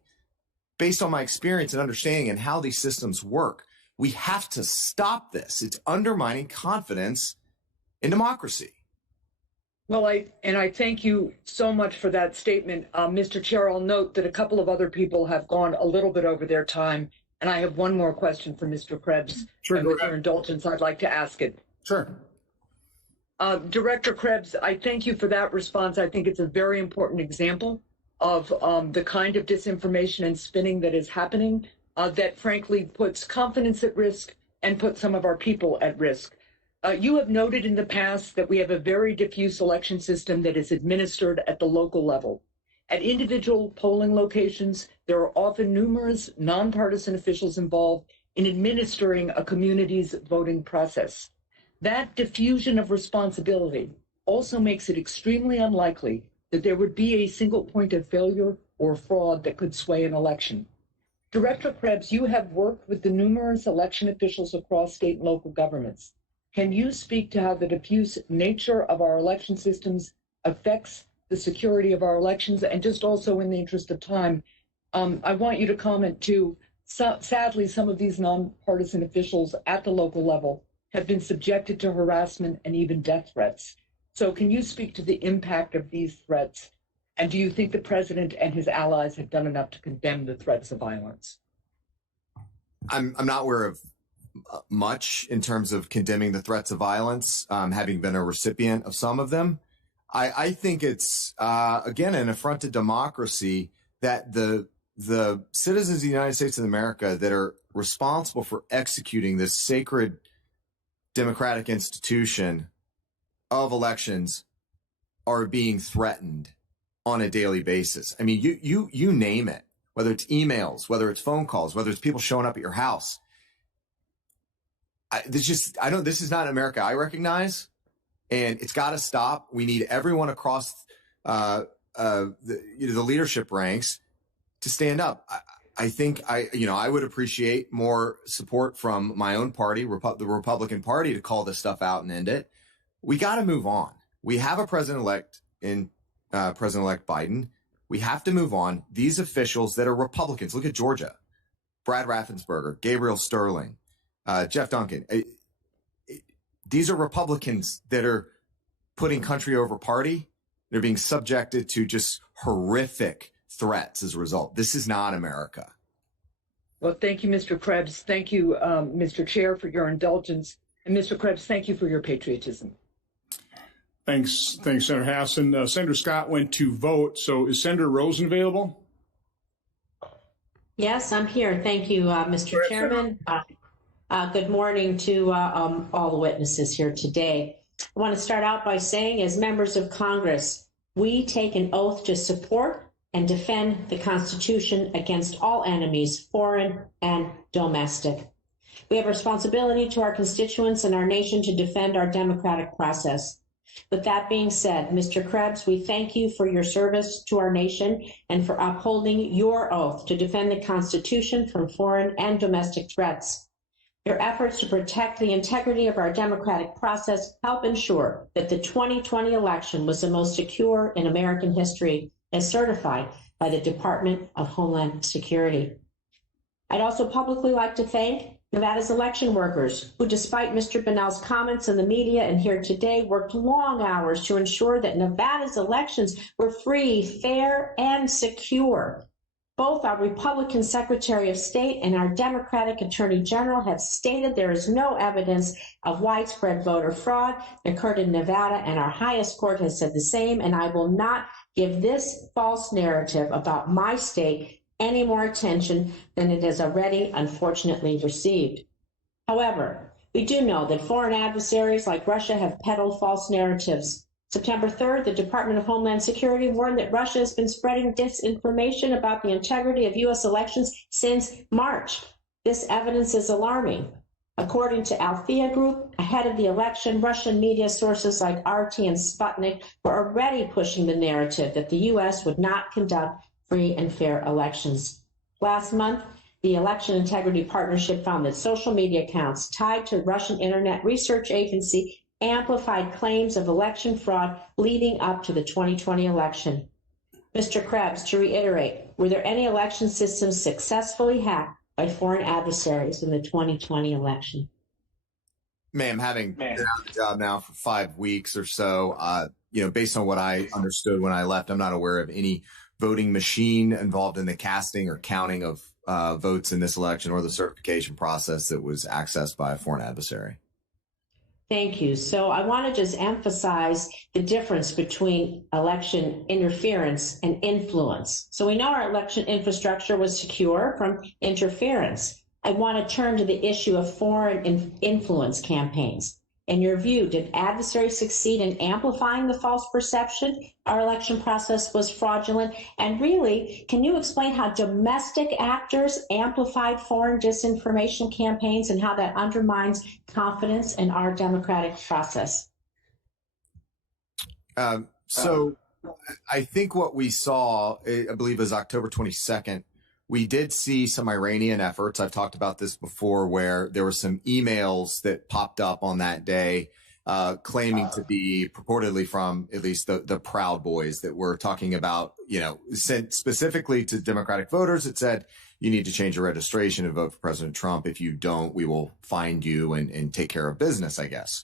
based on my experience and understanding and how these systems work. We have to stop this. It's undermining confidence in democracy. Well, I thank you so much for that statement. Mr. Chair, I'll note that a couple of other people have gone a little bit over their time, and I have one more question for Mr. Krebs. Sure, and with your indulgence, I'd like to ask it. Sure. Director Krebs, I thank you for that response. I think it's a very important example of the kind of disinformation and spinning that is happening that frankly puts confidence at risk and puts some of our people at risk. You have noted in the past that we have a very diffuse election system that is administered at the local level. At individual polling locations, there are often numerous nonpartisan officials involved in administering a community's voting process. That diffusion of responsibility also makes it extremely unlikely that there would be a single point of failure or fraud that could sway an election. Director Krebs, you have worked with the numerous election officials across state and local governments. Can you speak to how the diffuse nature of our election systems affects the security of our elections? And just also in the interest of time, I want you to comment too. Sadly, some of these nonpartisan officials at the local level have been subjected to harassment and even death threats. So can you speak to the impact of these threats? And do you think the president and his allies have done enough to condemn the threats of violence? I'm not aware of much in terms of condemning the threats of violence, having been a recipient of some of them. I think it's, again, an affront to democracy that the citizens of the United States of America that are responsible for executing this sacred democratic institution of elections are being threatened on a daily basis. I mean, you name it, whether it's emails, whether it's phone calls, whether it's people showing up at your house. This is not America I recognize, and it's got to stop. We need everyone across the leadership ranks to stand up. I think I would appreciate more support from my own party, the Republican Party, to call this stuff out and end it. We got to move on. We have a president-elect in President-elect Biden. We have to move on. These officials that are Republicans, look at Georgia, Brad Raffensperger, Gabriel Sterling, Jeff Duncan. These are Republicans that are putting country over party. They're being subjected to just horrific threats as a result. This is not America. Well, thank you, Mr. Krebs. Thank you, Mr. Chair, for your indulgence. And Mr. Krebs, thank you for your patriotism. Thanks, Senator Hassan. Senator Scott went to vote. So is Senator Rosen available? Yes, I'm here. Thank you, Mr. Chairman. Good morning to all the witnesses here today. I want to start out by saying, as members of Congress, we take an oath to support and defend the Constitution against all enemies, foreign and domestic. We have a responsibility to our constituents and our nation to defend our democratic process. With that being said, Mr. Krebs, we thank you for your service to our nation and for upholding your oath to defend the Constitution from foreign and domestic threats. Your efforts to protect the integrity of our democratic process help ensure that the 2020 election was the most secure in American history, as certified by the Department of Homeland Security. I'd also publicly like to thank Nevada's election workers, who, despite Mr. Bunnell's comments in the media and here today, worked long hours to ensure that Nevada's elections were free, fair, and secure. Both our Republican Secretary of State and our Democratic Attorney General have stated there is no evidence of widespread voter fraud that occurred in Nevada, and our highest court has said the same, and I will not give this false narrative about my state any more attention than it has already unfortunately received. However, we do know that foreign adversaries like Russia have peddled false narratives. September 3rd, the Department of Homeland Security warned that Russia has been spreading disinformation about the integrity of U.S. elections since March. This evidence is alarming. According to ᴪᴜ Group, ahead of the election, Russian media sources like RT and Sputnik were already pushing the narrative that the U.S. would not conduct free and fair elections. Last month, the Election Integrity Partnership found that social media accounts tied to the Russian Internet Research Agency amplified claims of election fraud leading up to the 2020 election. Mr. Krebs, to reiterate, were there any election systems successfully hacked by foreign adversaries in the 2020 election? Ma'am, having been on the job now for 5 weeks or so, based on what I understood when I left, I'm not aware of any voting machine involved in the casting or counting of votes in this election or the certification process that was accessed by a foreign adversary. Thank you. So I want to just emphasize the difference between election interference and influence. So we know our election infrastructure was secure from interference. I want to turn to the issue of foreign influence campaigns. In your view, did adversaries succeed in amplifying the false perception our election process was fraudulent? And really, can you explain how domestic actors amplified foreign disinformation campaigns and how that undermines confidence in our democratic process? So I think what we saw, I believe it was October 22nd, we did see some Iranian efforts. I've talked about this before, where there were some emails that popped up on that day claiming to be purportedly from at least the Proud Boys that were talking about, sent specifically to Democratic voters. It said, you need to change your registration and vote for President Trump. If you don't, we will find you and take care of business, I guess.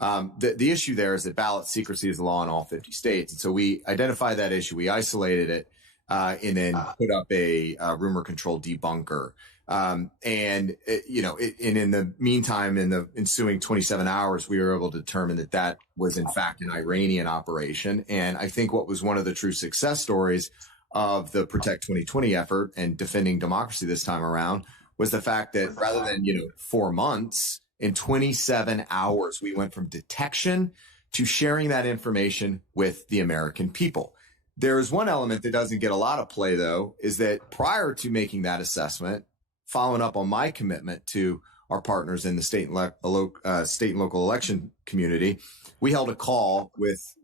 The issue there is that ballot secrecy is the law in all 50 states. And so we identified that issue. We isolated it. And then put up a rumor control debunker. And in the meantime, in the ensuing 27 hours, we were able to determine that that was in fact an Iranian operation. And I think what was one of the true success stories of the Protect 2020 effort and defending democracy this time around was the fact that rather than, 4 months, in 27 hours, we went from detection to sharing that information with the American people. There is one element that doesn't get a lot of play, though, is that prior to making that assessment, following up on my commitment to our partners in the state and local election community, we held a call with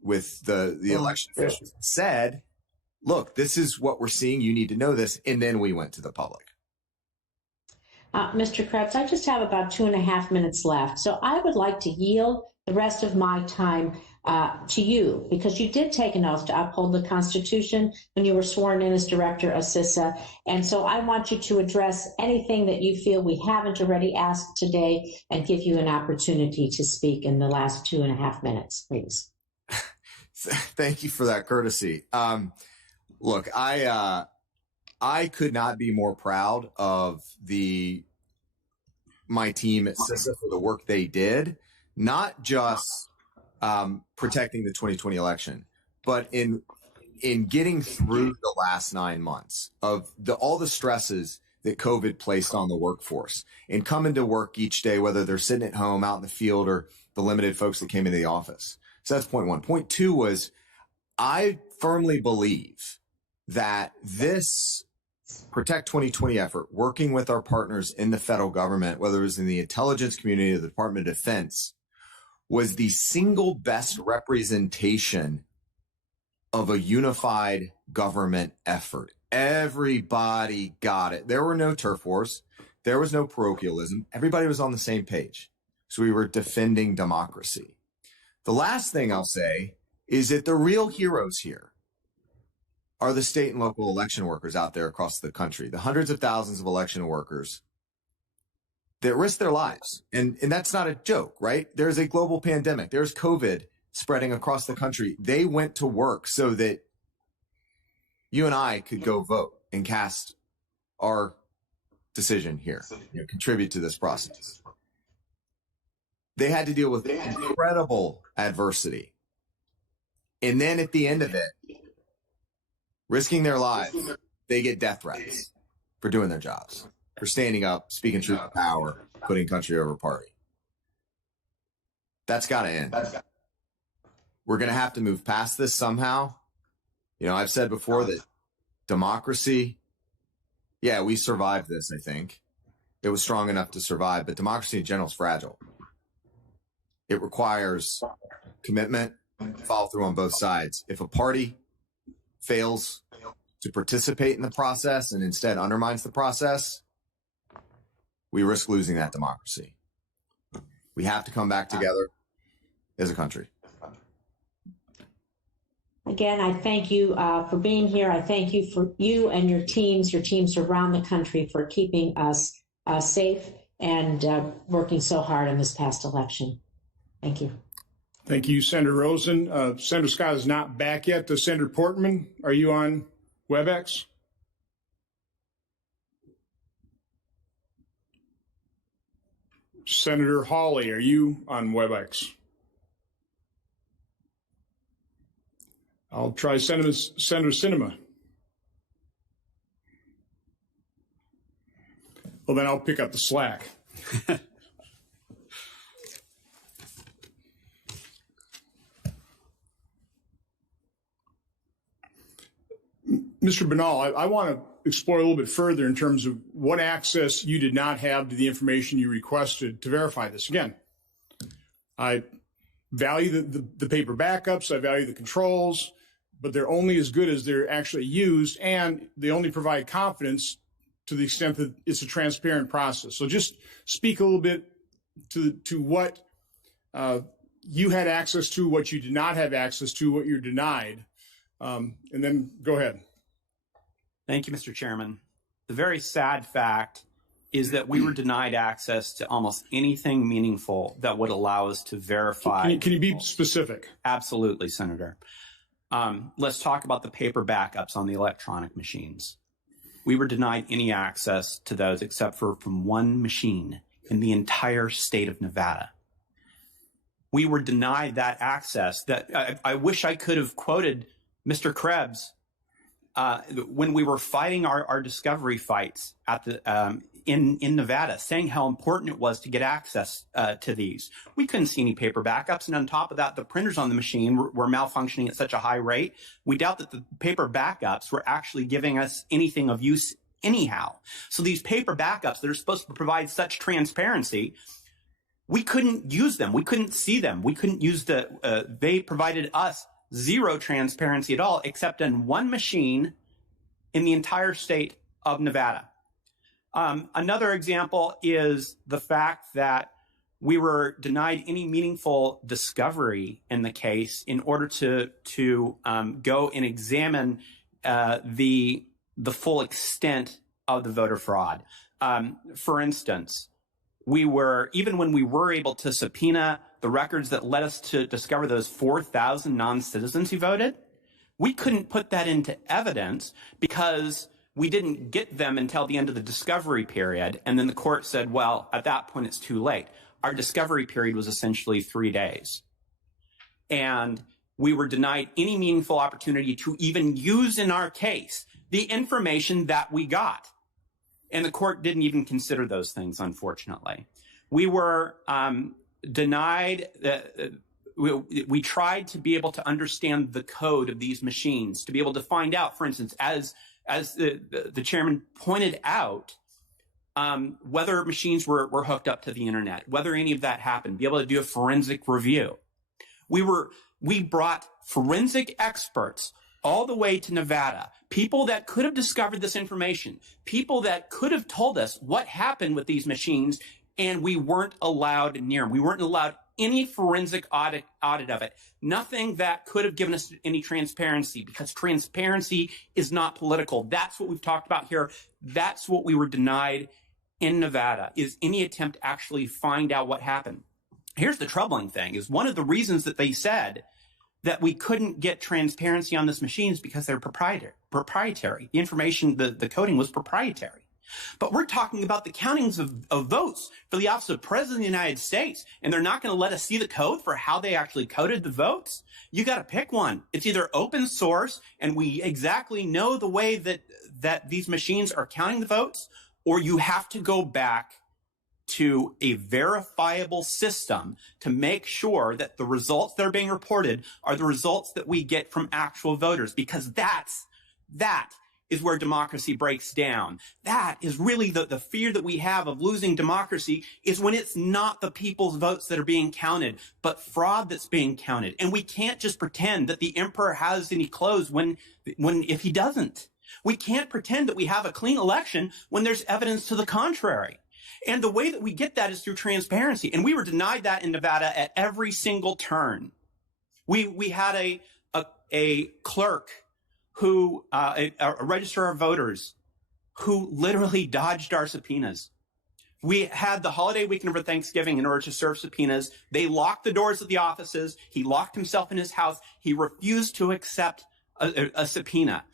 the election officials and said, look, this is what we're seeing. You need to know this. And then we went to the public. Mr. Krebs, I just have about 2.5 minutes left. So I would like to yield the rest of my time to you, because you did take an oath to uphold the Constitution when you were sworn in as director of CISA. And so I want you to address anything that you feel we haven't already asked today and give you an opportunity to speak in the last 2.5 minutes, please. Thank you for that courtesy. Look, I could not be more proud of my team at CISA for the work they did, not just protecting the 2020 election, but in getting through the last 9 months of all the stresses that COVID placed on the workforce and coming to work each day, whether they're sitting at home, out in the field, or the limited folks that came into the office. So that's point one. Point two was I firmly believe that this Protect 2020 effort, working with our partners in the federal government, whether it was in the intelligence community or the Department of Defense, was the single best representation of a unified government effort. Everybody got it. There were no turf wars. There was no parochialism. Everybody was on the same page. So we were defending democracy. The last thing I'll say is that the real heroes here are the state and local election workers out there across the country, the hundreds of thousands of election workers that risk their lives. And that's not a joke, right? There's a global pandemic. There's COVID spreading across the country. They went to work so that you and I could go vote and cast our decision here, contribute to this process. They had to deal with incredible adversity. And then at the end of it, risking their lives, they get death threats for doing their jobs, for standing up, speaking truth to power, putting country over party. That's got to end. We're going to have to move past this somehow. I've said before that democracy, yeah, we survived this, I think. It was strong enough to survive, but democracy in general is fragile. It requires commitment, follow through on both sides. If a party fails to participate in the process and instead undermines the process, we risk losing that democracy. We have to come back together as a country. Again, I thank you for being here. I thank you for you and your teams around the country for keeping us safe and working so hard in this past election. Thank you. Thank you, Senator Rosen. Senator Scott is not back yet. Senator Portman, are you on WebEx? Senator Hawley, are you on WebEx? I'll try Senator Sinema. Well, then I'll pick up the slack. Mr. Banal, I want to explore a little bit further in terms of what access you did not have to the information you requested to verify this. Again, I value the paper backups, I value the controls, but they're only as good as they're actually used, and they only provide confidence to the extent that it's a transparent process. So just speak a little bit to what you had access to, what you did not have access to, what you're denied, and then go ahead. Thank you, Mr. Chairman. The very sad fact is that we were denied access to almost anything meaningful that would allow us to verify. Can you be specific? Absolutely, Senator. Let's talk about the paper backups on the electronic machines. We were denied any access to those except for from one machine in the entire state of Nevada. We were denied that access. That I wish I could have quoted Mr. Krebs when we were fighting our discovery fights at the in Nevada, saying how important it was to get access to these. We couldn't see any paper backups, and on top of that, the printers on the machine were malfunctioning at such a high rate. We doubt that the paper backups were actually giving us anything of use anyhow. So these paper backups that are supposed to provide such transparency, we couldn't use them. We couldn't see them. We couldn't use they provided us zero transparency at all, except in one machine in the entire state of Nevada. Another example is the fact that we were denied any meaningful discovery in the case in order to go and examine the full extent of the voter fraud. For instance, even when we were able to subpoena the records that led us to discover those 4,000 non-citizens who voted, we couldn't put that into evidence because we didn't get them until the end of the discovery period. And then the court said, well, at that point, it's too late. Our discovery period was essentially 3 days. And we were denied any meaningful opportunity to even use in our case the information that we got. And the court didn't even consider those things, unfortunately. We were denied, we tried to be able to understand the code of these machines, to be able to find out, for instance, as the chairman pointed out, whether machines were hooked up to the internet, whether any of that happened, be able to do a forensic review. We brought forensic experts all the way to Nevada, people that could have discovered this information, people that could have told us what happened with these machines, and we weren't allowed near them. We weren't allowed any forensic audit of it. Nothing that could have given us any transparency, because transparency is not political. That's what we've talked about here. That's what we were denied in Nevada, is any attempt to actually find out what happened. Here's the troubling thing, is one of the reasons that they said that we couldn't get transparency on this machine is because they're proprietary. The information, the coding was proprietary. But we're talking about the countings of votes for the office of President of the United States, and they're not going to let us see the code for how they actually coded the votes? You got to pick one. It's either open source, and we exactly know the way that these machines are counting the votes, or you have to go back to a verifiable system to make sure that the results that are being reported are the results that we get from actual voters, because that is where democracy breaks down. That is really the fear that we have of losing democracy, is when it's not the people's votes that are being counted, but fraud that's being counted. And we can't just pretend that the emperor has any clothes if he doesn't. We can't pretend that we have a clean election when there's evidence to the contrary. And the way that we get that is through transparency. And we were denied that in Nevada at every single turn. We had a clerk who, a registrar of voters, who literally dodged our subpoenas. We had the holiday weekend over Thanksgiving in order to serve subpoenas. They locked the doors of the offices. He locked himself in his house. He refused to accept a subpoena.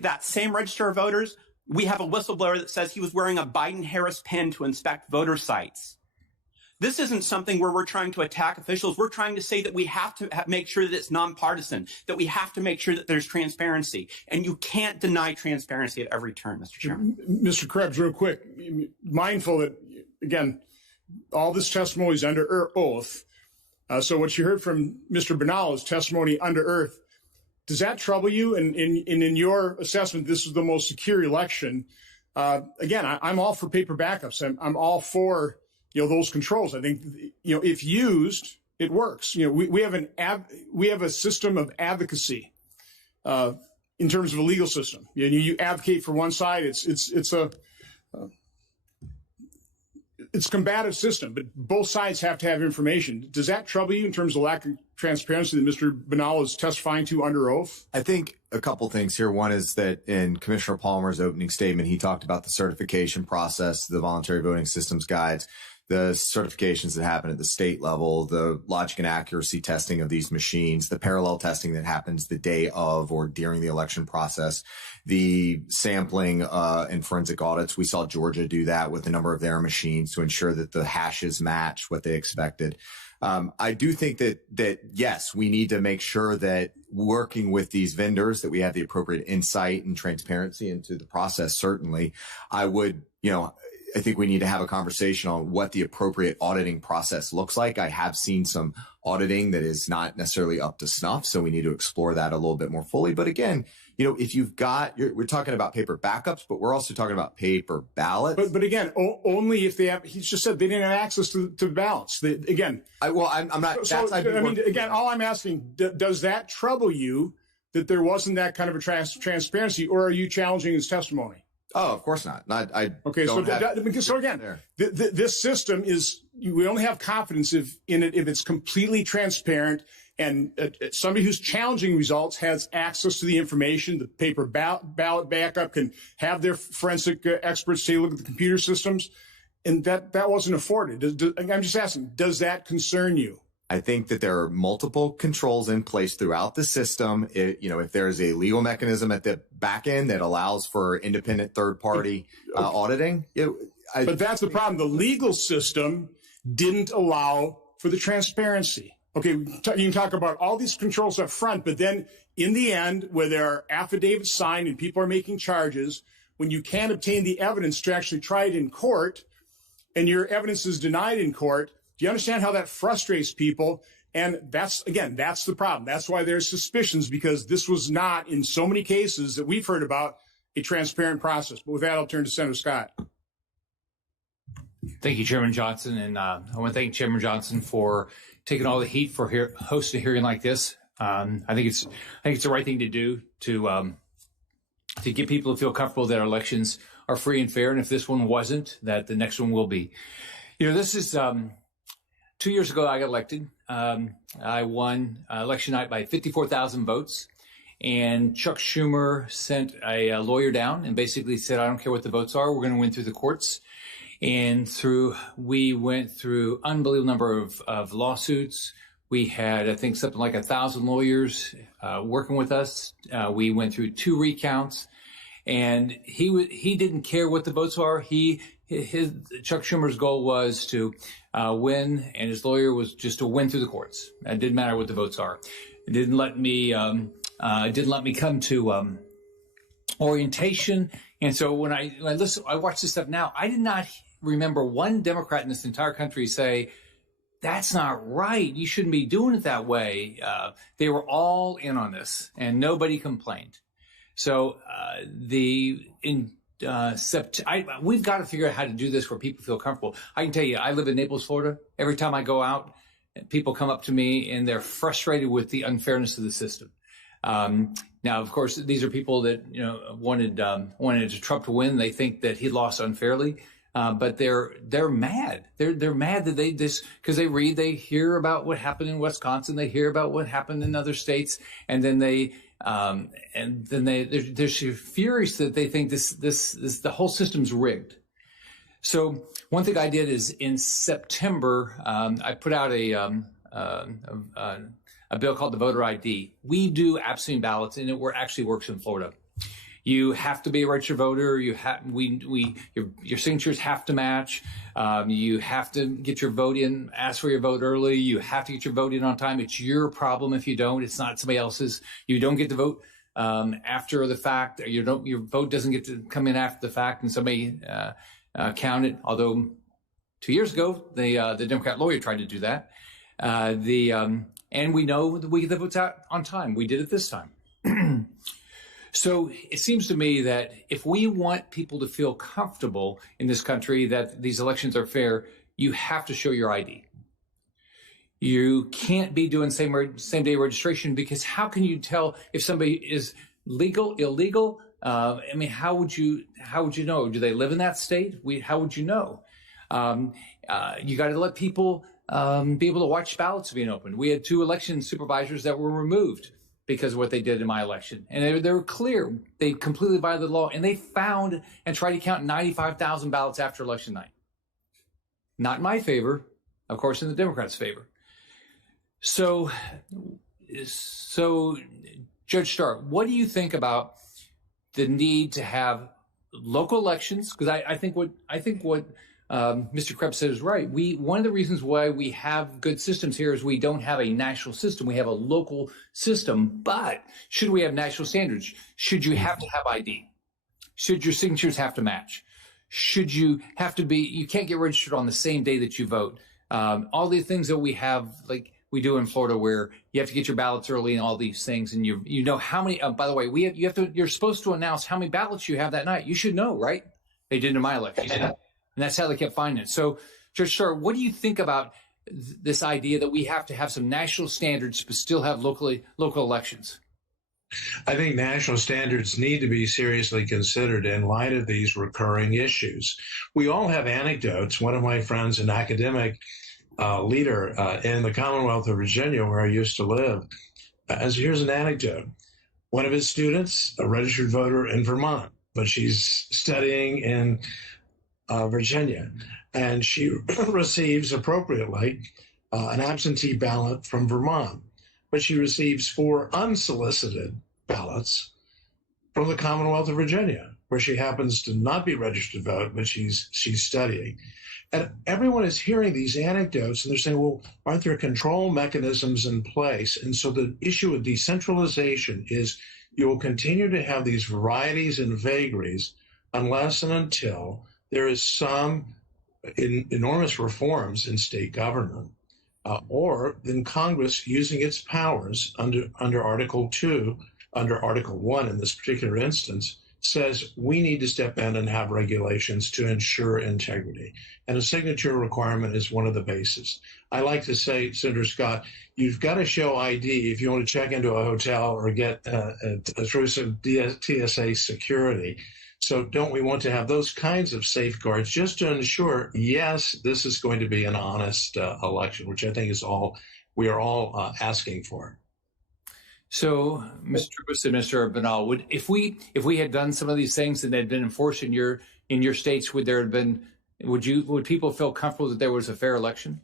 That same registrar of voters, we have a whistleblower that says he was wearing a Biden-Harris pen to inspect voter sites. This isn't something where we're trying to attack officials. We're trying to say that we have to make sure that it's nonpartisan, that we have to make sure that there's transparency. And you can't deny transparency at every turn, Mr. Chairman. Mr. Krebs, real quick, mindful that, again, all this testimony is under oath. So what you heard from Mr. Banal is testimony under oath. Does that trouble you? And in your assessment, this is the most secure election. Again, I'm all for paper backups. I'm all for those controls. I think if used, it works. We have a system of advocacy in terms of a legal system. You advocate for one side. It's a combative system, but both sides have to have information. Does that trouble you in terms of lack of transparency that Mr. Banal is testifying to under oath? I think a couple things here. One is that in Commissioner Palmer's opening statement, he talked about the certification process, the voluntary voting systems guides, the certifications that happen at the state level, the logic and accuracy testing of these machines, the parallel testing that happens the day of or during the election process, the sampling and forensic audits. We saw Georgia do that with a number of their machines to ensure that the hashes match what they expected. I do think that yes, we need to make sure that working with these vendors that we have the appropriate insight and transparency into the process. Certainly, I think we need to have a conversation on what the appropriate auditing process looks like. I have seen some auditing that is not necessarily up to snuff, so we need to explore that a little bit more fully. But again, if you've we're talking about paper backups, but we're also talking about paper ballots. But again, only if they have. He just said they didn't have access to ballots. Again, I'm not. Again, all I'm asking, does that trouble you that there wasn't that kind of a transparency, or are you challenging his testimony? Oh, of course not. So again, this system is, we only have confidence in it if it's completely transparent and somebody who's challenging results has access to the information. The paper ballot backup can have their forensic experts take a look at the computer systems, and that wasn't afforded. I'm just asking, does that concern you? I think that there are multiple controls in place throughout the system. If there's a legal mechanism at the back end that allows for independent third-party auditing. But that's the problem. The legal system didn't allow for the transparency. Okay, you can talk about all these controls up front, but then in the end, where there are affidavits signed and people are making charges, when you can't obtain the evidence to actually try it in court, and your evidence is denied in court, do you understand how that frustrates people? And that's the problem. That's why there's suspicions, because this was not, in so many cases that we've heard about, a transparent process. But with that, I'll turn to Senator Scott. Thank you, Chairman Johnson. And I want to thank Chairman Johnson for taking all the heat for hosting a hearing like this. I think it's the right thing to do to get people to feel comfortable that our elections are free and fair. And if this one wasn't, that the next one will be. This is 2 years ago, I got elected. I won election night by 54,000 votes. And Chuck Schumer sent a lawyer down and basically said, I don't care what the votes are, we're going to win through the courts. And we went through unbelievable number of lawsuits. We had, I think, something like 1,000 lawyers working with us. We went through 2 recounts. And he didn't care what the votes are. Chuck Schumer's goal was to win, and his lawyer was just to win through the courts. It didn't matter what the votes are. It didn't let me come to orientation. And so when I watch this stuff now, I did not remember one Democrat in this entire country say, that's not right. You shouldn't be doing it that way. They were all in on this, and nobody complained. So we've got to figure out how to do this where people feel comfortable. I can tell you, I live in Naples, Florida. Every time I go out, people come up to me and they're frustrated with the unfairness of the system. Now, of course, these are people that wanted Trump to win. They think that he lost unfairly, but they're mad. They're mad that because they hear about what happened in Wisconsin, they hear about what happened in other states, and then they're furious that they think this the whole system's rigged. So one thing I did is in September, I put out a bill called the voter ID. We do absentee ballots, and it actually works in Florida. You have to be a registered voter. Your signatures have to match. You have to get your vote in, ask for your vote early. You have to get your vote in on time. It's your problem if you don't. It's not somebody else's. You don't get to vote after the fact. Your vote doesn't get to come in after the fact and somebody count it. Although 2 years ago, the Democrat lawyer tried to do that. And we know that we get the votes out on time. We did it this time. So it seems to me that if we want people to feel comfortable in this country that these elections are fair, you have to show your ID. You can't be doing same day registration, because how can you tell if somebody is legal, illegal? I mean, how would you know? Do they live in that state? How would you know? You got to let people be able to watch ballots being opened. We had 2 election supervisors that were removed because of what they did in my election. And they were clear. They completely violated the law, and they found and tried to count 95,000 ballots after election night. Not in my favor, of course, in the Democrats' favor. So Judge Starr, what do you think about the need to have local elections? Because I think what Mr. Krebs said is right. One of the reasons why we have good systems here is we don't have a national system. We have a local system. But should we have national standards? Should you have to have ID? Should your signatures have to match? Should you have to be? You can't get registered on the same day that you vote. All the things that we have, like we do in Florida, where you have to get your ballots early and all these things, and you know how many. By the way, you're supposed to announce how many ballots you have that night. You should know, right? They did in my election. And that's how they kept finding it. So, Judge Starr, what do you think about this idea that we have to have some national standards but still have local elections? I think national standards need to be seriously considered in light of these recurring issues. We all have anecdotes. One of my friends, an academic leader in the Commonwealth of Virginia, where I used to live, here's an anecdote. One of his students, a registered voter in Vermont, but she's studying in Virginia, and she receives appropriately an absentee ballot from Vermont, but she receives 4 unsolicited ballots from the Commonwealth of Virginia, where she happens to not be registered to vote, but she's studying. And everyone is hearing these anecdotes, and they're saying, well, aren't there control mechanisms in place? And so the issue of decentralization is you will continue to have these varieties and vagaries unless and until there is some enormous reforms in state government, or then Congress using its powers under Article 2, under Article 1 in this particular instance, says we need to step in and have regulations to ensure integrity. And a signature requirement is one of the bases. I like to say, Senator Scott, you've got to show ID if you want to check into a hotel or get through some TSA security. So don't we want to have those kinds of safeguards just to ensure, yes, this is going to be an honest election, which I think is we are all asking for. So, Mr. Trubus and Mr. Banal, if we had done some of these things and they'd been enforced in your states, would people feel comfortable that there was a fair election?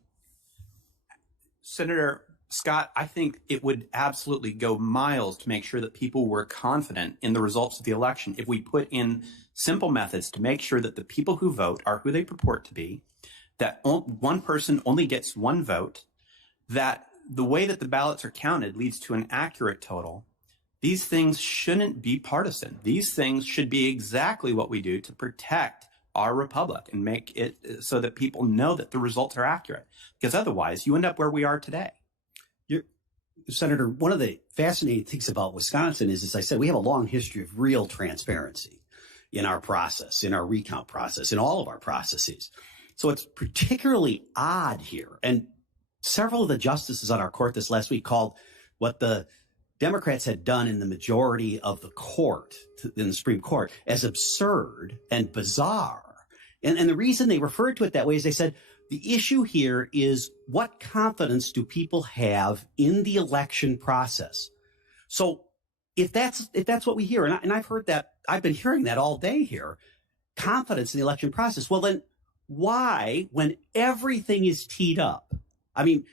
Senator Scott, I think it would absolutely go miles to make sure that people were confident in the results of the election if we put in simple methods to make sure that the people who vote are who they purport to be, that one person only gets one vote, that the way that the ballots are counted leads to an accurate total. These things shouldn't be partisan. These things should be exactly what we do to protect our republic and make it so that people know that the results are accurate. Because otherwise, you end up where we are today. Senator, one of the fascinating things about Wisconsin is, as I said, we have a long history of real transparency in our process, in our recount process, in all of our processes. So it's particularly odd here. And several of the justices on our court this last week called what the Democrats had done in the majority of the court, in the Supreme Court, as absurd and bizarre. And the reason they referred to it that way is they said, the issue here is what confidence do people have in the election process? So if that's what we hear, and I've heard that, I've been hearing that all day here, confidence in the election process. Well, then why, when everything is teed up? I mean,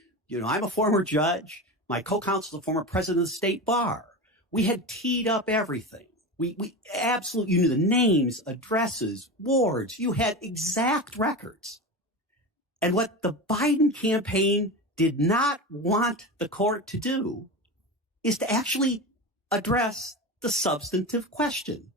I'm a former judge. My co-counsel is a former president of the state bar. We had teed up everything. We absolutely, you knew the names, addresses, wards. You had exact records. And what the Biden campaign did not want the court to do is to actually address the substantive question.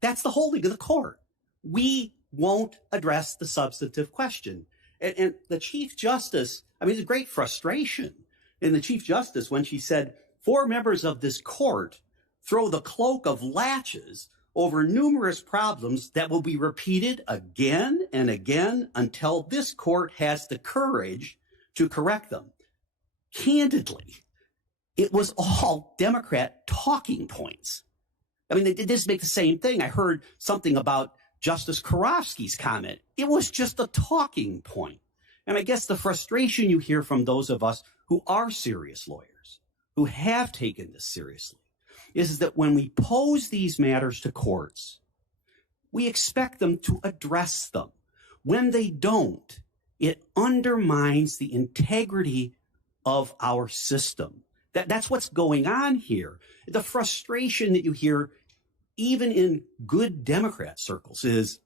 That's the holding of the court. We won't address the substantive question. And the Chief Justice, I mean, it's a great frustration in the Chief Justice when she said, 4 members of this court throw the cloak of latches over numerous problems that will be repeated again and again until this court has the courage to correct them. Candidly, it was all Democrat talking points. I mean, they just make the same thing. I heard something about Justice Karofsky's comment. It was just a talking point. And I guess the frustration you hear from those of us who are serious lawyers, who have taken this seriously, is that when we pose these matters to courts, we expect them to address them. When they don't, it undermines the integrity of our system. That's what's going on here. The frustration that you hear, even in good Democrat circles, is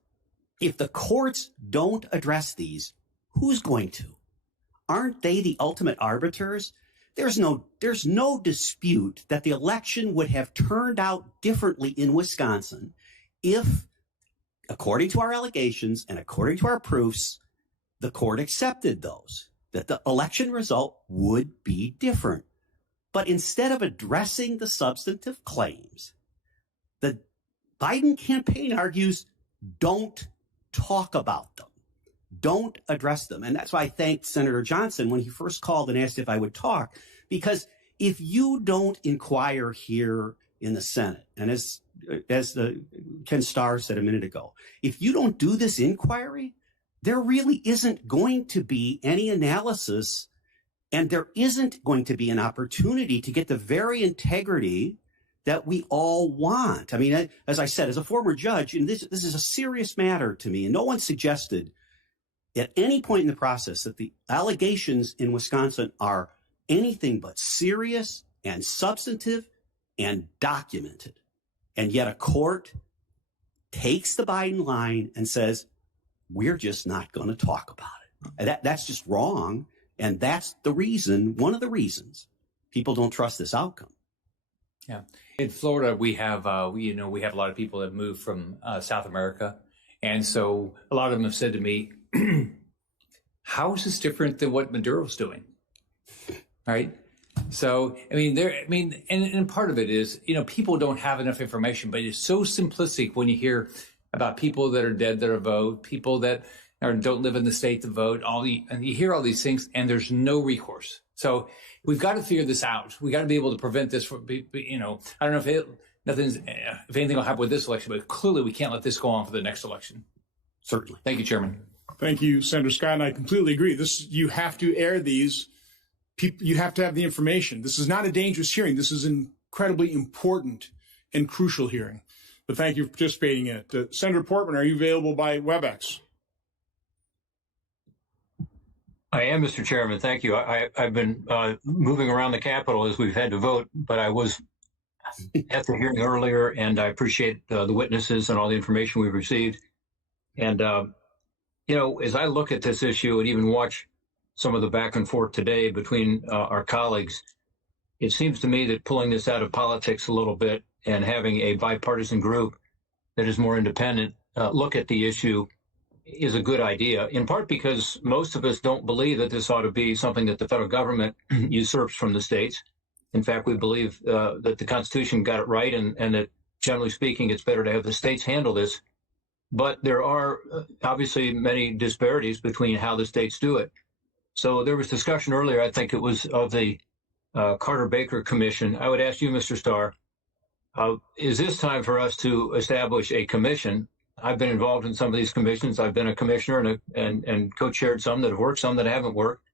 if the courts don't address these, who's going to? Aren't they the ultimate arbiters? There's no dispute that the election would have turned out differently in Wisconsin if, according to our allegations and according to our proofs, the court accepted those, that the election result would be different. But instead of addressing the substantive claims, the Biden campaign argues, don't talk about them. Don't address them. And that's why I thanked Senator Johnson when he first called and asked if I would talk, because if you don't inquire here in the Senate, and as Ken Starr said a minute ago, if you don't do this inquiry, there really isn't going to be any analysis, and there isn't going to be an opportunity to get the very integrity that we all want. I mean, as I said, as a former judge, and this is a serious matter to me, and no one suggested at any point in the process that the allegations in Wisconsin are anything but serious and substantive and documented. And yet a court takes the Biden line and says, we're just not going to talk about it. That's just wrong. And that's the reason, one of the reasons people don't trust this outcome. Yeah. In Florida, we have a lot of people that moved from South America. And so a lot of them have said to me, how is this different than what Maduro's doing? Right? So, and part of it is, people don't have enough information, but it's so simplistic when you hear about people that are dead that are vote, people that don't live in the state to vote, and you hear all these things, and there's no recourse. So we've got to figure this out. We got to be able to prevent this from, I don't know if anything will happen with this election, but clearly we can't let this go on for the next election. Certainly. Thank you, Chairman. Thank you, Senator Scott, and I completely agree. You have to air these. You have to have the information. This is not a dangerous hearing. This is an incredibly important and crucial hearing. But thank you for participating in it. Senator Portman, are you available by WebEx? I am, Mr. Chairman. Thank you. I've been moving around the Capitol as we've had to vote, but I was at the hearing earlier, and I appreciate the witnesses and all the information we've received. And, as I look at this issue and even watch some of the back and forth today between our colleagues, it seems to me that pulling this out of politics a little bit and having a bipartisan group that is more independent look at the issue is a good idea, in part because most of us don't believe that this ought to be something that the federal government usurps from the states. In fact, we believe that the Constitution got it right, and that generally speaking, it's better to have the states handle this. But there are obviously many disparities between how the states do it. So there was discussion earlier, I think it was of the Carter-Baker Commission. I would ask you, Mr. Starr, is this time for us to establish a commission? I've been involved in some of these commissions. I've been a commissioner and co-chaired some that have worked, some that haven't worked.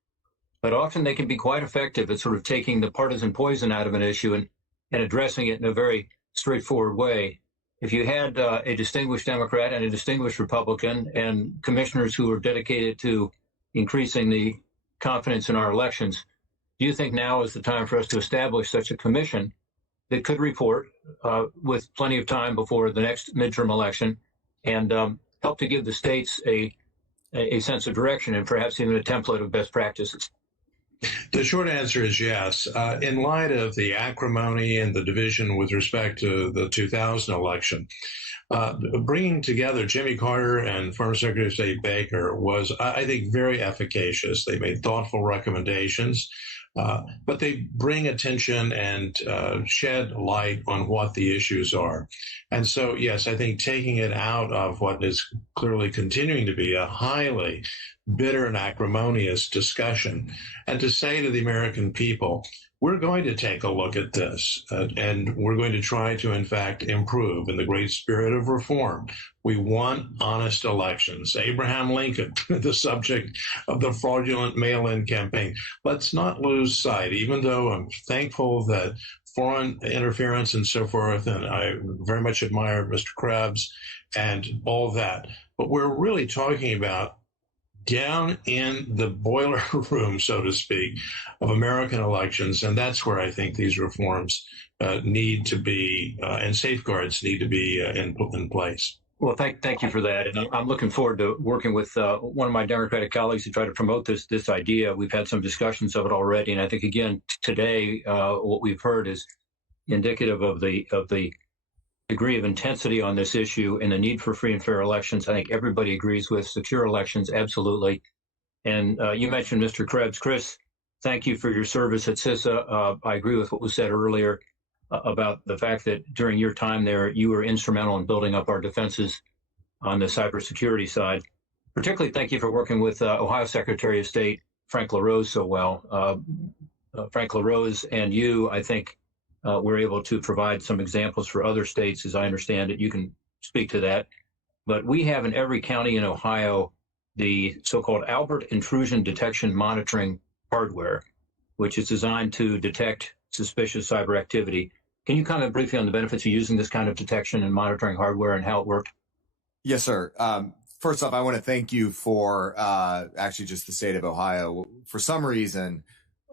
But often they can be quite effective at sort of taking the partisan poison out of an issue and addressing it in a very straightforward way. If you had a distinguished Democrat and a distinguished Republican and commissioners who are dedicated to increasing the confidence in our elections, do you think now is the time for us to establish such a commission that could report with plenty of time before the next midterm election and help to give the states a sense of direction and perhaps even a template of best practices? The short answer is yes. In light of the acrimony and the division with respect to the 2000 election, bringing together Jimmy Carter and former Secretary of State Baker was, I think, very efficacious. They made thoughtful recommendations, but they bring attention and shed light on what the issues are. And so, yes, I think taking it out of what is clearly continuing to be a highly bitter and acrimonious discussion, and to say to the American people, we're going to take a look at this, and we're going to try to, in fact, improve in the great spirit of reform. We want honest elections. Abraham Lincoln, the subject of the fraudulent mail-in campaign. Let's not lose sight, even though I'm thankful that foreign interference and so forth, and I very much admire Mr. Krebs and all that. But we're really talking about down in the boiler room, so to speak, of American elections. And that's where I think these reforms need to be and safeguards need to be in place. Well, thank you for that. And I'm looking forward to working with one of my Democratic colleagues to try to promote this idea. We've had some discussions of it already. And I think, again, today, what we've heard is indicative of the degree of intensity on this issue and the need for free and fair elections. I think everybody agrees with secure elections, absolutely. And you mentioned Mr. Krebs. Chris, thank you for your service at CISA. I agree with what was said earlier about the fact that during your time there, you were instrumental in building up our defenses on the cybersecurity side. Particularly, thank you for working with Ohio Secretary of State Frank LaRose so well. Frank LaRose and you, I think, we're able to provide some examples for other states, as I understand it. You can speak to that. But we have in every county in Ohio the so-called Albert Intrusion Detection Monitoring hardware, which is designed to detect suspicious cyber activity. Can you comment briefly on the benefits of using this kind of detection and monitoring hardware and how it worked? Yes, sir. First off, I want to thank you for actually just the state of Ohio. For some reason,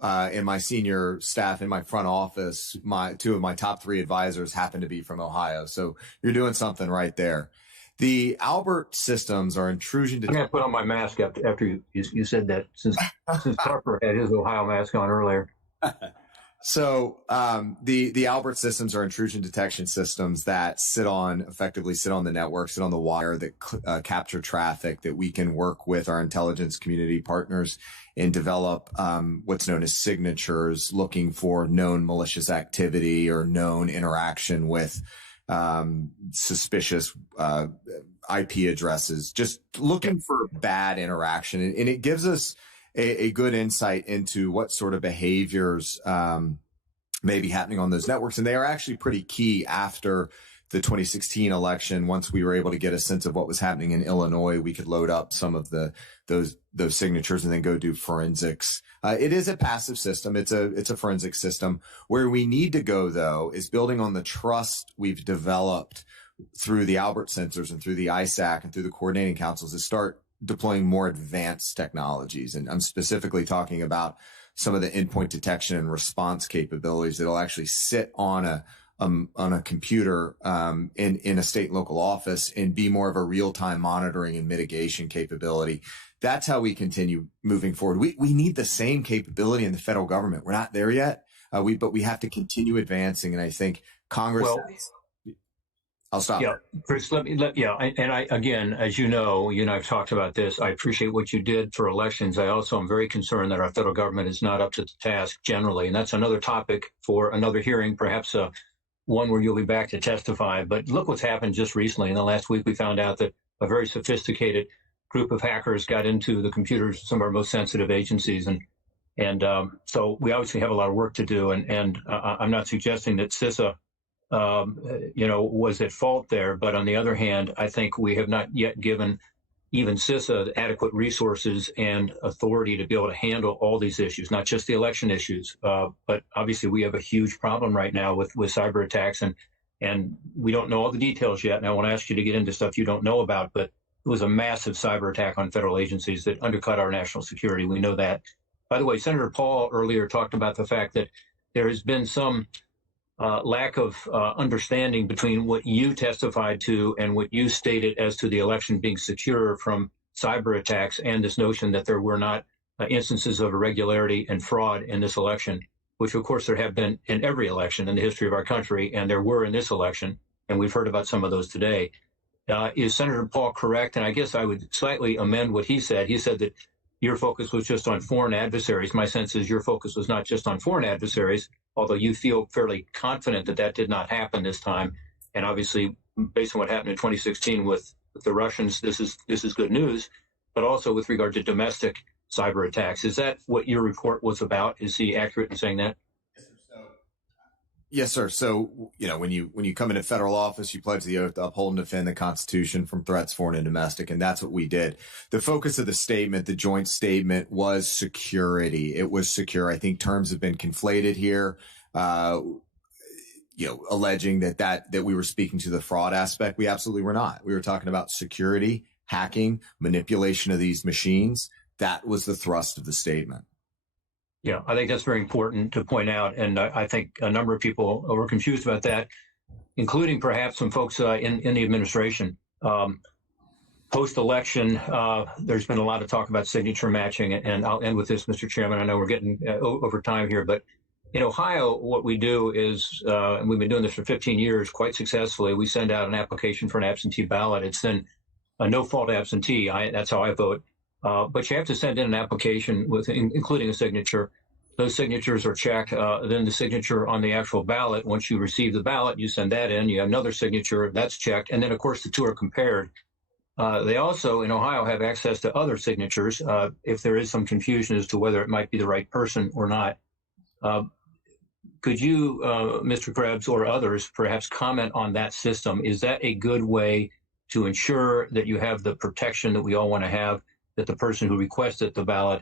in my senior staff in my front office, two of my top 3 advisors happen to be from Ohio. So you're doing something right there. The Albert systems are intrusion I'm going to put on my mask after you said that, since Harper had his Ohio mask on earlier. So the Albert systems are intrusion detection systems that effectively sit on the network, sit on the wire, that capture traffic, that we can work with our intelligence community partners and develop what's known as signatures, looking for known malicious activity or known interaction with suspicious IP addresses, just looking for bad interaction. And it gives us a good insight into what sort of behaviors may be happening on those networks. And they are actually pretty key after the 2016 election. Once we were able to get a sense of what was happening in Illinois, we could load up some of those signatures and then go do forensics. It is a passive system. It's a forensic system. Where we need to go, though, is building on the trust we've developed through the Albert sensors and through the ISAC and through the coordinating councils, to start deploying more advanced technologies. And I'm specifically talking about some of the endpoint detection and response capabilities that'll actually sit on a computer in a state and local office and be more of a real-time monitoring and mitigation capability. That's how we continue moving forward. We need the same capability in the federal government. We're not there yet, but we have to continue advancing. And I think Congress... I'll stop. Yeah, Chris, again, as you know, you and I've talked about this. I appreciate what you did for elections. I also am very concerned that our federal government is not up to the task generally. And that's another topic for another hearing, perhaps one where you'll be back to testify. But look what's happened just recently. In the last week, we found out that a very sophisticated group of hackers got into the computers of some of our most sensitive agencies. And so we obviously have a lot of work to do. And I'm not suggesting that CISA was at fault there. But on the other hand, I think we have not yet given even CISA adequate resources and authority to be able to handle all these issues, not just the election issues. But obviously, we have a huge problem right now with cyber attacks, and we don't know all the details yet. And I want to ask you to get into stuff you don't know about, but it was a massive cyber attack on federal agencies that undercut our national security. We know that. By the way, Senator Paul earlier talked about the fact that there has been some lack of understanding between what you testified to and what you stated as to the election being secure from cyber attacks, and this notion that there were not instances of irregularity and fraud in this election, which of course there have been in every election in the history of our country, and there were in this election, and we've heard about some of those today. Is Senator Paul correct? And I guess I would slightly amend what he said. He said that your focus was just on foreign adversaries. My sense is your focus was not just on foreign adversaries, although you feel fairly confident that that did not happen this time. And obviously, based on what happened in 2016 with the Russians, this is good news. But also with regard to domestic cyber attacks, is that what your report was about? Is he accurate in saying that? Yes, sir. So, when you come into federal office, you pledge the oath to uphold and defend the Constitution from threats, foreign and domestic, and that's what we did. The focus of the statement, the joint statement, was security. It was secure. I think terms have been conflated here, alleging that we were speaking to the fraud aspect. We absolutely were not. We were talking about security, hacking, manipulation of these machines. That was the thrust of the statement. Yeah, I think that's very important to point out. And I think a number of people were confused about that, including perhaps some folks in the administration. Post-election, there's been a lot of talk about signature matching. And I'll end with this, Mr. Chairman. I know we're getting over time here. But in Ohio, what we do is, and we've been doing this for 15 years quite successfully, we send out an application for an absentee ballot. It's then a no-fault absentee. That's how I vote. But you have to send in an application including a signature. Those signatures are checked. Then the signature on the actual ballot, once you receive the ballot, you send that in. You have another signature, that's checked. And then, of course, the two are compared. They also, in Ohio, have access to other signatures if there is some confusion as to whether it might be the right person or not. Could you, Mr. Krebs, or others, perhaps comment on that system? Is that a good way to ensure that you have the protection that we all want to have, that the person who requested the ballot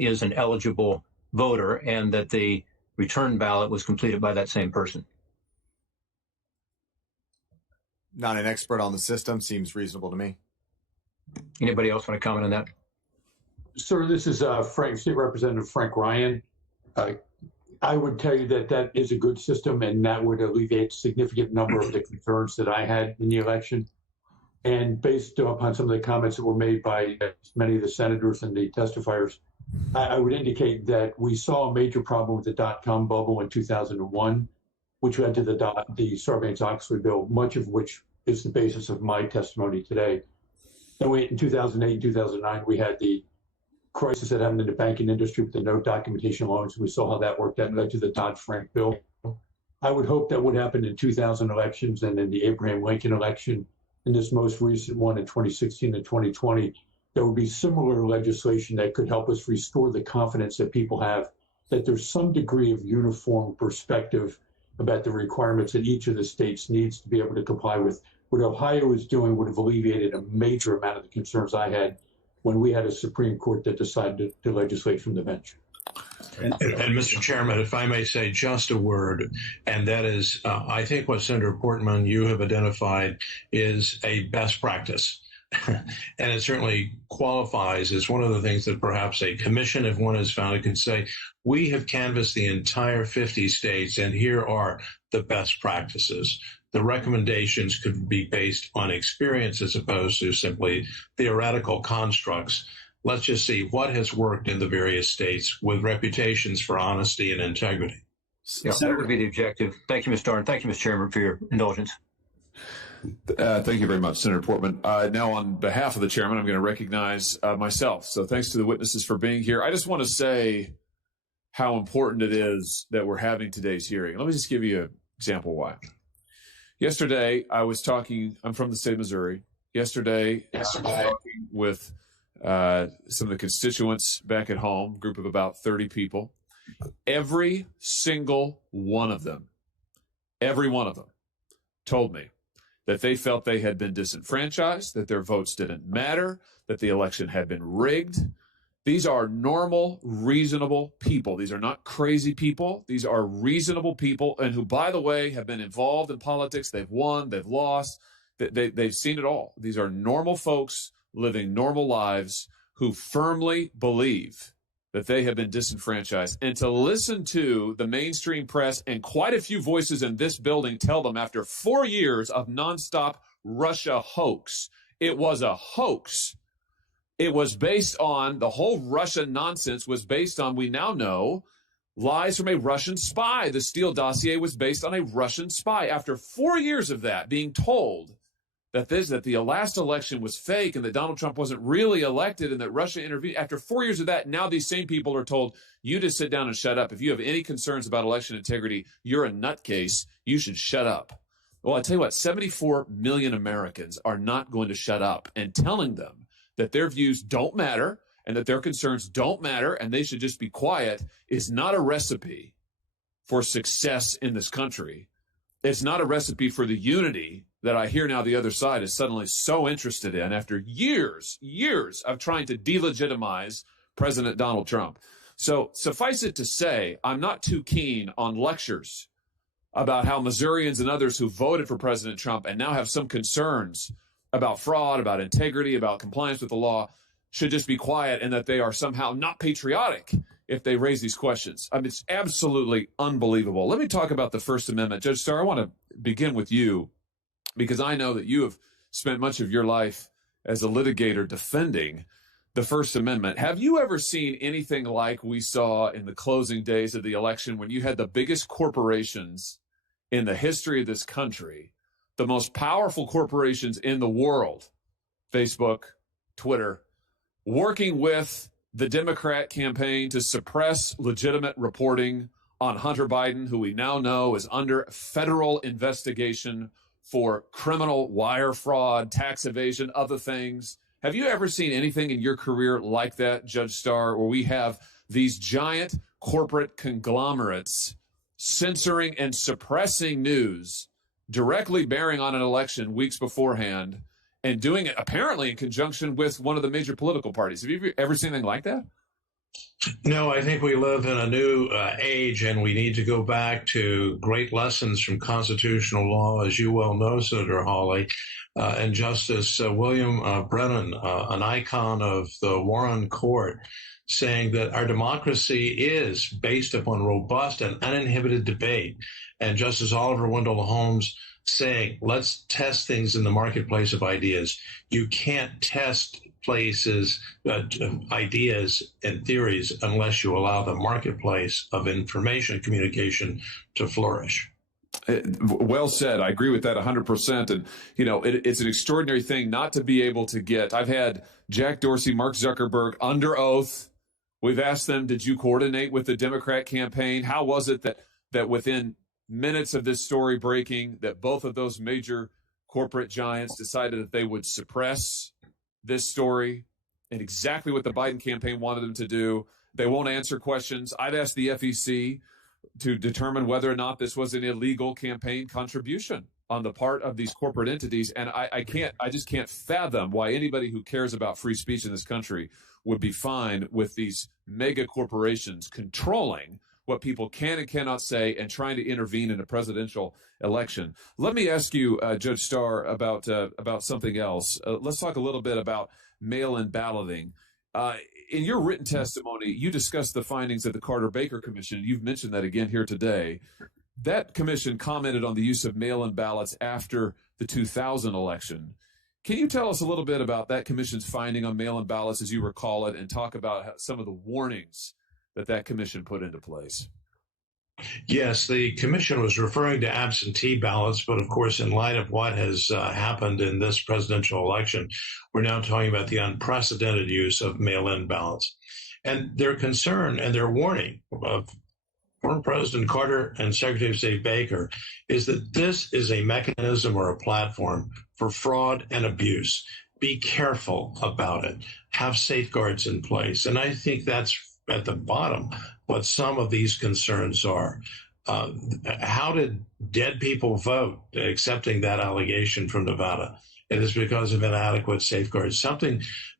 is an eligible voter, and that the return ballot was completed by that same person? Not an expert on the system. Seems reasonable to me. Anybody else want to comment on that? Sir, this is State Representative Frank Ryan. I would tell you that is a good system, and that would alleviate a significant number of the concerns that I had in the election. And based upon some of the comments that were made by many of the senators and the testifiers, I would indicate that we saw a major problem with the dot-com bubble in 2001, which led to the Sarbanes-Oxley bill, much of which is the basis of my testimony today. Then in 2008 and 2009, we had the crisis that happened in the banking industry with the no documentation loans. We saw how that worked. That led to the Dodd-Frank bill. I would hope that would happen in 2000 elections and in the Abraham Lincoln election, in this most recent one in 2016 and 2020, there would be similar legislation that could help us restore the confidence that people have that there's some degree of uniform perspective about the requirements that each of the states needs to be able to comply with. What Ohio is doing would have alleviated a major amount of the concerns I had when we had a Supreme Court that decided to legislate from the bench. And Mr. Chairman, if I may say just a word, and that is, I think what Senator Portman, you have identified is a best practice. And it certainly qualifies as one of the things that perhaps a commission, if one is found, could say, we have canvassed the entire 50 states, and here are the best practices. The recommendations could be based on experience as opposed to simply theoretical constructs. Let's just see what has worked in the various states with reputations for honesty and integrity. Yeah, that would be the objective. Thank you, Mr. Darn. Thank you, Mr. Chairman, for your indulgence. Thank you very much, Senator Portman. Now, on behalf of the chairman, I'm going to recognize myself. So thanks to the witnesses for being here. I just want to say how important it is that we're having today's hearing. Let me just give you an example why. Yesterday, I'm from the state of Missouri. Yesterday, I was talking with some of the constituents back at home, group of about 30 people. Every single one of them told me that they felt they had been disenfranchised, that their votes didn't matter, that the election had been rigged. These are normal, reasonable people. These are not crazy people. These are reasonable people, and who, by the way, have been involved in politics. They've won, they've lost, they've seen it all. These are normal folks living normal lives who firmly believe that they have been disenfranchised, and to listen to the mainstream press and quite a few voices in this building tell them after 4 years of nonstop Russia hoax, it was a hoax. It was based on, the whole Russia nonsense was based on, we now know, lies from a Russian spy. The Steele dossier was based on a Russian spy. After 4 years of that, being told that the last election was fake and that Donald Trump wasn't really elected and that Russia intervened. After 4 years of that, now these same people are told, you just sit down and shut up. If you have any concerns about election integrity, you're a nutcase. You should shut up. Well, I tell you what, 74 million Americans are not going to shut up, and telling them that their views don't matter and that their concerns don't matter and they should just be quiet is not a recipe for success in this country. It's not a recipe for the unity that I hear now the other side is suddenly so interested in after years of trying to delegitimize President Donald Trump. So suffice it to say, I'm not too keen on lectures about how Missourians and others who voted for President Trump and now have some concerns about fraud, about integrity, about compliance with the law should just be quiet, and that they are somehow not patriotic if they raise these questions. I mean, it's absolutely unbelievable. Let me talk about the First Amendment. Judge Starr, I want to begin with you, because I know that you have spent much of your life as a litigator defending the First Amendment. Have you ever seen anything like we saw in the closing days of the election, when you had the biggest corporations in the history of this country, the most powerful corporations in the world, Facebook, Twitter, working with the Democrat campaign to suppress legitimate reporting on Hunter Biden, who we now know is under federal investigation for criminal wire fraud, tax evasion, other things? Have you ever seen anything in your career like that, Judge Starr, where we have these giant corporate conglomerates censoring and suppressing news directly bearing on an election weeks beforehand, and doing it apparently in conjunction with one of the major political parties? Have you ever seen anything like that? No, I think we live in a new age, and we need to go back to great lessons from constitutional law, as you well know, Senator Hawley, and Justice William Brennan, an icon of the Warren Court, saying that our democracy is based upon robust and uninhibited debate. And Justice Oliver Wendell Holmes saying, let's test things in the marketplace of ideas. You can't test ideas and theories unless you allow the marketplace of information communication to flourish. Well said. I agree with that 100%. And, you know, it's an extraordinary thing not to be able to get. I've had Jack Dorsey, Mark Zuckerberg under oath. We've asked them, did you coordinate with the Democrat campaign? How was it that within minutes of this story breaking, that both of those major corporate giants decided that they would suppress this story, and exactly what the Biden campaign wanted them to do? They won't answer questions. I've asked the FEC to determine whether or not this was an illegal campaign contribution on the part of these corporate entities. And I just can't fathom why anybody who cares about free speech in this country would be fine with these mega corporations controlling what people can and cannot say and trying to intervene in a presidential election. Let me ask you, Judge Starr, about something else. Let's talk a little bit about mail-in balloting. In your written testimony, you discussed the findings of the Carter-Baker Commission. You've mentioned that again here today. That commission commented on the use of mail-in ballots after the 2000 election. Can you tell us a little bit about that commission's finding on mail-in ballots, as you recall it, and talk about some of the warnings that commission put into place? Yes, the commission was referring to absentee ballots, but of course, in light of what has happened in this presidential election, we're now talking about the unprecedented use of mail-in ballots. And their concern and their warning of former President Carter and Secretary of State Baker is that this is a mechanism or a platform for fraud and abuse. Be careful about it. Have safeguards in place. And I think that's at the bottom what some of these concerns are. How did dead people vote, accepting that allegation from Nevada? It is because of inadequate safeguards.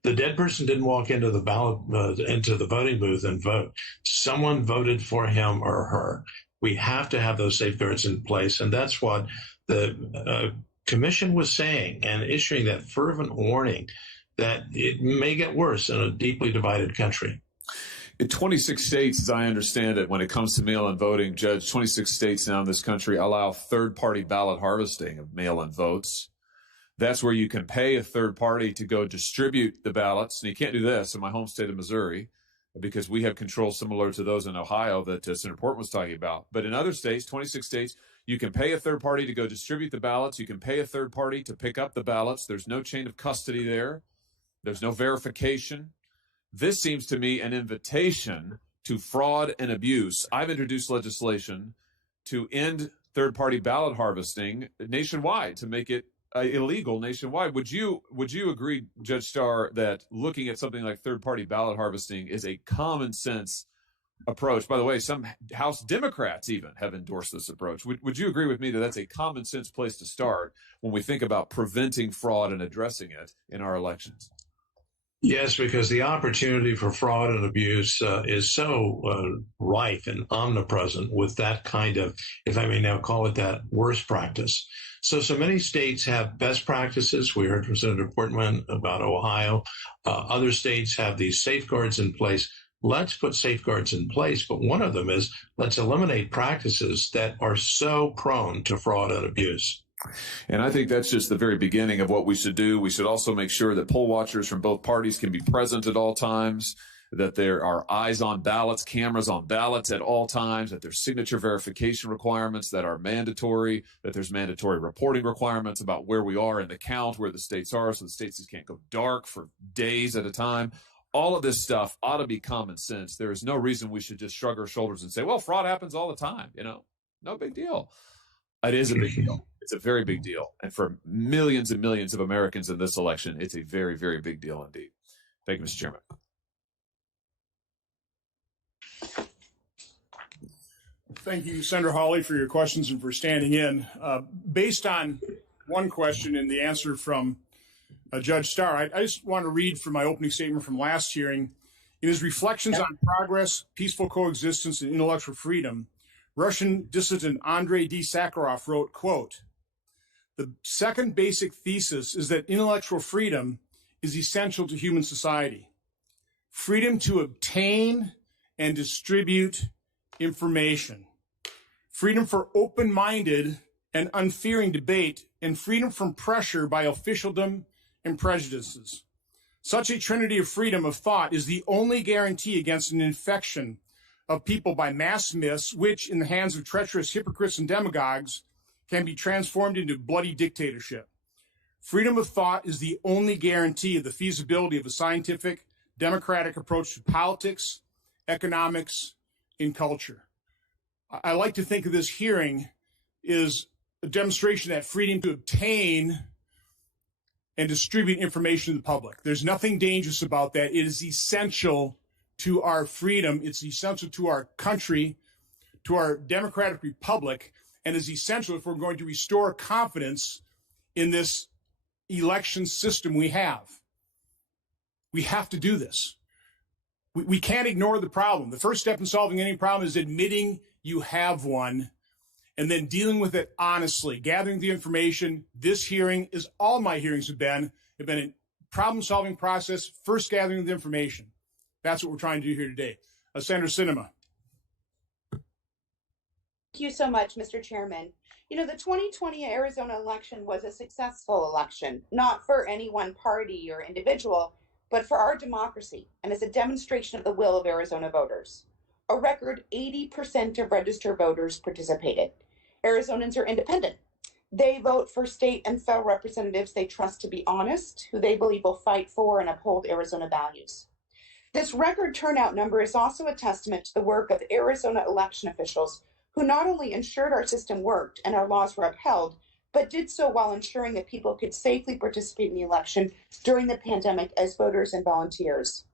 The dead person didn't walk into the into the voting booth and vote. Someone voted for him or her. We have to have those safeguards in place, and that's what the commission was saying and issuing that fervent warning that it may get worse in a deeply divided country. In 26 states, as I understand it, when it comes to mail-in voting, Judge, 26 states now in this country allow third-party ballot harvesting of mail-in votes. That's where you can pay a third party to go distribute the ballots. And you can't do this in my home state of Missouri because we have control similar to those in Ohio that Senator Portman was talking about. But in other states, 26 states, you can pay a third party to go distribute the ballots. You can pay a third party to pick up the ballots. There's no chain of custody there. There's no verification. This seems to me an invitation to fraud and abuse. I've introduced legislation to end third-party ballot harvesting nationwide, to make it illegal nationwide. Would you agree, Judge Starr, that looking at something like third-party ballot harvesting is a common sense approach? By the way, some House Democrats even have endorsed this approach. Would you agree with me that that's a common sense place to start when we think about preventing fraud and addressing it in our elections? Yes, because the opportunity for fraud and abuse is so rife and omnipresent with that kind of, if I may now call it that, worst practice. So many states have best practices. We heard from Senator Portman about Ohio. Other states have these safeguards in place. Let's put safeguards in place, but one of them is let's eliminate practices that are so prone to fraud and abuse. And I think that's just the very beginning of what we should do. We should also make sure that poll watchers from both parties can be present at all times, that there are eyes on ballots, cameras on ballots at all times, that there's signature verification requirements that are mandatory, that there's mandatory reporting requirements about where we are in the count, where the states are, so the states just can't go dark for days at a time. All of this stuff ought to be common sense. There is no reason we should just shrug our shoulders and say, well, fraud happens all the time, no big deal. It is a big deal. It's a very big deal. And for millions and millions of Americans in this election, it's a very, very big deal indeed. Thank you, Mr. Chairman. Thank you, Senator Hawley, for your questions and for standing in. Based on one question and the answer from Judge Starr, I just want to read from my opening statement from last hearing. In his reflections on progress, peaceful coexistence, and intellectual freedom, Russian dissident Andrei D. Sakharov wrote, quote, "The second basic thesis is that intellectual freedom is essential to human society. Freedom to obtain and distribute information, freedom for open-minded and unfearing debate, and freedom from pressure by officialdom and prejudices. Such a trinity of freedom of thought is the only guarantee against an infection of people by mass myths, which, in the hands of treacherous hypocrites and demagogues, can be transformed into bloody dictatorship. Freedom of thought is the only guarantee of the feasibility of a scientific, democratic approach to politics, economics, and culture." I like to think of this hearing as a demonstration that freedom to obtain and distribute information to the public. There's nothing dangerous about that. It is essential to our freedom. It's essential to our country, to our democratic republic, and is essential if we're going to restore confidence in this election system we have. We have to do this. We can't ignore the problem. The first step in solving any problem is admitting you have one and then dealing with it honestly, gathering the information. This hearing, as all my hearings have been a problem-solving process, first gathering the information. That's what we're trying to do here today. Senator Sinema. Thank you so much, Mr. Chairman. The 2020 Arizona election was a successful election, not for any one party or individual, but for our democracy, and as a demonstration of the will of Arizona voters. A record 80% of registered voters participated. Arizonans are independent. They vote for state and federal representatives they trust to be honest, who they believe will fight for and uphold Arizona values. This record turnout number is also a testament to the work of Arizona election officials who not only ensured our system worked and our laws were upheld, but did so while ensuring that people could safely participate in the election during the pandemic as voters and volunteers.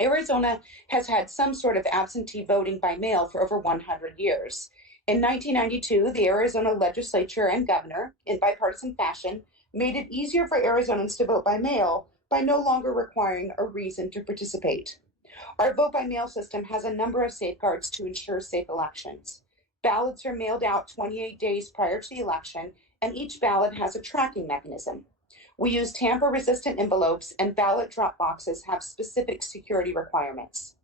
Arizona has had some sort of absentee voting by mail for over 100 years. In 1992, the Arizona legislature and governor, in bipartisan fashion, made it easier for Arizonans to vote by mail by no longer requiring a reason to participate. Our vote by mail system has a number of safeguards to ensure safe elections. Ballots are mailed out 28 days prior to the election, and each ballot has a tracking mechanism. We use tamper-resistant envelopes, and ballot drop boxes have specific security requirements.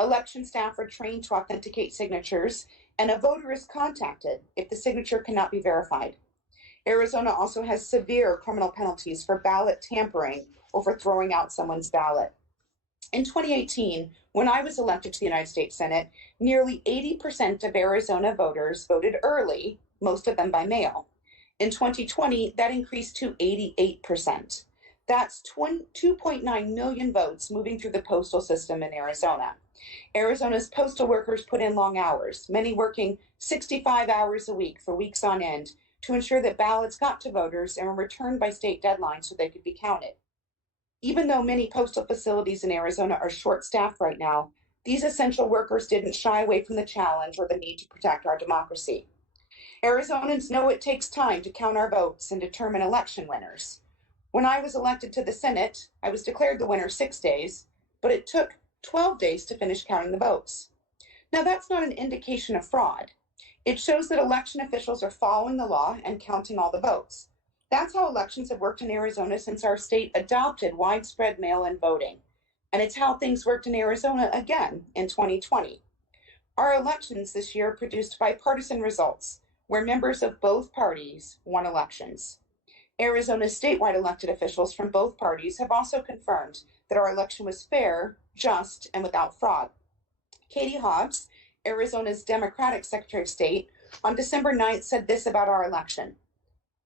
Election staff are trained to authenticate signatures, and a voter is contacted if the signature cannot be verified. Arizona also has severe criminal penalties for ballot tampering or for throwing out someone's ballot. In 2018, when I was elected to the United States Senate, nearly 80% of Arizona voters voted early, most of them by mail. In 2020, that increased to 88%. That's 2.9 million votes moving through the postal system in Arizona. Arizona's postal workers put in long hours, many working 65 hours a week for weeks on end, to ensure that ballots got to voters and were returned by state deadlines so they could be counted. Even though many postal facilities in Arizona are short-staffed right now, these essential workers didn't shy away from the challenge or the need to protect our democracy. Arizonans know it takes time to count our votes and determine election winners. When I was elected to the Senate, I was declared the winner 6 days, but it took 12 days to finish counting the votes. Now, that's not an indication of fraud. It shows that election officials are following the law and counting all the votes. That's how elections have worked in Arizona since our state adopted widespread mail-in voting. And it's how things worked in Arizona again in 2020. Our elections this year produced bipartisan results, where members of both parties won elections. Arizona's statewide elected officials from both parties have also confirmed that our election was fair, just, and without fraud. Katie Hobbs, Arizona's Democratic Secretary of State, on December 9th said this about our election.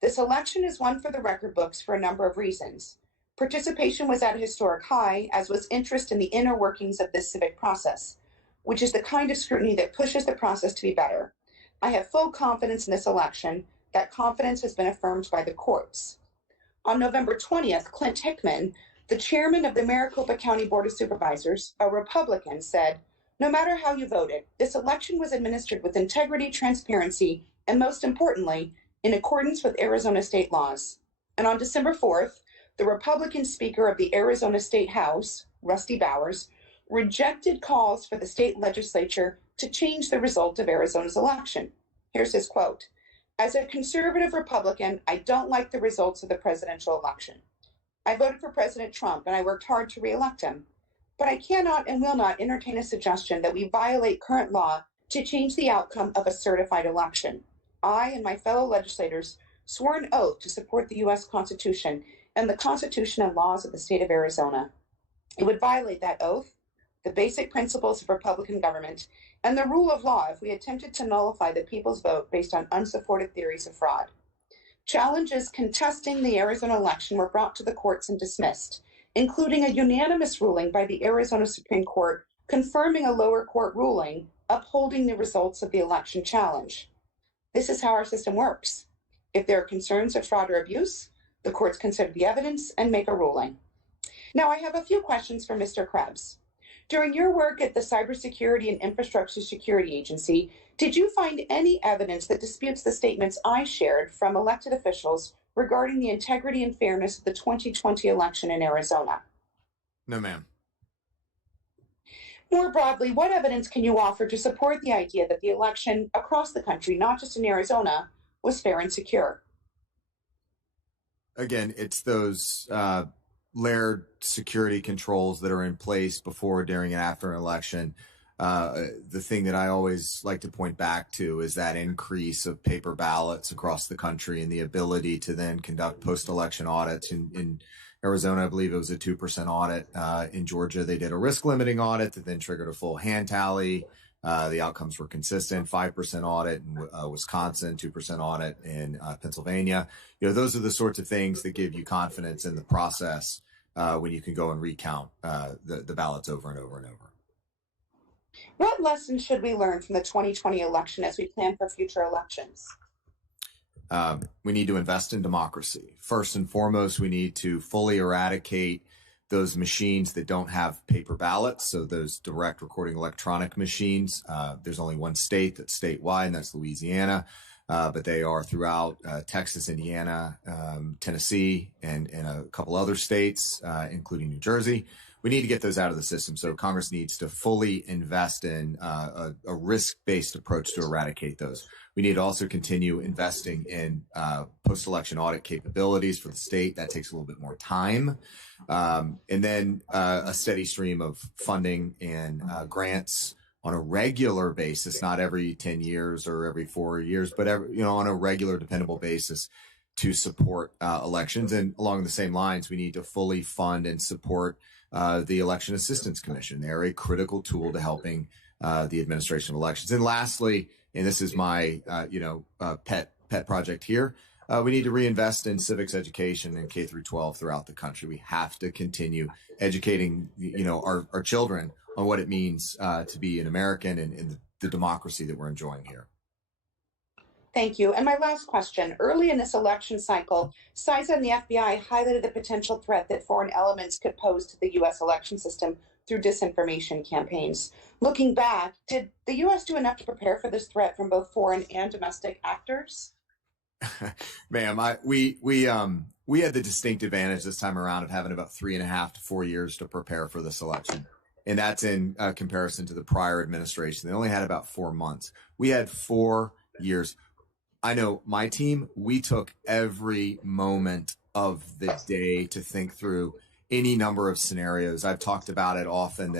This election is one for the record books for a number of reasons. Participation was at a historic high, as was interest in the inner workings of this civic process, which is the kind of scrutiny that pushes the process to be better. I have full confidence in this election. That confidence has been affirmed by the courts. On November 20th, Clint Hickman, the chairman of the Maricopa County Board of Supervisors, a Republican, said, "No matter how you voted, this election was administered with integrity, transparency, and most importantly, in accordance with Arizona state laws." And on December 4th, the Republican Speaker of the Arizona State House, Rusty Bowers, rejected calls for the state legislature to change the result of Arizona's election. Here's his quote: "As a conservative Republican, I don't like the results of the presidential election. I voted for President Trump and I worked hard to re-elect him. But I cannot and will not entertain a suggestion that we violate current law to change the outcome of a certified election. I and my fellow legislators swore an oath to support the U.S. Constitution and the Constitution and laws of the state of Arizona. It would violate that oath, the basic principles of Republican government, and the rule of law if we attempted to nullify the people's vote based on unsupported theories of fraud. Challenges contesting the Arizona election were brought to the courts and dismissed, including a unanimous ruling by the Arizona Supreme Court confirming a lower court ruling upholding the results of the election challenge. This is how our system works. If there are concerns of fraud or abuse, the courts consider the evidence and make a ruling." Now, I have a few questions for Mr. Krebs. During your work at the Cybersecurity and Infrastructure Security Agency, did you find any evidence that disputes the statements I shared from elected officials regarding the integrity and fairness of the 2020 election in Arizona? No, ma'am. More broadly, what evidence can you offer to support the idea that the election across the country, not just in Arizona, was fair and secure? Again, it's those layered security controls that are in place before, during, and after an election. The thing that I always like to point back to is that increase of paper ballots across the country and the ability to then conduct post-election audits. In Arizona, I believe it was a 2% audit. In Georgia, they did a risk limiting audit that then triggered a full hand tally. The outcomes were consistent. 5% audit in Wisconsin, 2% audit in Pennsylvania. Those are the sorts of things that give you confidence in the process when you can go and recount the ballots over and over and over. What lessons should we learn from the 2020 election as we plan for future elections? We need to invest in democracy. First and foremost, we need to fully eradicate those machines that don't have paper ballots, so those direct recording electronic machines. There's only one state that's statewide, and that's Louisiana, but they are throughout Texas, Indiana, Tennessee, and a couple other states, including New Jersey. We need to get those out of the system. So Congress needs to fully invest in a risk-based approach to eradicate those. We need to also continue investing in post-election audit capabilities for the state. That takes a little bit more time. And then a steady stream of funding and grants on a regular basis, not every 10 years or every 4 years, but on a regular, dependable basis to support elections. And along the same lines, we need to fully fund and support the Election Assistance Commission. They're a critical tool to helping the administration of elections. And lastly, and this is my pet project here, we need to reinvest in civics education and K through 12 throughout the country. We have to continue educating our children on what it means to be an American and the democracy that we're enjoying here. Thank you. And my last question. Early in this election cycle, CISA and the FBI highlighted the potential threat that foreign elements could pose to the U.S. election system through disinformation campaigns. Looking back, did the U.S. do enough to prepare for this threat from both foreign and domestic actors? Ma'am, we had the distinct advantage this time around of having about 3.5 to 4 years to prepare for this election. And that's in comparison to the prior administration. They only had about 4 months. We had 4 years. I know my team, we took every moment of the day to think through any number of scenarios. I've talked about it often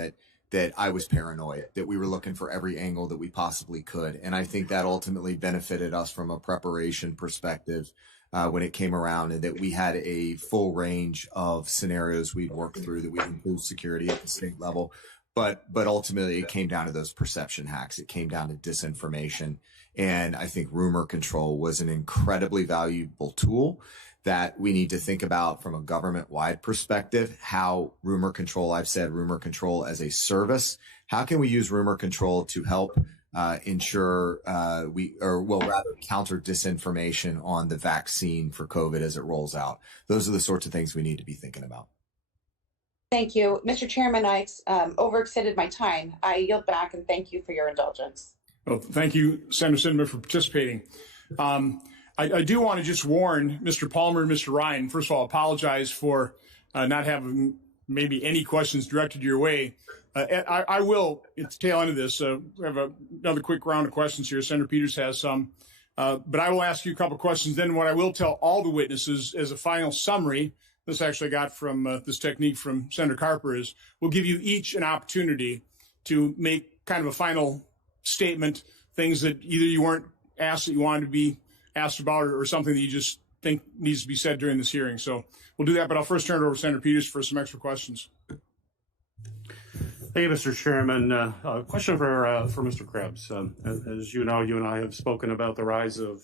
that I was paranoid, that we were looking for every angle that we possibly could. And I think that ultimately benefited us from a preparation perspective when it came around, and that we had a full range of scenarios we'd work through, that we improved security at the state level. But ultimately, it came down to those perception hacks. It came down to disinformation. And I think rumor control was an incredibly valuable tool that we need to think about from a government-wide perspective, how rumor control, I've said rumor control as a service. How can we use rumor control to help ensure counter disinformation on the vaccine for COVID as it rolls out? Those are the sorts of things we need to be thinking about. Thank you. Mr. Chairman, I overextended my time. I yield back and thank you for your indulgence. Well, thank you, Senator Sinema, for participating. I do want to just warn Mr. Palmer and Mr. Ryan, first of all, apologize for not having maybe any questions directed your way. I will, at the tail end of this, we have another quick round of questions here. Senator Peters has some. But I will ask you a couple questions. Then what I will tell all the witnesses as a final summary, this actually I got from this technique from Senator Carper, is we'll give you each an opportunity to make kind of a final statement, things that either you weren't asked that you wanted to be asked about, or something that you just think needs to be said during this hearing. So we'll do that, but I'll first turn it over to Senator Peters for some extra questions. Thank you, Mr. Chairman. A question for Mr. Krebs. As you know, you and I have spoken about the rise of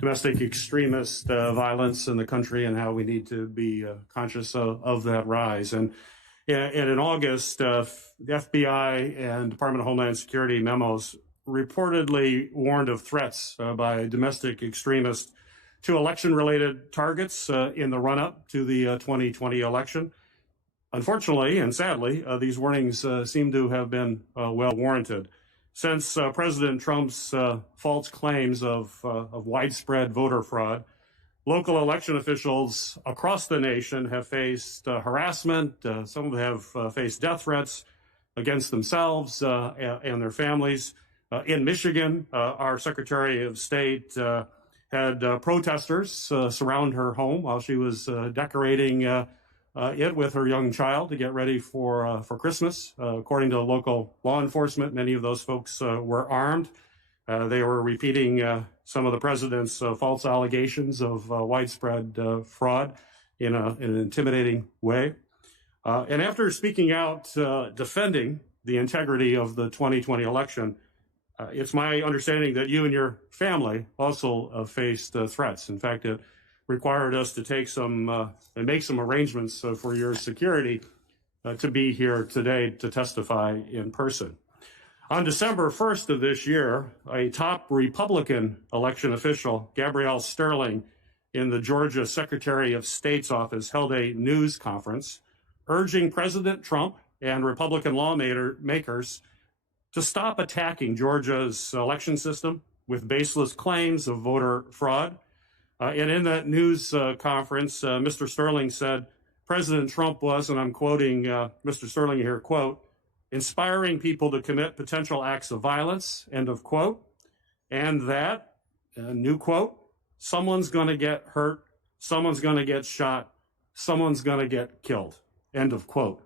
domestic extremist violence in the country and how we need to be conscious of that rise. And in August, the FBI and Department of Homeland Security memos reportedly warned of threats by domestic extremists to election-related targets in the run-up to the 2020 election. Unfortunately and sadly, these warnings seem to have been well warranted. Since President Trump's false claims of widespread voter fraud, local election officials across the nation have faced harassment. Some of them have faced death threats against themselves and their families. In Michigan, our Secretary of State had protesters surround her home while she was decorating it with her young child to get ready for Christmas. According to local law enforcement, many of those folks were armed. They were repeating some of the president's false allegations of widespread fraud in an intimidating way. And after speaking out defending the integrity of the 2020 election, it's my understanding that you and your family also faced threats. In fact, it required us to take some and make some arrangements for your security to be here today to testify in person. On December 1st of this year, a top Republican election official, Gabrielle Sterling, in the Georgia Secretary of State's office, held a news conference urging President Trump and Republican lawmakers to stop attacking Georgia's election system with baseless claims of voter fraud. And in that news conference, Mr. Sterling said, President Trump was, and I'm quoting Mr. Sterling here, quote, inspiring people to commit potential acts of violence, end of quote, and that, new quote, someone's going to get hurt, someone's going to get shot, someone's going to get killed, end of quote.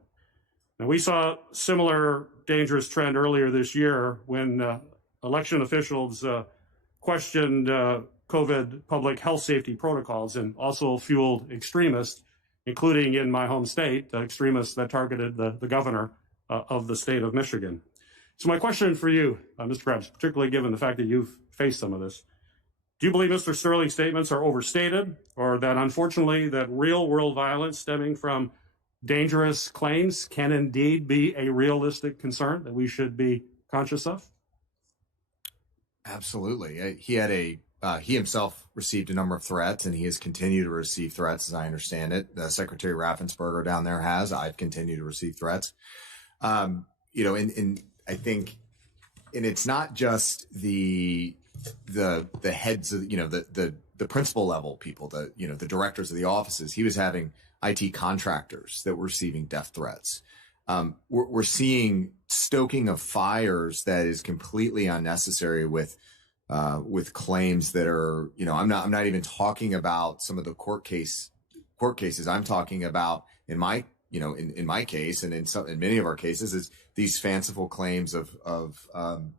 Now, we saw a similar dangerous trend earlier this year when election officials questioned COVID public health safety protocols and also fueled extremists, including in my home state, extremists that targeted the governor of the state of Michigan. So my question for you, Mr. Krebs, particularly given the fact that you've faced some of this, do you believe Mr. Sterling's statements are overstated, or that unfortunately that real world violence stemming from dangerous claims can indeed be a realistic concern that we should be conscious of? Absolutely. He himself received a number of threats, and he has continued to receive threats, as I understand it. Secretary Raffensperger down there has. I've continued to receive threats. And I think, and it's not just the heads of, the principal level people, the directors of the offices. He was having IT contractors that were receiving death threats. We're seeing stoking of fires that is completely unnecessary with claims that are, I'm not even talking about some of the court cases. I'm talking about in my case and in many of our cases is these fanciful claims of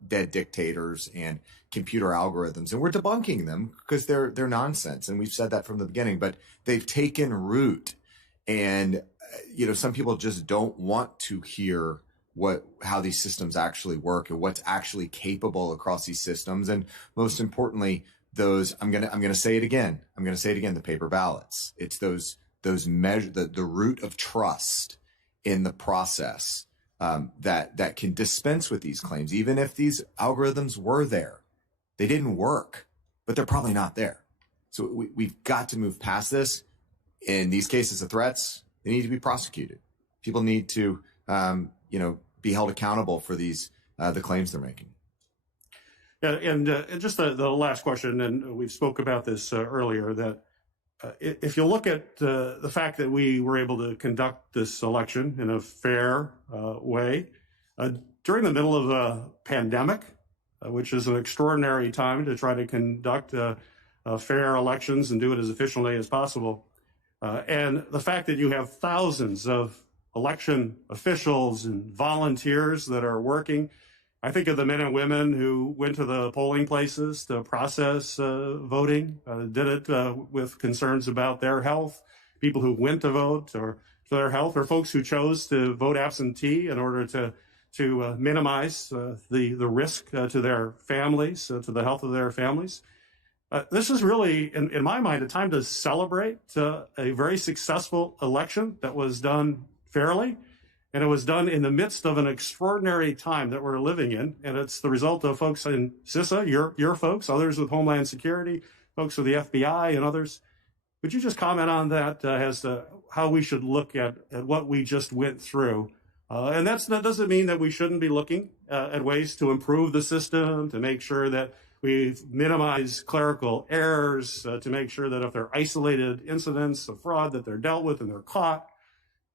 dead dictators and computer algorithms, and we're debunking them because they're nonsense, and we've said that from the beginning. But they've taken root, and some people just don't want to hear how these systems actually work and what's actually capable across these systems. And most importantly, I'm gonna say it again. The paper ballots. It's those measure the root of trust in the process that can dispense with these claims. Even if these algorithms were there, they didn't work, but they're probably not there. So we've got to move past this. In these cases of threats, they need to be prosecuted. People need to, be held accountable for these the claims they're making. Yeah, and just the last question, and we've spoke about this earlier, that if you look at the fact that we were able to conduct this election in a fair way during the middle of a pandemic, which is an extraordinary time to try to conduct fair elections and do it as efficiently as possible, and the fact that you have thousands of election officials and volunteers that are working. I think of the men and women who went to the polling places to process voting, did it with concerns about their health, people who went to vote or for their health, or folks who chose to vote absentee in order to minimize the risk to their families, to the health of their families. This is really, in my mind, a time to celebrate a very successful election that was done fairly, and it was done in the midst of an extraordinary time that we're living in. And it's the result of folks in CISA, your folks, others with Homeland Security, folks with the FBI and others. Would you just comment on that as to how we should look at what we just went through? And that doesn't mean that we shouldn't be looking at ways to improve the system, to make sure that we minimize clerical errors, to make sure that if there are isolated incidents of fraud, that they're dealt with and they're caught.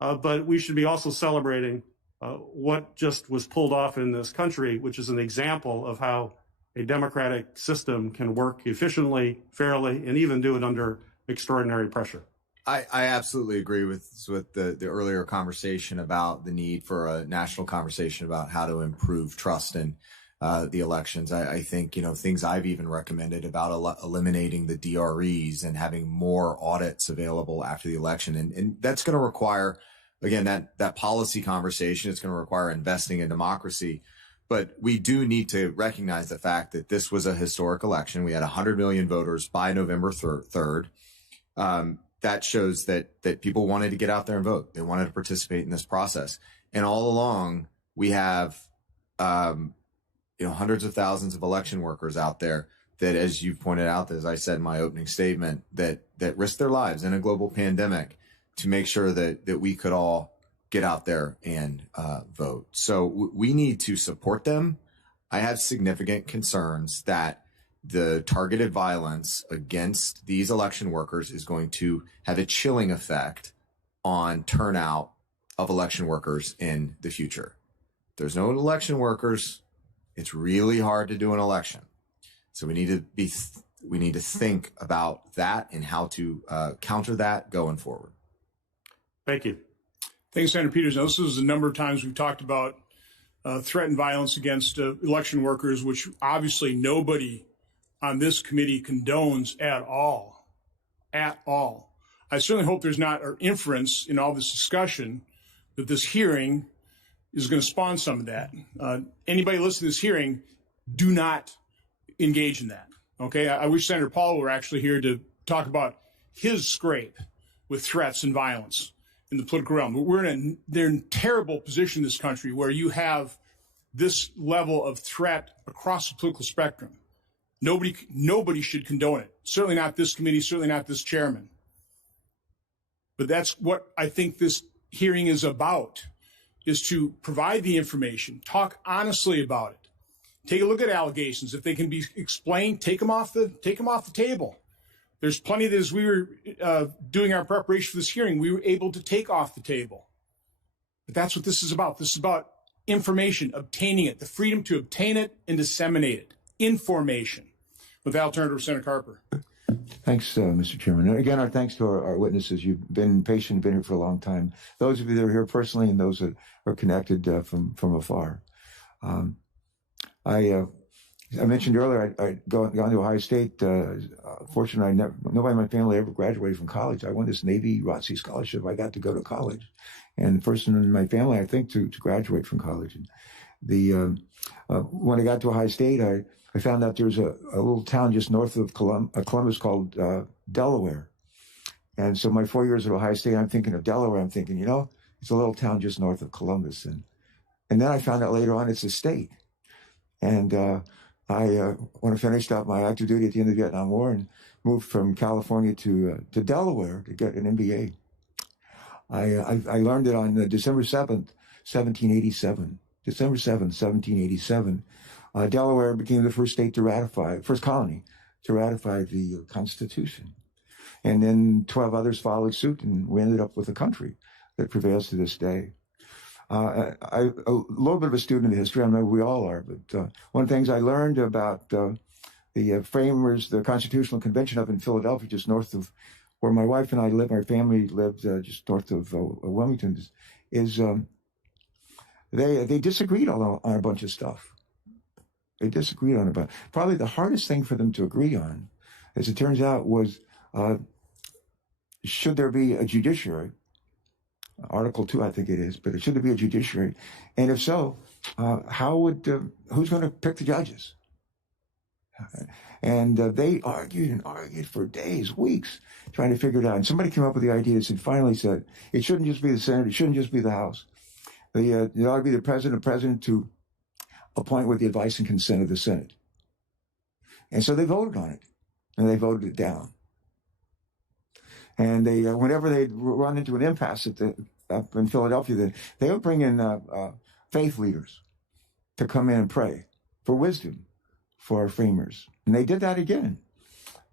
But we should be also celebrating what just was pulled off in this country, which is an example of how a democratic system can work efficiently, fairly, and even do it under extraordinary pressure. I absolutely agree with the earlier conversation about the need for a national conversation about how to improve trust in the elections. I think, things I've even recommended about eliminating the DREs and having more audits available after the election. And that's going to require, again, that policy conversation. It's going to require investing in democracy. But we do need to recognize the fact that this was a historic election. We had 100 million voters by November 3rd. That shows that people wanted to get out there and vote. They wanted to participate in this process. And all along, we have hundreds of thousands of election workers out there that, as you've pointed out, as I said in my opening statement, that risked their lives in a global pandemic to make sure that we could all get out there and vote. So we need to support them. I have significant concerns that the targeted violence against these election workers is going to have a chilling effect on turnout of election workers in the future. If there's no election workers, it's really hard to do an election. So we need to think about that and how to counter that going forward. Thank you. Thanks, Senator Peters. Now, this is a number of times we've talked about threat and violence against election workers, which obviously nobody on this committee condones at all. At all. I certainly hope there's not an inference in all this discussion that this hearing is going to spawn some of that. Anybody listening to this hearing, do not engage in that. Okay, I wish Senator Paul were actually here to talk about his scrape with threats and violence in the political realm. They're in a terrible position in this country where you have this level of threat across the political spectrum. Nobody should condone it. Certainly not this committee, certainly not this chairman. But that's what I think this hearing is about, is to provide the information, talk honestly about it. Take a look at allegations. If they can be explained, take them off the table. There's plenty that as we were doing our preparation for this hearing, we were able to take off the table. But that's what this is about. This is about information, obtaining it, the freedom to obtain it and disseminate it. Information. With that, I'll turn it over to Senator Carper. Thanks, Mr. Chairman. And again, our thanks to our witnesses. You've been patient, been here for a long time. Those of you that are here personally and those that are connected from afar. I mentioned earlier, I'd gone to Ohio State. Fortunately, nobody in my family ever graduated from college. I won this Navy ROTC scholarship. I got to go to college. And the person in my family, I think, to graduate from college. And when I got to Ohio State, I found out there's a little town just north of Columbus called Delaware. And so my 4 years at Ohio State, I'm thinking of Delaware. I'm thinking, it's a little town just north of Columbus. And then I found out later on it's a state. And when I finished up my active duty at the end of the Vietnam War and moved from California to Delaware to get an MBA, I learned it on December 7th, 1787. December 7th, 1787. Delaware became the first colony to ratify the Constitution. And then 12 others followed suit, and we ended up with a country that prevails to this day. I'm a little bit of a student of history. I know we all are, but one of the things I learned about the framers, the Constitutional Convention up in Philadelphia, just north of where my wife and I live, our family lived just north of Wilmington, is they disagreed on a bunch of stuff. They disagreed on about probably the hardest thing for them to agree on, as it turns out, was should there be a judiciary? Article 2, I think it is, but should there be a judiciary? And if so, who's going to pick the judges? And they argued and argued for days, weeks, trying to figure it out. And somebody came up with the idea and finally said, it shouldn't just be the Senate, it shouldn't just be the House. It ought to be the president to appoint with the advice and consent of the Senate. And so they voted on it, and they voted it down. And they, whenever they run into an impasse up in Philadelphia, they would bring in faith leaders to come in and pray for wisdom for our framers. And they did that again.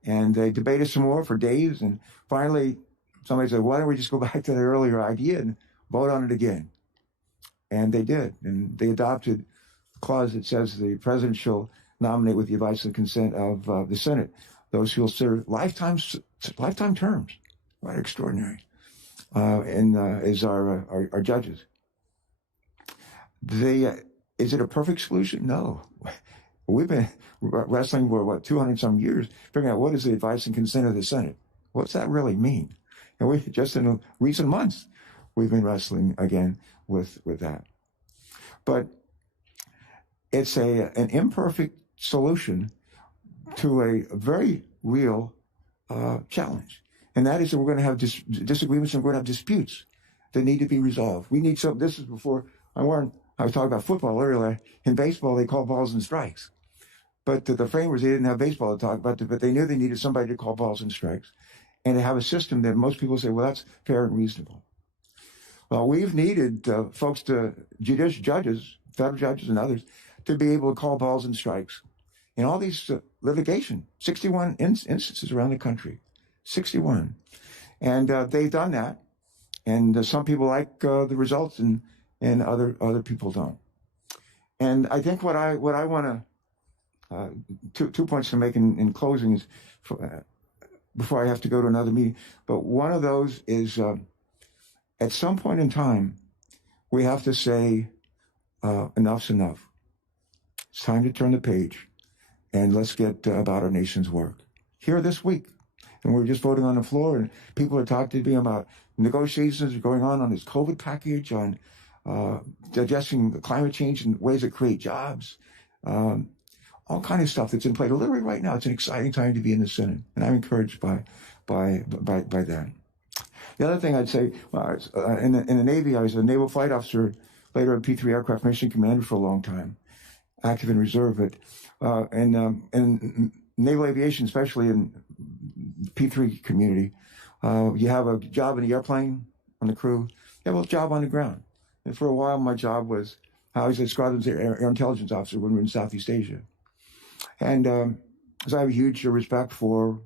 And they debated some more for days. And finally, somebody said, why don't we just go back to that earlier idea and vote on it again? And they did. And they adopted a clause that says the president shall nominate with the advice and consent of the Senate those who will serve lifetime terms. Right, extraordinary. As our judges. Is it a perfect solution? No. We've been wrestling for 200 some years, figuring out what is the advice and consent of the Senate. What's that really mean? And we just in recent months, we've been wrestling again with that. But it's an imperfect solution to a very real challenge. And that is that we're going to have disagreements and we're going to have disputes that need to be resolved. We need some. This is before I was talking about football earlier. In baseball, they call balls and strikes. But the framers, they didn't have baseball to talk about, but they knew they needed somebody to call balls and strikes and to have a system that most people say, well, that's fair and reasonable. Well, we've needed folks judges, federal judges and others, to be able to call balls and strikes. In all these litigation, 61 instances around the country. 61. And they've done that. And some people like the results, and other people don't. And I think what I want to 2 points to make in closing is before I have to go to another meeting. But one of those is at some point in time, we have to say enough's enough. It's time to turn the page, and let's get about our nation's work. Here this week, and we're just voting on the floor, and people are talking to me about negotiations going on this COVID package, on digesting climate change and ways that create jobs, all kind of stuff that's in play. Literally right now, it's an exciting time to be in the Senate, and I'm encouraged by that. The other thing I'd say, in the Navy, I was a naval flight officer, later a P-3 aircraft mission commander for a long time, active in reserve, but in naval aviation, especially in P-3 community, you have a job in the airplane on the crew, you have a job on the ground. And for a while, my job was, I was a squadron's air intelligence officer when we were in Southeast Asia. And so I have a huge respect for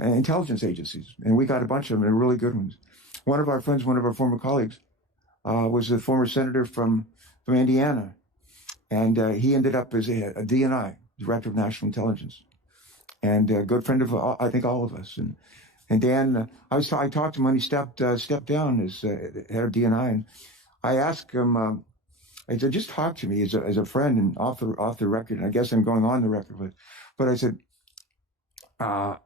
intelligence agencies, and we got a bunch of them, and really good ones. One of our friends, one of our former colleagues, was a former senator from Indiana, and he ended up as a DNI, Director of National Intelligence, and a good friend of, I think, all of us. And Dan, I talked to him when he stepped down as head of DNI, and I asked him, I said, just talk to me as a friend and off the record. And I guess I'm going on the record, but I said, are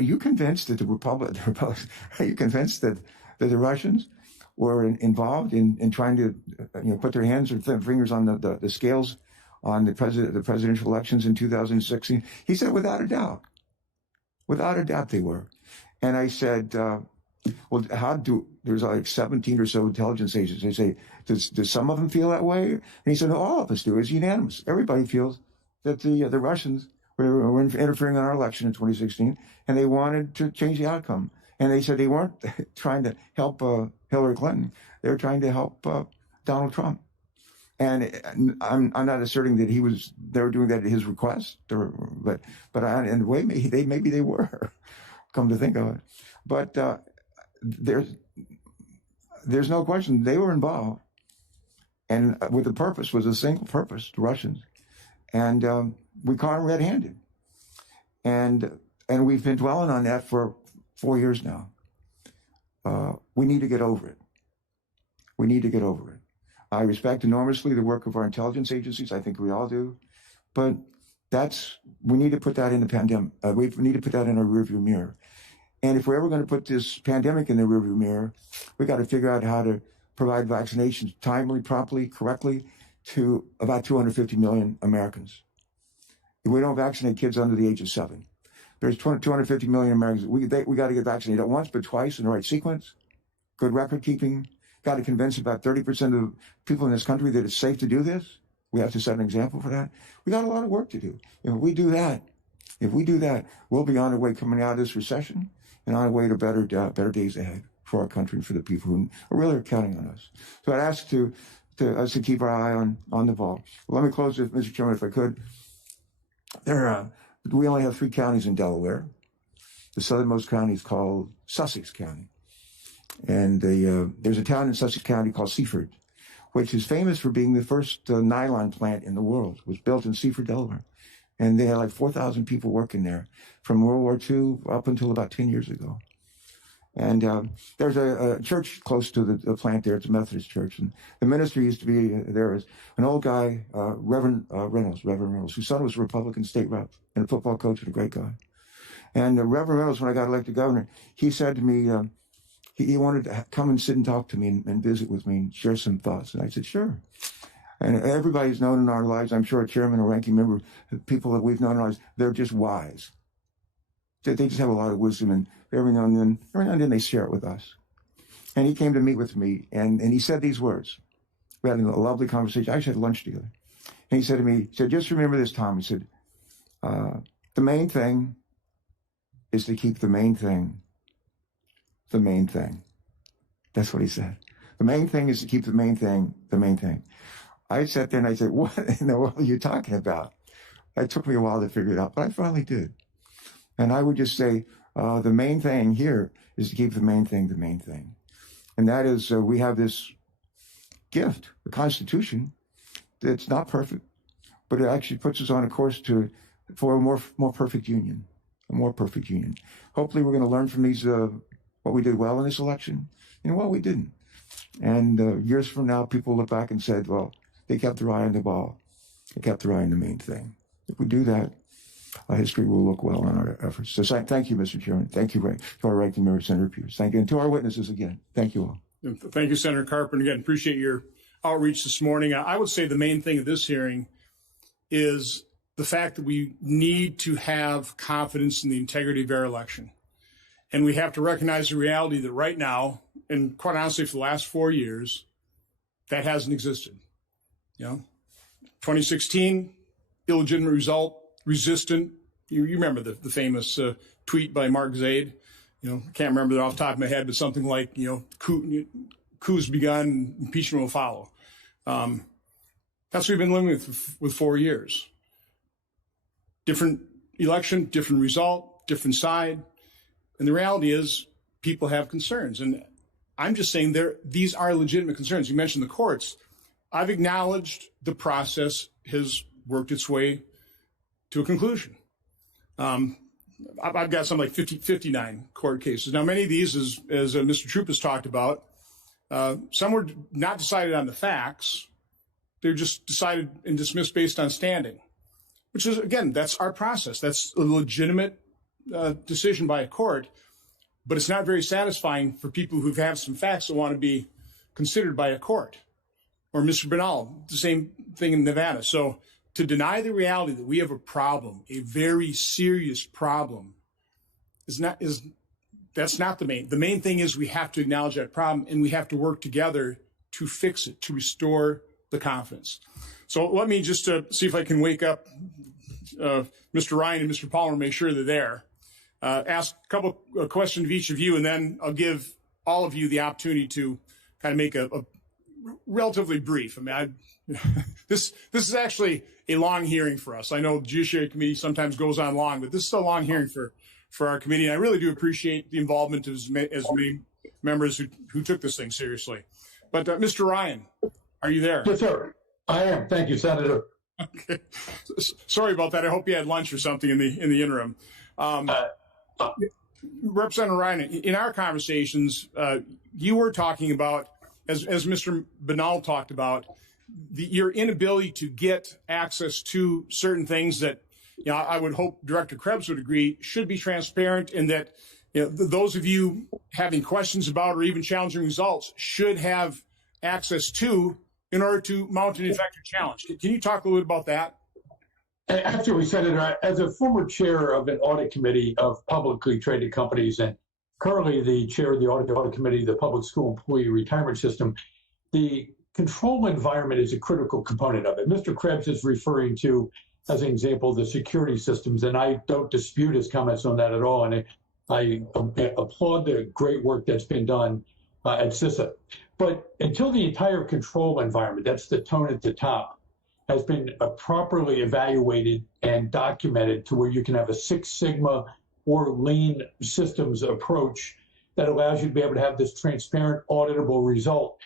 you convinced that the Republicans, are you convinced that the Russians were involved in trying to put their hands or fingers on the scales on the presidential elections in 2016? He said, without a doubt they were. And I said, well, there's like 17 or so intelligence agencies. They say, does some of them feel that way? And he said, no, all of us do. It's unanimous. Everybody feels that the Russians were interfering in our election in 2016, and they wanted to change the outcome. And they said they weren't trying to help Hillary Clinton. They were trying to help Donald Trump. And I'm not asserting that they were doing that at his request, but in a way, maybe they were, come to think of it. But there's no question they were involved, and with the purpose was a single purpose: the Russians, and we caught them red-handed, and we've been dwelling on that for 4 years now. We need to get over it. We need to get over it. I respect enormously the work of our intelligence agencies. I think we all do, but we need to put that in the pandemic. We need to put that in our rearview mirror. And if we're ever going to put this pandemic in the rearview mirror, we got to figure out how to provide vaccinations timely, promptly, correctly to about 250 million Americans. If we don't vaccinate kids under the age of 7, there's 250 million Americans. We got to get vaccinated not once, but twice in the right sequence. Good record keeping. Got to convince about 30% of people in this country that it's safe to do this. We have to set an example for that. We got a lot of work to do. If we do that, we'll be on our way coming out of this recession and on our way to better days ahead for our country and for the people who are really counting on us. So I'd ask us to keep our eye on the ball. Well, let me close with, Mr. Chairman, if I could. We only have 3 counties in Delaware. The southernmost county is called Sussex County. And there's a town in Sussex County called Seaford, which is famous for being the first nylon plant in the world. It was built in Seaford, Delaware. And they had like 4,000 people working there from World War II up until about 10 years ago. And there's a church close to the plant there. It's a Methodist church. And the minister used to be there as an old guy, Reverend Reynolds, whose son was a Republican state rep and a football coach and a great guy. And Reverend Reynolds, when I got elected governor, he said to me, he wanted to come and sit and talk to me and visit with me and share some thoughts. And I said, sure. And everybody's known in our lives, I'm sure a chairman or ranking member, people that we've known in our lives, they're just wise. They just have a lot of wisdom, and every now and then they share it with us. And he came to meet with me, and he said these words. We had a lovely conversation. I actually had lunch together. And he said to me, just remember this, Tom. He said, the main thing is to keep the main thing the main thing. That's what he said. The main thing is to keep the main thing the main thing. I sat there and I said, what in the world are you talking about? It took me a while to figure it out, but I finally did. And I would just say, The main thing here is to keep the main thing the main thing. And that is we have this gift, the Constitution, that's not perfect, but it actually puts us on a course for a more perfect union, a more perfect union. Hopefully we're going to learn from these, what we did well in this election and what we didn't. And years from now, people look back and said, well, they kept their eye on the ball. They kept their eye on the main thing. If we do that, history will look well on our efforts. So thank you, Mr. Chairman. Thank you to our ranking member, Senator Peters. Thank you. And to our witnesses again. Thank you all. Thank you, Senator Carper. And again, appreciate your outreach this morning. I would say the main thing of this hearing is the fact that we need to have confidence in the integrity of our election. And we have to recognize the reality that right now, and quite honestly, for the last 4 years, that hasn't existed. 2016, illegitimate result, resistant. You remember the famous tweet by Mark Zaid. I can't remember that off the top of my head, but something like, coups begun, impeachment will follow. That's what we've been living with 4 years. Different election, different result, different side. And the reality is people have concerns. And I'm just saying these are legitimate concerns. You mentioned the courts. I've acknowledged the process has worked its way to a conclusion. I've got something like 59 court cases. Now, many of these, as Mr. Troop has talked about, some were not decided on the facts. They're just decided and dismissed based on standing, which is, again, that's our process. That's a legitimate decision by a court, but it's not very satisfying for people who have some facts that want to be considered by a court. Or Mr. Banal, the same thing in Nevada. So to deny the reality that we have a problem, a very serious problem, that's not the main. The main thing is we have to acknowledge that problem and we have to work together to fix it, to restore the confidence. So let me just see if I can wake up Mr. Ryan and Mr. Palmer, make sure they're there. Ask a couple of questions of each of you, and then I'll give all of you the opportunity to kind of make a relatively brief. I mean, this is actually a long hearing for us. I know the Judiciary Committee sometimes goes on long, but this is a long hearing for our committee. And I really do appreciate the involvement of as many members who took this thing seriously. But Mr. Ryan, are you there? Yes, sir. I am. Thank you, Senator. Okay. Sorry about that. I hope you had lunch or something in the interim. Representative Ryan, in our conversations, you were talking about, as Mr. Banal talked about, your inability to get access to certain things that, I would hope Director Krebs would agree should be transparent, and that those of you having questions about or even challenging results should have access to in order to mount an effective challenge. Can you talk a little bit about that? Absolutely, Senator. As a former chair of an audit committee of publicly traded companies and currently the chair of the audit committee, the public school employee retirement system, the control environment is a critical component of it. Mr. Krebs is referring to, as an example, the security systems, and I don't dispute his comments on that at all. And I applaud the great work that's been done at CISA. But until the entire control environment, that's the tone at the top, has been properly evaluated and documented to where you can have a Six Sigma or lean systems approach that allows you to be able to have this transparent, auditable result,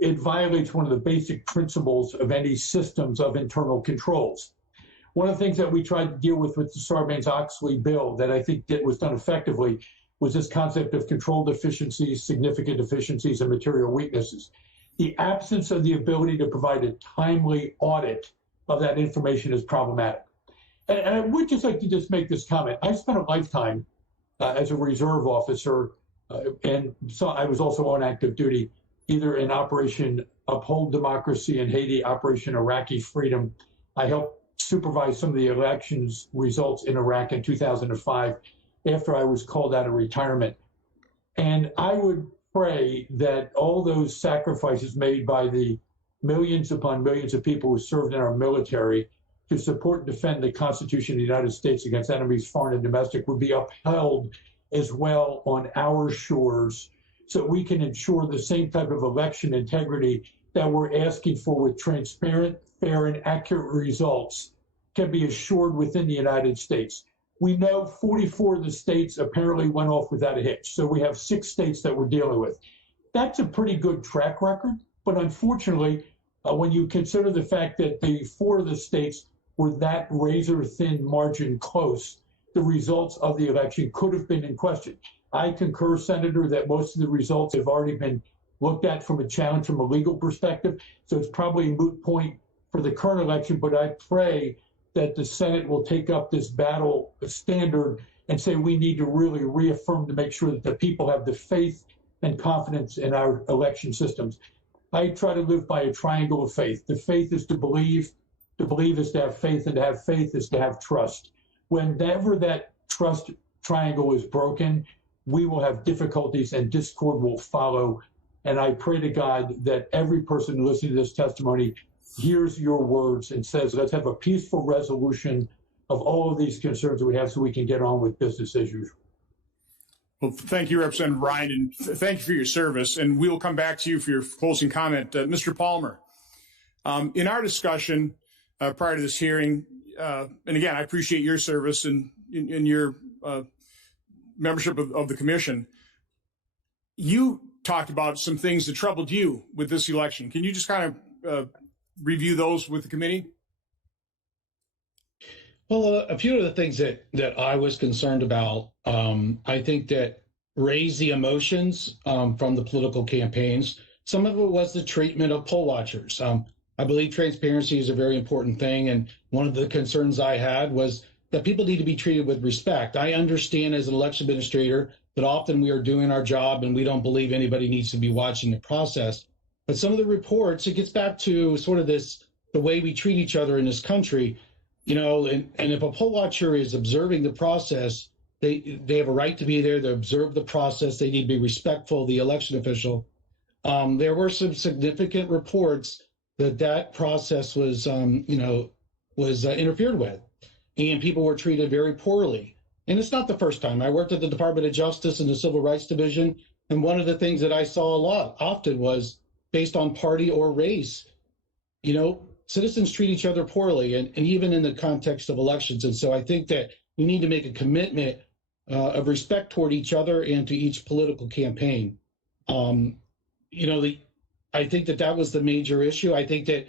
it violates one of the basic principles of any systems of internal controls. One of the things that we tried to deal with the Sarbanes-Oxley bill that I think was done effectively was this concept of control deficiencies, significant deficiencies, and material weaknesses. The absence of the ability to provide a timely audit of that information is problematic. And I would just like to just make this comment. I spent a lifetime as a reserve officer, and so I was also on active duty, either in Operation Uphold Democracy in Haiti, Operation Iraqi Freedom. I helped supervise some of the elections results in Iraq in 2005 after I was called out of retirement. And I would pray that all those sacrifices made by the millions upon millions of people who served in our military to support and defend the Constitution of the United States against enemies, foreign and domestic, would be upheld as well on our shores, so we can ensure the same type of election integrity that we're asking for with transparent, fair, and accurate results can be assured within the United States. We know 44 of the states apparently went off without a hitch. So we have 6 states that we're dealing with. That's a pretty good track record. But unfortunately, when you consider the fact that the 4 of the states were that razor-thin margin close, the results of the election could have been in question. I concur, Senator, that most of the results have already been looked at from a challenge from a legal perspective. So it's probably a moot point for the current election, but I pray that the Senate will take up this battle standard and say we need to really reaffirm to make sure that the people have the faith and confidence in our election systems. I try to live by a triangle of faith. The faith is to believe is to have faith, and to have faith is to have trust. Whenever that trust triangle is broken, we will have difficulties and discord will follow. And I pray to God that every person listening to this testimony hears your words and says, let's have a peaceful resolution of all of these concerns that we have so we can get on with business as usual. Well, thank you, Representative Ryan, and thank you for your service. And we will come back to you for your closing comment. Mr. Palmer, in our discussion prior to this hearing, and again, I appreciate your service and in your membership of the commission, you talked about some things that troubled you with this election. Can you just kind of review those with the committee? Well, a few of the things that I was concerned about, I think that raised the emotions from the political campaigns. Some of it was the treatment of poll watchers. I believe transparency is a very important thing, and one of the concerns I had was that people need to be treated with respect. I understand as an election administrator that often we are doing our job and we don't believe anybody needs to be watching the process. But some of the reports, it gets back to sort of the way we treat each other in this country. You know, and if a poll watcher is observing the process, they have a right to be there to observe the process. They need to be respectful of the election official. There were some significant reports that process was, interfered with, and people were treated very poorly. And it's not the first time. I worked at the Department of Justice in the Civil Rights Division, and one of the things that I saw often was based on party or race. You know, citizens treat each other poorly, and even in the context of elections. And so I think that we need to make a commitment of respect toward each other and to each political campaign. I think that was the major issue. I think that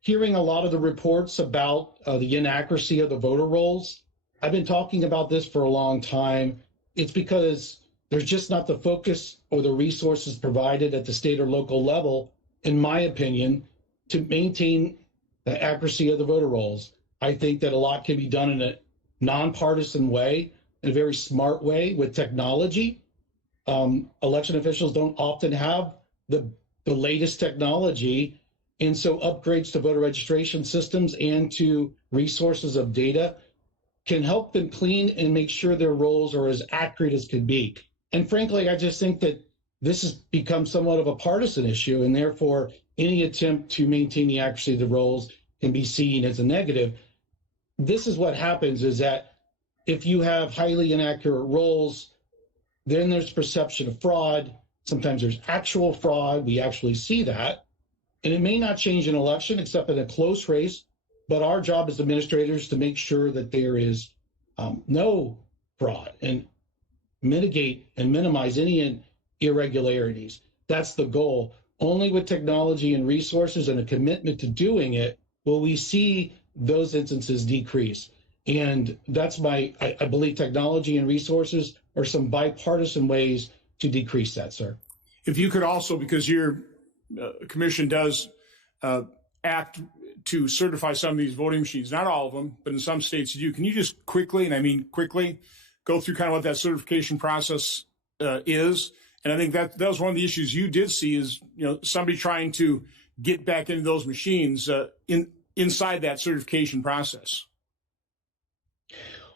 hearing a lot of the reports about the inaccuracy of the voter rolls, I've been talking about this for a long time. It's because there's just not the focus or the resources provided at the state or local level, in my opinion, to maintain the accuracy of the voter rolls. I think that a lot can be done in a nonpartisan way, in a very smart way with technology. Election officials don't often have the latest technology, and so upgrades to voter registration systems and to resources of data can help them clean and make sure their rolls are as accurate as can be. And frankly, I just think that this has become somewhat of a partisan issue, and therefore any attempt to maintain the accuracy of the rolls can be seen as a negative. This is what happens, is that if you have highly inaccurate rolls, then there's perception of fraud. Sometimes there's actual fraud. We actually see that. And it may not change an election except in a close race, but our job as administrators to make sure that there is no fraud and mitigate and minimize any irregularities. That's the goal. Only with technology and resources and a commitment to doing it will we see those instances decrease. And that's I believe technology and resources are some bipartisan ways to decrease that, sir. If you could also, because your commission does act to certify some of these voting machines, not all of them, but in some states you do, can you just quickly, and I mean quickly, go through kind of what that certification process is? And I think that was one of the issues you did see is, somebody trying to get back into those machines inside that certification process.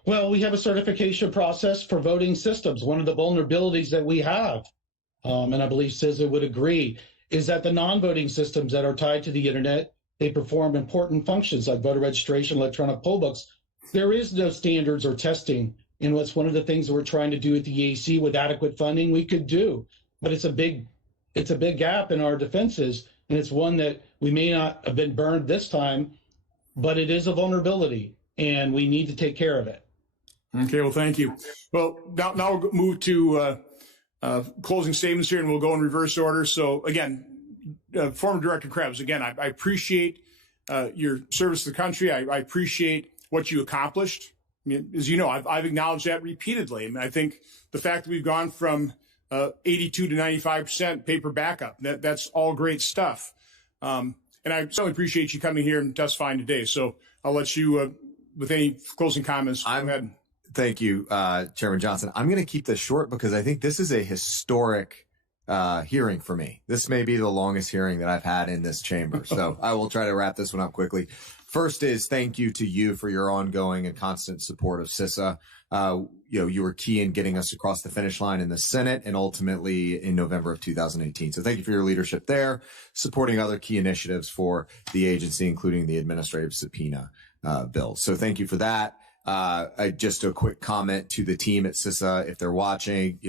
Well, we have a certification process for voting systems. One of the vulnerabilities that we have, and I believe ᔕTOTE would agree, is that the non-voting systems that are tied to the internet, they perform important functions like voter registration, electronic poll books. There is no standards or testing. And what's one of the things that we're trying to do at the EAC with adequate funding we could do. But it's a big gap in our defenses. And it's one that we may not have been burned this time, but it is a vulnerability and we need to take care of it. Okay, well, thank you. Well, now we'll move to closing statements here, and we'll go in reverse order. So again, former Director Krebs, again, I appreciate your service to the country. I appreciate what you accomplished. I mean, as you know, I've acknowledged that repeatedly. I mean, I think the fact that we've gone from 82 to 95% paper backup, that's all great stuff. And I certainly appreciate you coming here and testifying today. So I'll let you, with any closing comments, go ahead. Thank you, Chairman Johnson. I'm going to keep this short because I think this is a historic hearing for me. This may be the longest hearing that I've had in this chamber. So I will try to wrap this one up quickly. First is thank you to you for your ongoing and constant support of CISA. You were key in getting us across the finish line in the Senate and ultimately in November of 2018. So thank you for your leadership there, supporting other key initiatives for the agency, including the administrative subpoena bill. So thank you for that. Just a quick comment to the team at CISA, if they're watching,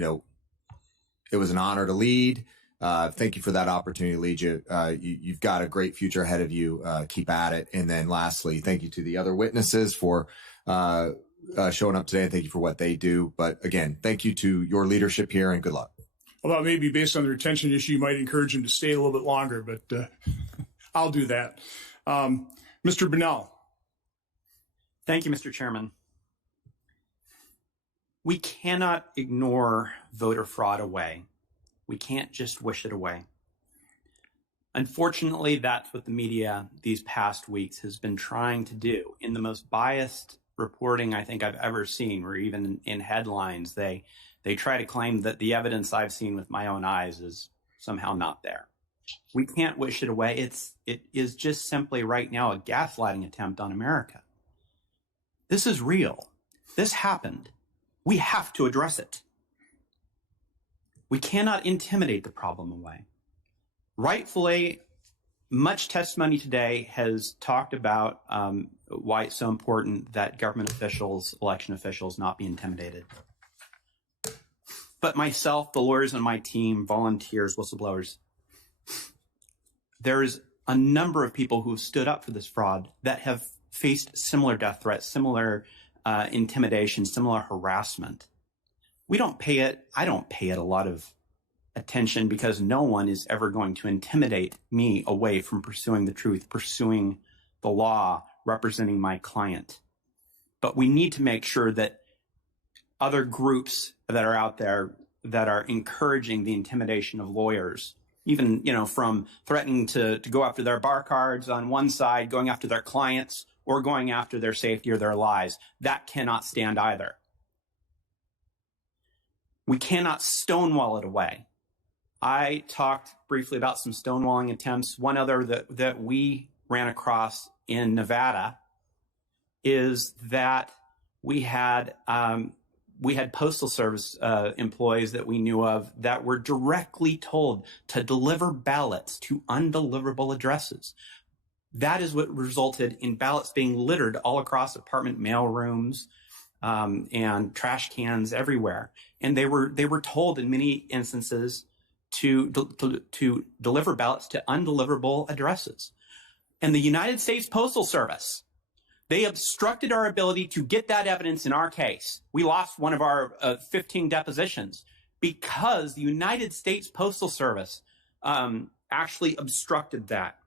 it was an honor to lead. Thank you for that opportunity to lead you. You've got a great future ahead of you. Keep at it. And then lastly, thank you to the other witnesses for showing up today, and thank you for what they do. But again, thank you to your leadership here, and good luck. Although maybe based on the retention issue, you might encourage them to stay a little bit longer, but I'll do that. Mr. Bunnell. Thank you, Mr. Chairman. We cannot ignore voter fraud away. We can't just wish it away. Unfortunately, that's what the media these past weeks has been trying to do. In the most biased reporting I think I've ever seen, where even in headlines, they try to claim that the evidence I've seen with my own eyes is somehow not there. We can't wish it away. It is just simply right now a gaslighting attempt on America. This is real. This happened. We have to address it. We cannot intimidate the problem away. Rightfully, much testimony today has talked about why it's so important that government officials, election officials, not be intimidated. But myself, the lawyers on my team, volunteers, whistleblowers, there's a number of people who have stood up for this fraud that have faced similar death threats, similar intimidation, similar harassment. We don't pay it. I don't pay it a lot of attention because no one is ever going to intimidate me away from pursuing the truth, pursuing the law, representing my client. But we need to make sure that other groups that are out there that are encouraging the intimidation of lawyers, even, from threatening to go after their bar cards on one side, going after their clients, or going after their safety or their lives, that cannot stand either. We cannot stonewall it away. I talked briefly about some stonewalling attempts. One other that we ran across in Nevada is that we had Postal Service employees that we knew of that were directly told to deliver ballots to undeliverable addresses. That is what resulted in ballots being littered all across apartment mailrooms and trash cans everywhere. And they were told in many instances to deliver ballots to undeliverable addresses. And the United States Postal Service, they obstructed our ability to get that evidence in our case. We lost one of our 15 depositions because the United States Postal Service actually obstructed that.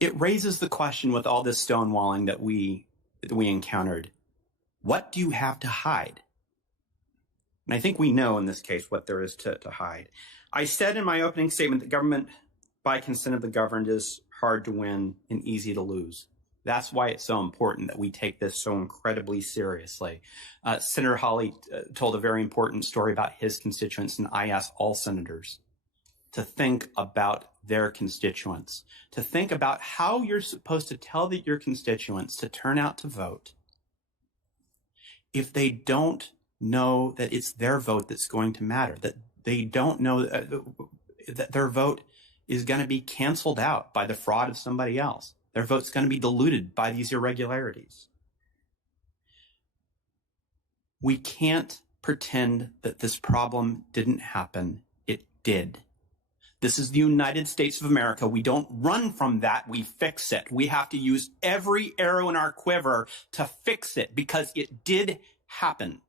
It raises the question with all this stonewalling that we encountered. What do you have to hide? And I think we know in this case what there is to hide. I said in my opening statement that government by consent of the governed is hard to win and easy to lose. That's why it's so important that we take this so incredibly seriously. Senator Hawley told a very important story about his constituents, and I ask all senators to think about their constituents, to think about how you're supposed to tell your constituents to turn out to vote if they don't know that it's their vote that's going to matter, that they don't know that their vote is going to be canceled out by the fraud of somebody else. Their vote's going to be diluted by these irregularities. We can't pretend that this problem didn't happen. It did. This is the United States of America. We don't run from that. We fix it. We have to use every arrow in our quiver to fix it because it did happen.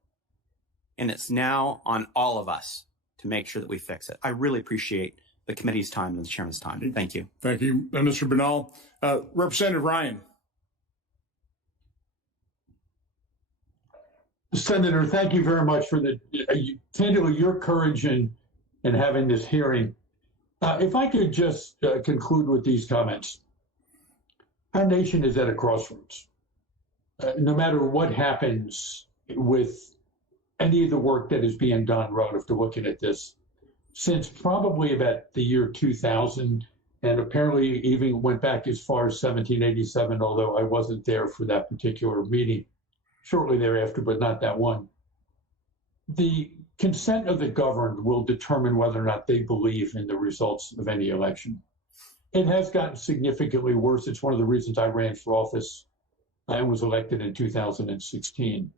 And it's now on all of us to make sure that we fix it. I really appreciate the committee's time and the chairman's time. Thank you. Thank you, Mr. Bernal. Representative Ryan. Senator, thank you very much for candidly your courage in having this hearing. If I could just conclude with these comments. Our nation is at a crossroads. No matter what happens with any of the work that is being done relative to looking at this, since probably about the year 2000, and apparently even went back as far as 1787, although I wasn't there for that particular meeting, shortly thereafter, but not that one. The consent of the governed will determine whether or not they believe in the results of any election. It has gotten significantly worse. It's one of the reasons I ran for office and was elected in 2016,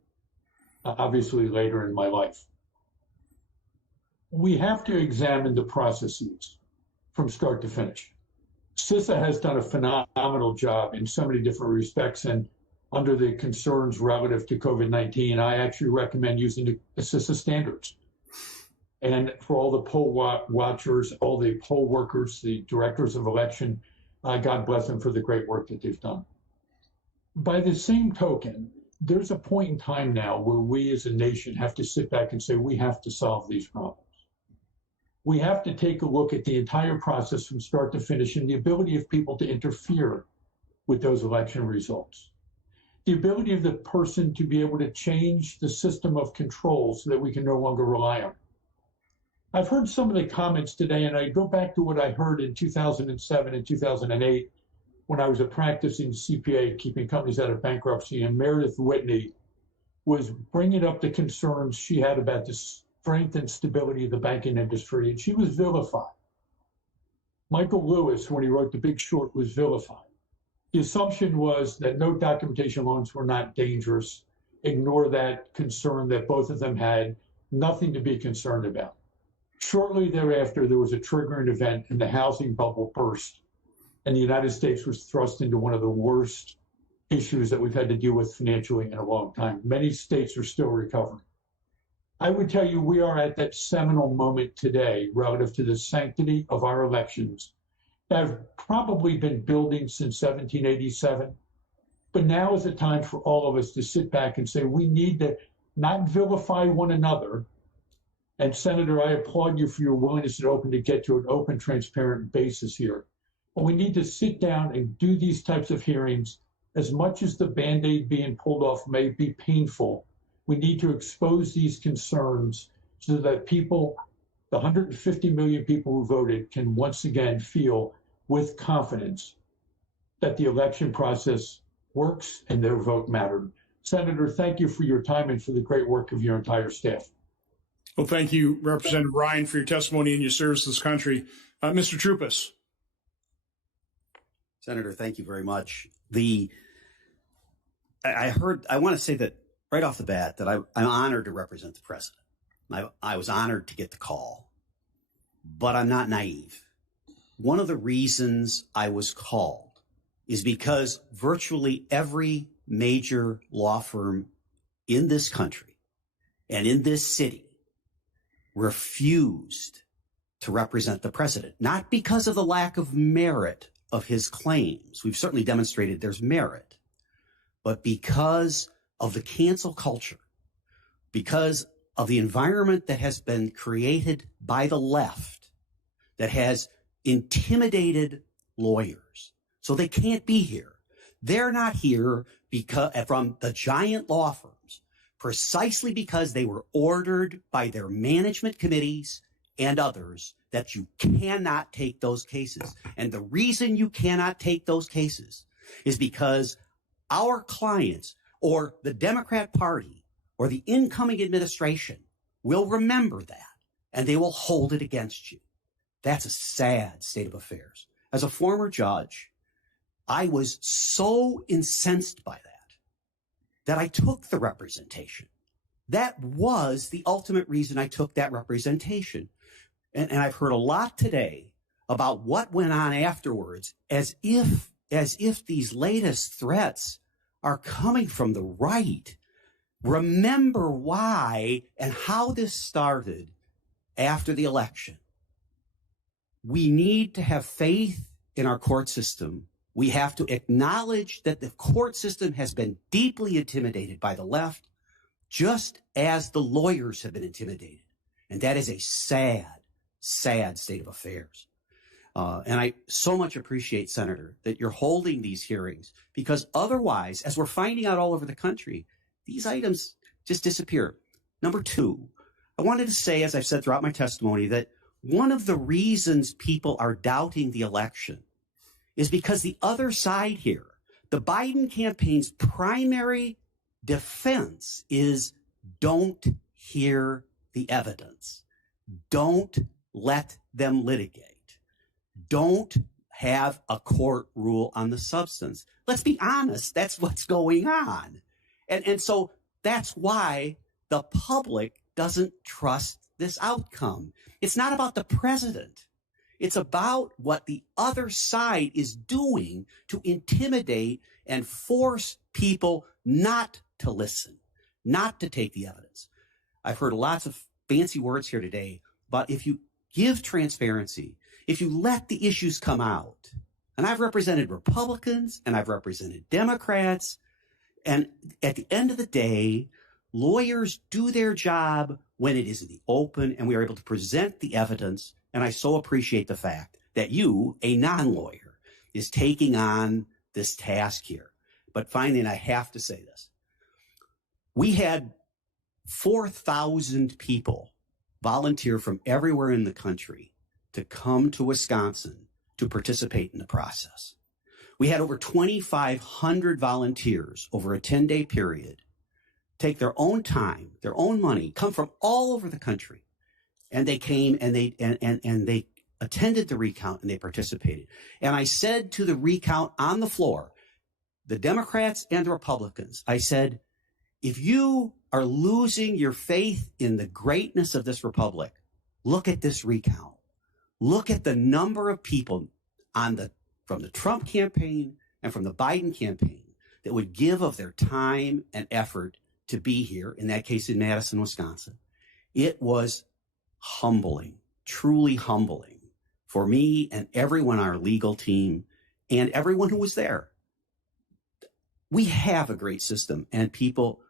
obviously later in my life. We have to examine the processes from start to finish. CISA has done a phenomenal job in so many different respects, and under the concerns relative to COVID-19, I actually recommend using the CISA standards. And for all the poll watchers, all the poll workers, the directors of election, God bless them for the great work that they've done. By the same token, there's a point in time now where we as a nation have to sit back and say, we have to solve these problems. We have to take a look at the entire process from start to finish and the ability of people to interfere with those election results. The ability of the person to be able to change the system of control so that we can no longer rely on it. I've heard some of the comments today, and I go back to what I heard in 2007 and 2008 when I was a practicing CPA, keeping companies out of bankruptcy, and Meredith Whitney was bringing up the concerns she had about the strength and stability of the banking industry, and she was vilified. Michael Lewis, when he wrote The Big Short, was vilified. The assumption was that no documentation loans were not dangerous. Ignore that concern that both of them had, nothing to be concerned about. Shortly thereafter, there was a triggering event and the housing bubble burst, and the United States was thrust into one of the worst issues that we've had to deal with financially in a long time. Many states are still recovering. I would tell you we are at that seminal moment today relative to the sanctity of our elections that have probably been building since 1787. But now is the time for all of us to sit back and say we need to not vilify one another. And Senator, I applaud you for your willingness to get to an open, transparent basis here. But we need to sit down and do these types of hearings. As much as the Band-Aid being pulled off may be painful, we need to expose these concerns so that people, the 150 million people who voted, can once again feel with confidence that the election process works and their vote mattered. Senator, thank you for your time and for the great work of your entire staff. Well, thank you, Representative Ryan, for your testimony and your service to this country. Mr. Troupis. Senator, thank you very much. I want to say that right off the bat that I'm honored to represent the president. I was honored to get the call, but I'm not naive. One of the reasons I was called is because virtually every major law firm in this country and in this city refused to represent the president, not because of the lack of merit of his claims. We've certainly demonstrated there's merit, but because of the cancel culture, because of the environment that has been created by the left that has intimidated lawyers. So they can't be here. They're not here because from the giant law firms, precisely because they were ordered by their management committees and others that you cannot take those cases. And the reason you cannot take those cases is because our clients or the Democrat Party or the incoming administration will remember that and they will hold it against you. That's a sad state of affairs. As a former judge, I was so incensed by that I took the representation. That was the ultimate reason I took that representation. And I've heard a lot today about what went on afterwards, as if these latest threats are coming from the right. Remember why and how this started after the election. We need to have faith in our court system. We have to acknowledge that the court system has been deeply intimidated by the left, just as the lawyers have been intimidated. And that is a sad, sad state of affairs. And I so much appreciate, Senator, that you're holding these hearings, because otherwise, as we're finding out all over the country, these items just disappear. Number two, I wanted to say, as I've said throughout my testimony, that one of the reasons people are doubting the election is because the other side here, the Biden campaign's primary defense is don't hear the evidence. Don't let them litigate. Don't have a court rule on the substance. Let's be honest, that's what's going on. And so that's why the public doesn't trust this outcome. It's not about the president. It's about what the other side is doing to intimidate and force people not to listen, not to take the evidence. I've heard lots of fancy words here today, but if you give transparency, if you let the issues come out, and I've represented Republicans and I've represented Democrats, and at the end of the day, lawyers do their job when it is in the open and we are able to present the evidence. And I so appreciate the fact that you, a non-lawyer, is taking on this task here. But finally, and I have to say this, we had 4,000 people volunteer from everywhere in the country to come to Wisconsin to participate in the process. We had over 2,500 volunteers over a 10-day period take their own time, their own money, come from all over the country. And they came and they attended the recount and they participated. And I said to the recount on the floor, the Democrats and the Republicans, I said, if you are losing your faith in the greatness of this republic, look at this recount. Look at the number of people from the Trump campaign and from the Biden campaign that would give of their time and effort to be here, in that case in Madison, Wisconsin. It was humbling, truly humbling for me and everyone on our legal team and everyone who was there. We have a great system and people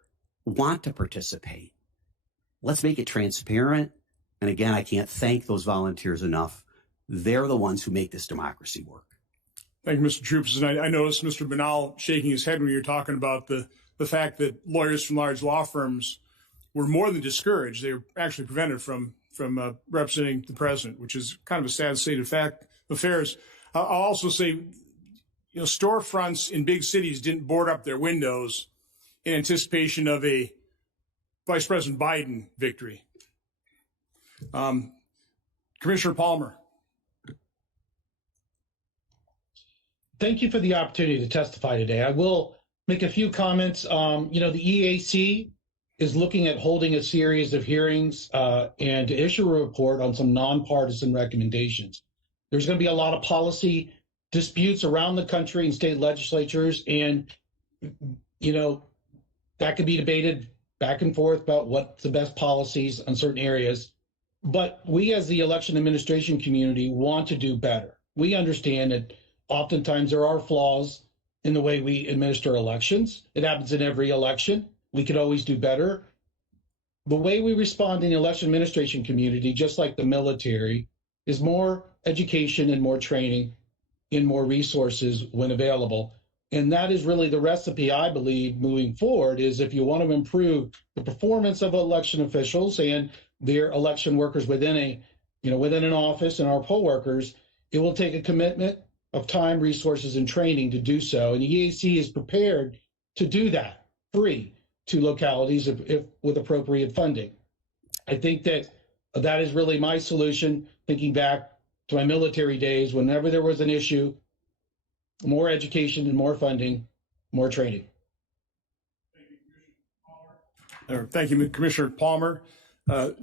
want to participate. Let's make it transparent. And again, I can't thank those volunteers enough. They're the ones who make this democracy work. Thank you, Mr. Troops. And I noticed Mr. Banal shaking his head when you were talking about the fact that lawyers from large law firms were more than discouraged. They were actually prevented from representing the president, which is kind of a sad state of affairs. I'll also say, storefronts in big cities didn't board up their windows in anticipation of a Vice President Biden victory. Commissioner Palmer. Thank you for the opportunity to testify today. I will make a few comments. The EAC is looking at holding a series of hearings and to issue a report on some nonpartisan recommendations. There's going to be a lot of policy disputes around the country and state legislatures, and that could be debated back and forth about what's the best policies on certain areas. But we as the election administration community want to do better. We understand that oftentimes there are flaws in the way we administer elections. It happens in every election. We could always do better. The way we respond in the election administration community, just like the military, is more education and more training and more resources when available. And that is really the recipe, I believe, moving forward, is if you want to improve the performance of election officials and their election workers within an office and our poll workers, it will take a commitment of time, resources, and training to do so. And the EAC is prepared to do that free to localities if with appropriate funding. I think that is really my solution, thinking back to my military days. Whenever there was an issue, more education and more funding, more training. Thank you, Commissioner Palmer.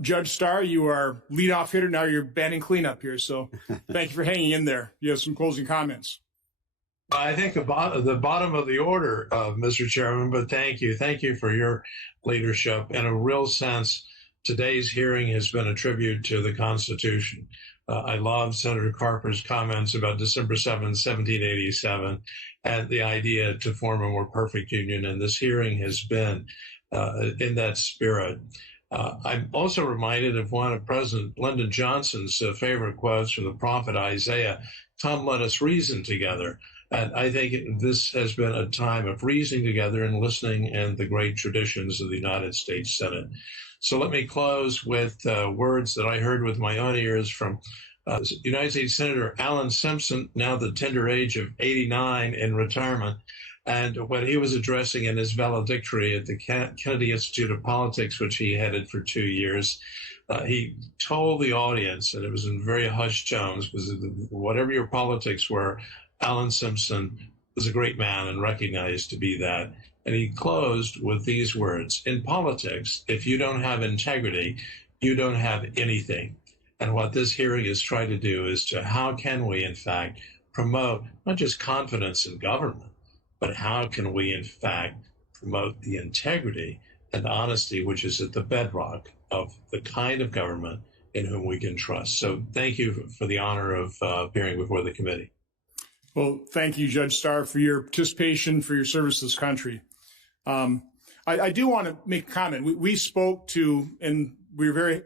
Judge Starr, you are leadoff hitter. Now you're batting cleanup here. So thank you for hanging in there. You have some closing comments. I think the bottom of the order, Mr. Chairman, but thank you. Thank you for your leadership. In a real sense, today's hearing has been a tribute to the Constitution. I love Senator Carper's comments about December 7, 1787, and the idea to form a more perfect union. And this hearing has been in that spirit. I'm also reminded of one of President Lyndon Johnson's favorite quotes from the prophet Isaiah, "Come, let us reason together." And I think this has been a time of reasoning together and listening in the great traditions of the United States Senate. So let me close with words that I heard with my own ears from United States Senator Alan Simpson, now the tender age of 89 in retirement. And when he was addressing in his valedictory at the Kennedy Institute of Politics, which he headed for 2 years, he told the audience, and it was in very hushed tones, because whatever your politics were, Alan Simpson was a great man and recognized to be that. And he closed with these words: in politics, if you don't have integrity, you don't have anything. And what this hearing is trying to do is to how can we, in fact, promote not just confidence in government, but how can we, in fact, promote the integrity and honesty, which is at the bedrock of the kind of government in whom we can trust. So thank you for the honor of appearing before the committee. Well, thank you, Judge Starr, for your participation, for your service to this country. I do want to make a comment. We spoke to, and we were very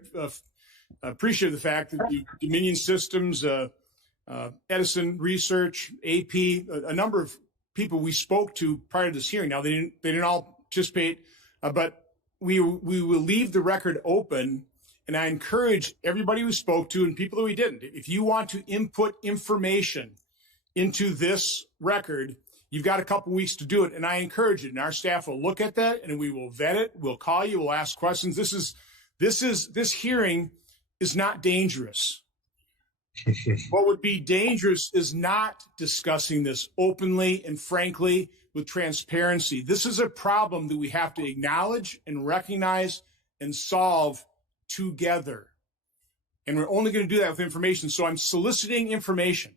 appreciative of the fact that the Dominion Systems, Edison Research, AP, a number of people we spoke to prior to this hearing. Now, they didn't all participate, but we will leave the record open, and I encourage everybody we spoke to and people that we didn't. If you want to input information into this record, you've got a couple weeks to do it, and I encourage it. And our staff will look at that, and we will vet it. We'll call you. We'll ask questions. This hearing is not dangerous. What would be dangerous is not discussing this openly and frankly with transparency. This is a problem that we have to acknowledge and recognize and solve together. And we're only going to do that with information. So I'm soliciting information.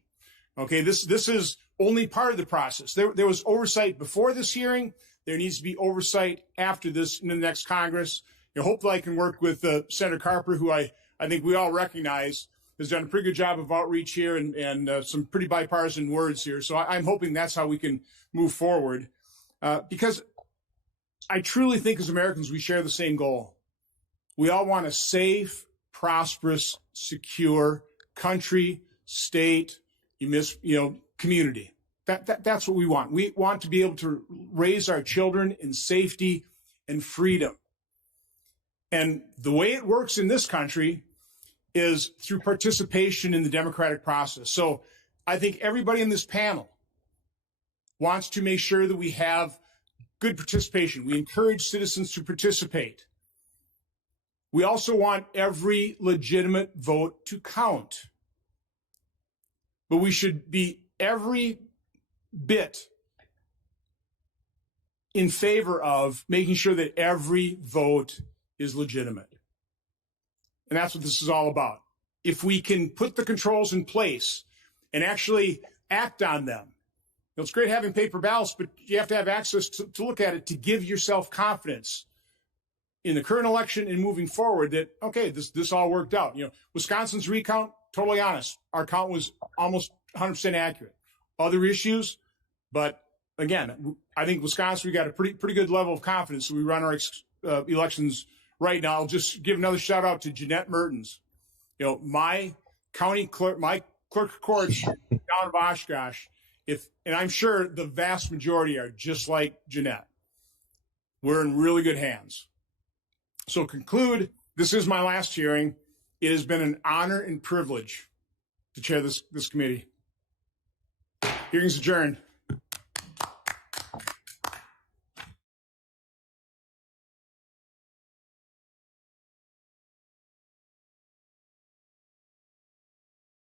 Okay, this is only part of the process. There was oversight before this hearing. There needs to be oversight after this in the next Congress. Hopefully I can work with Senator Carper, who I think we all recognize has done a pretty good job of outreach here and some pretty bipartisan words here. So I'm hoping that's how we can move forward, because I truly think as Americans, we share the same goal. We all want a safe, prosperous, secure country, state, community. That's what we want. We want to be able to raise our children in safety and freedom. And the way it works in this country is through participation in the democratic process. So I think everybody in this panel wants to make sure that we have good participation. We encourage citizens to participate. We also want every legitimate vote to count. But we should be every bit in favor of making sure that every vote is legitimate. And that's what this is all about. If we can put the controls in place and actually act on them, it's great having paper ballots, but you have to have access to look at it to give yourself confidence in the current election and moving forward that, okay, this all worked out. Wisconsin's recount, totally honest, our count was almost 100% accurate. Other issues, but again, I think Wisconsin, we got a pretty good level of confidence. So we run our elections right now. I'll just give another shout out to Jeanette Mertens. My county clerk, my clerk of courts down of Oshkosh, and I'm sure the vast majority are just like Jeanette. We're in really good hands. So conclude, this is my last hearing. It has been an honor and privilege to chair this committee. Hearing's adjourned.